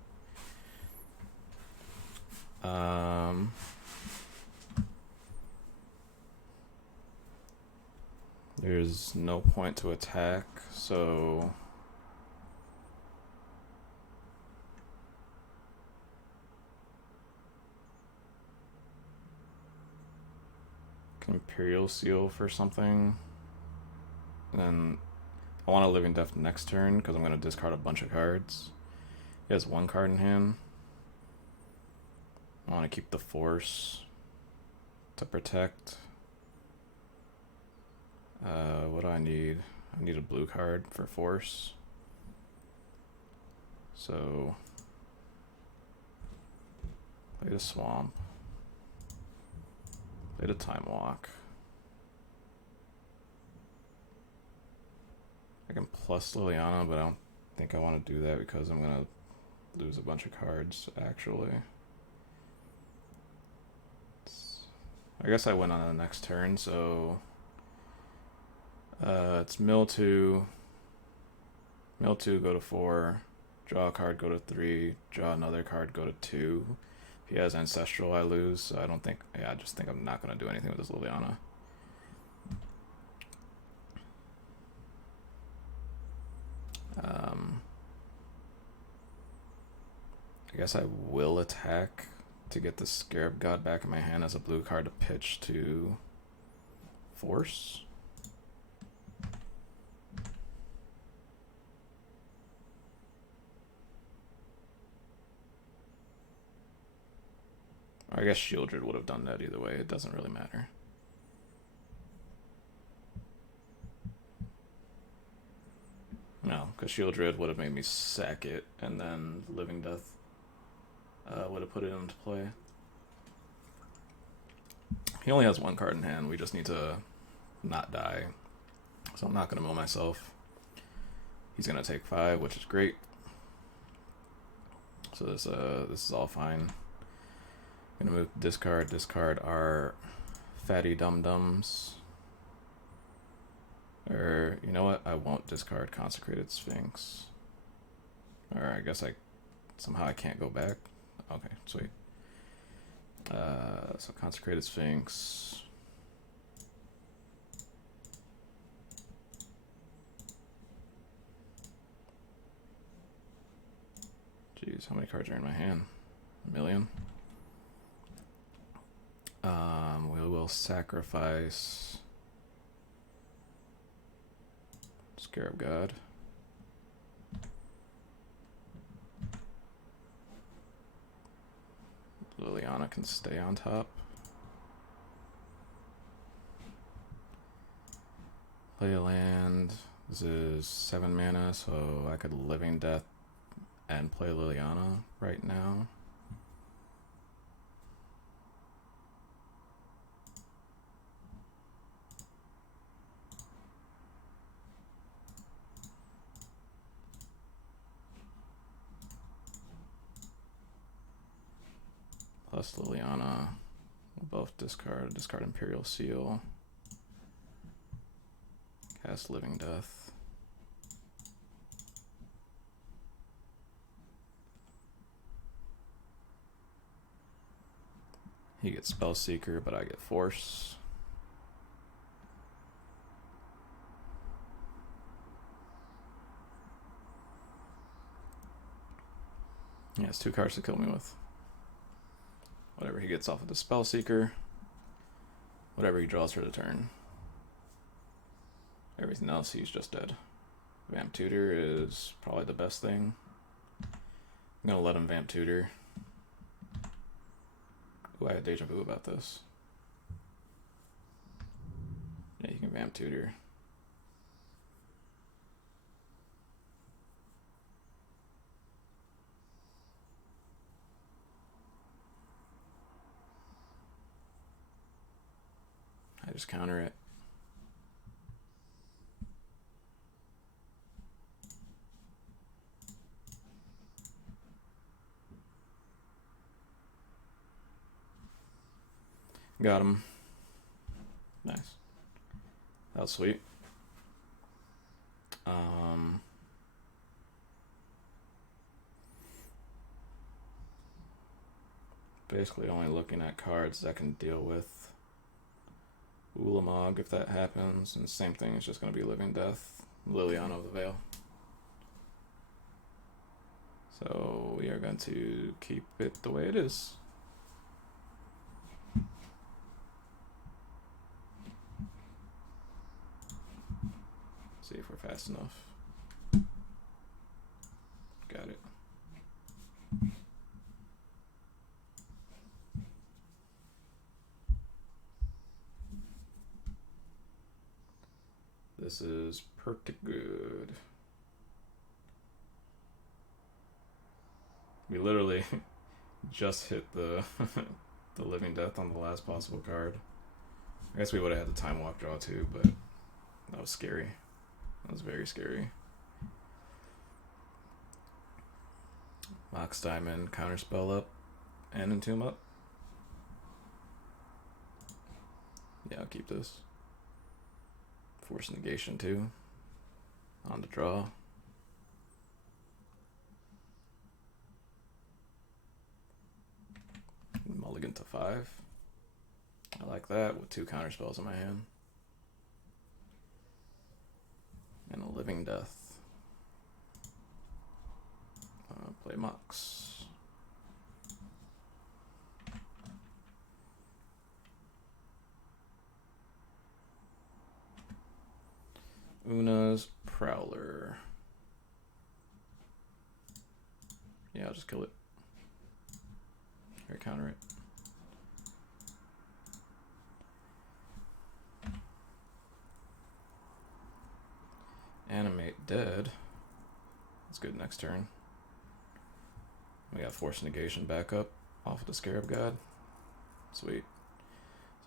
There's no point to attack, so Imperial Seal for something. And then I want a Living Death next turn because I'm going to discard a bunch of cards. He has one card in hand. I want to keep the Force to protect. What do I need? I need a blue card for Force. So, play the Swamp. Play the Time Walk. I can plus Liliana, but I don't think I want to do that because I'm going to lose a bunch of cards, actually. I guess I went on the next turn, so it's mill 2, go to 4, draw a card, go to 3, draw another card, go to 2. If he has Ancestral, I lose, so I don't think, I just think I'm not going to do anything with this Liliana. I guess I will attack to get the Scarab God back in my hand as a blue card to pitch to Force. Or I guess Shieldred would have done that either way. It doesn't really matter. No, because Shieldred would have made me sack it, and then Living Death would have put it into play. He only has one card in hand. We just need to not die. So I'm not going to mill myself. He's going to take 5, which is great. So this is all fine. I'm going to move discard our fatty dum-dums. Or, you know what? I won't discard Consecrated Sphinx. Or I guess somehow I can't go back. Okay, sweet. So Consecrated Sphinx. Jeez, how many cards are in my hand? A million? We will sacrifice Scarab God. Liliana can stay on top. Play a land. This is 7 mana, so I could Living Death and play Liliana right now. Plus Liliana. We'll both discard Imperial Seal. Cast Living Death. He gets Spellseeker, but I get Force. He has 2 cards to kill me with. Whatever he gets off of the Spellseeker. Whatever he draws for the turn. Everything else, he's just dead. Vamp Tutor is probably the best thing. I'm gonna let him Vamp Tutor. Ooh, I had deja vu about this. Yeah, you can Vamp Tutor. I just counter it. Got him. Nice. That was sweet. Basically only looking at cards that can deal with Ulamog if that happens, and same thing, it's just going to be Living Death, Liliana of the Veil. So we are going to keep it the way it is. See if we're fast enough. Got it. This is pretty good. We literally just hit the the Living Death on the last possible card. I guess we would have had the Time Walk draw too, but that was scary. That was very scary. Mox Diamond, Counterspell up, and Entomb up. Yeah, I'll keep this. Force Negation too. On the draw. Mulligan to 5. I like that with 2 counterspells in my hand. And a Living Death. Play Mox. Una's Prowler. Yeah, I'll just kill it. Or counter it. Animate dead. That's good next turn. We got Force Negation back up off of the Scarab God. Sweet.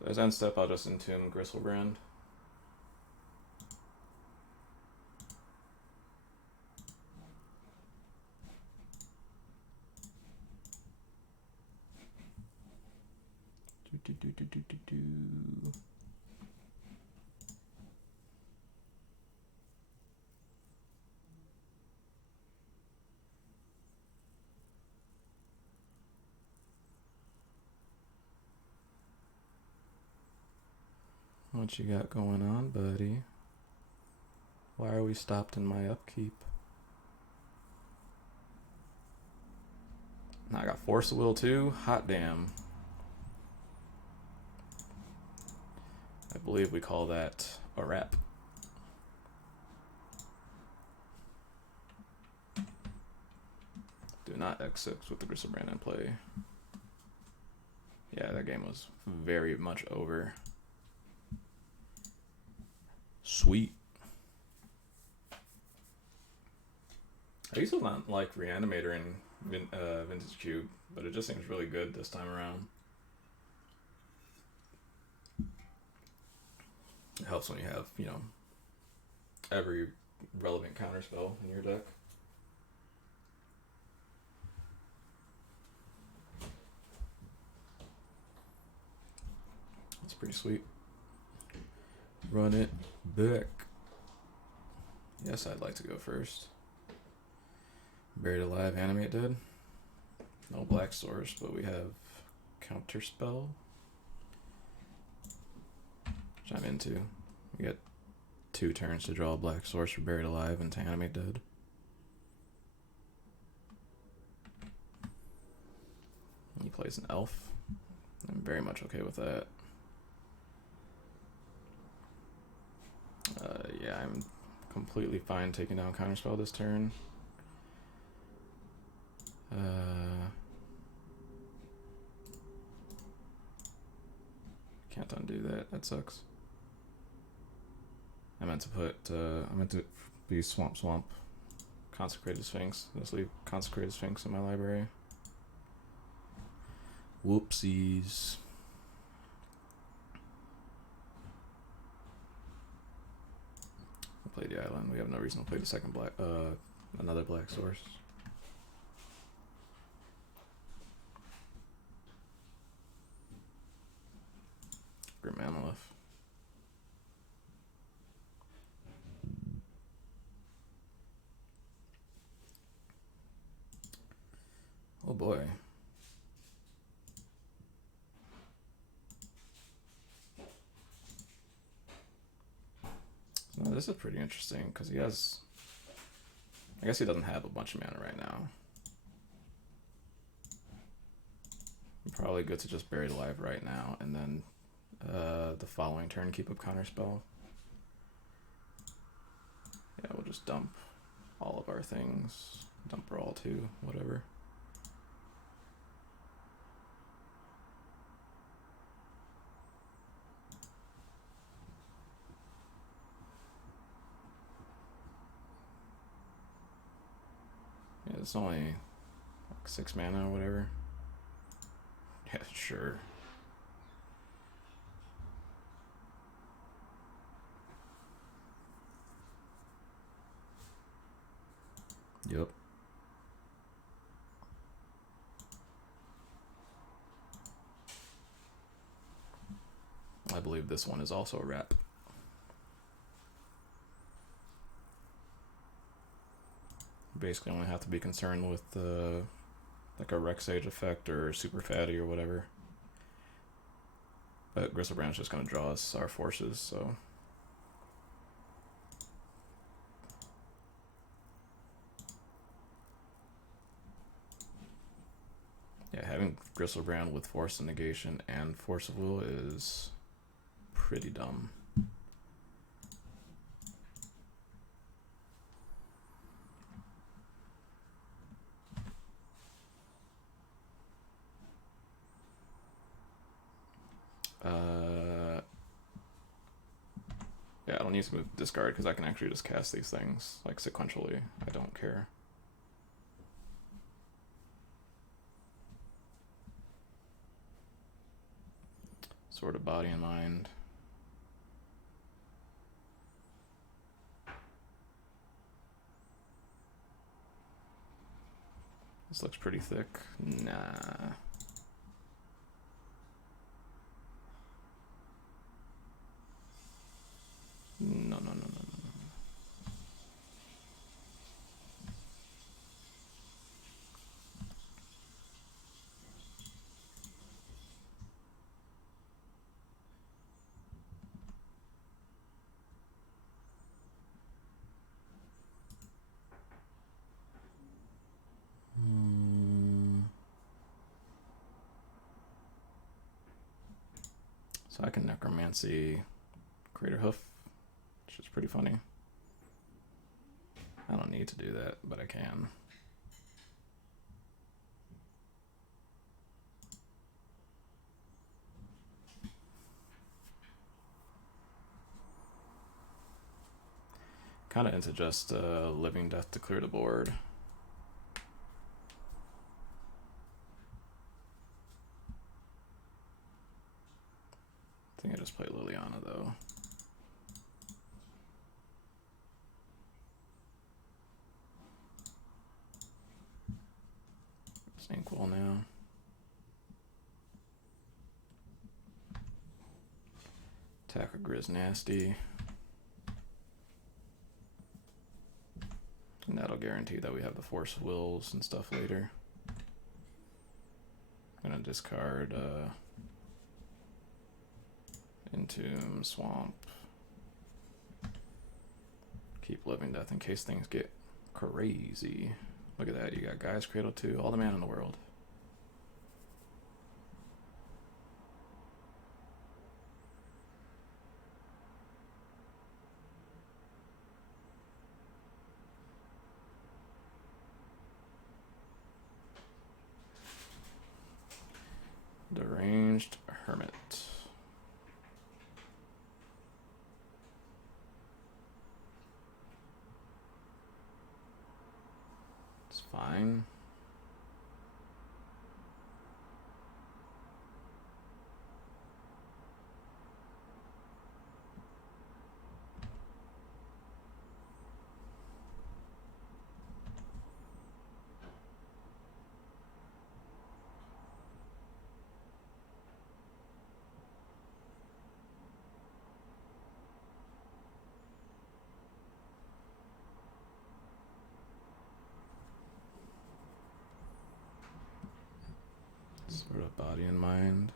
So as end step, I'll just Entomb Gristlebrand. What you got going on, buddy? Why are we stopped in my upkeep? Now I got Force of Will too. Hot damn. I believe we call that a wrap. Do not X6 with the Gristlebrand in play. Yeah, that game was very much over. Sweet. I used to not like Reanimator in Vintage Cube, but it just seems really good this time around. It helps when you have, you know, every relevant counterspell in your deck. It's pretty sweet. Run it back. Yes, I'd like to go first. Buried Alive, Animate Dead. No black source, but we have Counterspell, which I'm into. We get 2 turns to draw a black source for Buried Alive and to Animate Dead. He plays an elf. I'm very much okay with that. Yeah, I'm completely fine taking down Counterspell this turn. Can't undo that. That sucks. I meant to be Swamp. Consecrated Sphinx. Let's leave Consecrated Sphinx in my library. Whoopsies. We'll play the island. We have no reason to play the second black, another black source. Grim Amalith. Oh boy. No, this is pretty interesting because he has. I guess he doesn't have a bunch of mana right now. Probably good to just Buried Alive right now and then the following turn keep up Counterspell. Yeah, we'll just dump all of our things. Dump Brawl too, whatever. Yeah, it's only like 6 mana or whatever. Yeah, sure. Yep. I believe this one is also a wrap. Basically only have to be concerned with like a Rexage effect or Super Fatty or whatever. But Gristlebrand's just gonna draw us our forces, so. Yeah, having Gristlebrand with Force of Negation and Force of Will is pretty dumb. Yeah, don't need to move discard because I can actually just cast these things like sequentially. I don't care. Sword of Body and Mind. This looks pretty thick. Nah. No, no, no, no, no. So I can Necromancy Crater Hoof, which is pretty funny. I don't need to do that, but I can. Kind of into just Living Death to clear the board. I think I just play Liliana though. It's Inkwell now. Attack a Grizz Nasty. And that'll guarantee that we have the Force Wills and stuff later. I'm gonna discard Entomb, Swamp. Keep Living Death in case things get crazy. Look at that, you got Gaia's Cradle too, all the mana in the world. Deranged Hermit. It's fine. Sort of Body and Mind.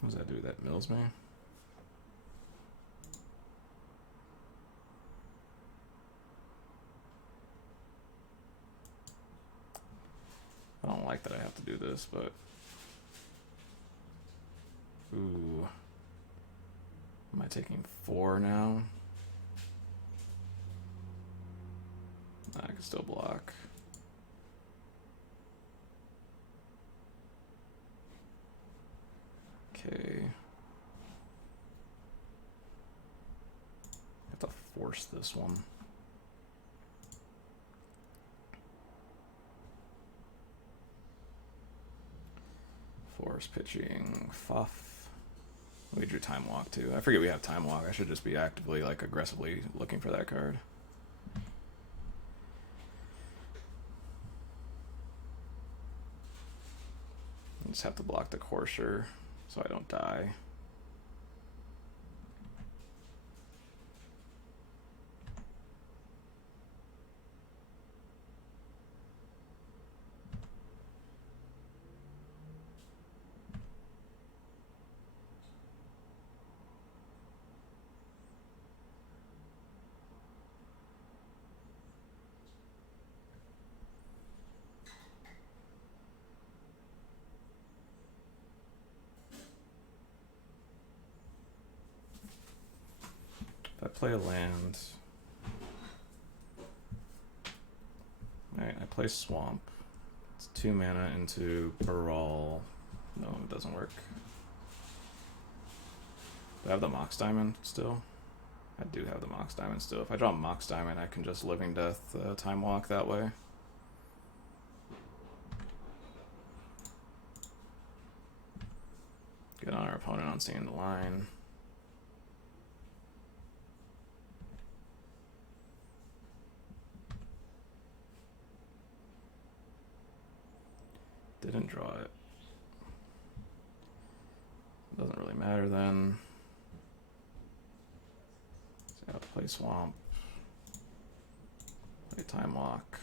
What does that do? That mills me? I don't like that I have to do this, but... Ooh. Am I taking 4 now? I can still block. Okay. I have to force this one. Force pitching Fuff. We drew Time Walk too. I forget we have Time Walk. I should just be actively, like, aggressively looking for that card. I just have to block the Courser so I don't die. If I play a land, alright, I play Swamp. It's 2 mana into Baral. No, it doesn't work. Do I have the Mox Diamond still? I do have the Mox Diamond still. If I draw Mox Diamond, I can just Living Death Time Walk that way. Get on our opponent on seeing the line. Didn't draw it. Doesn't really matter then. So I'll play Swamp. Play Time Walk.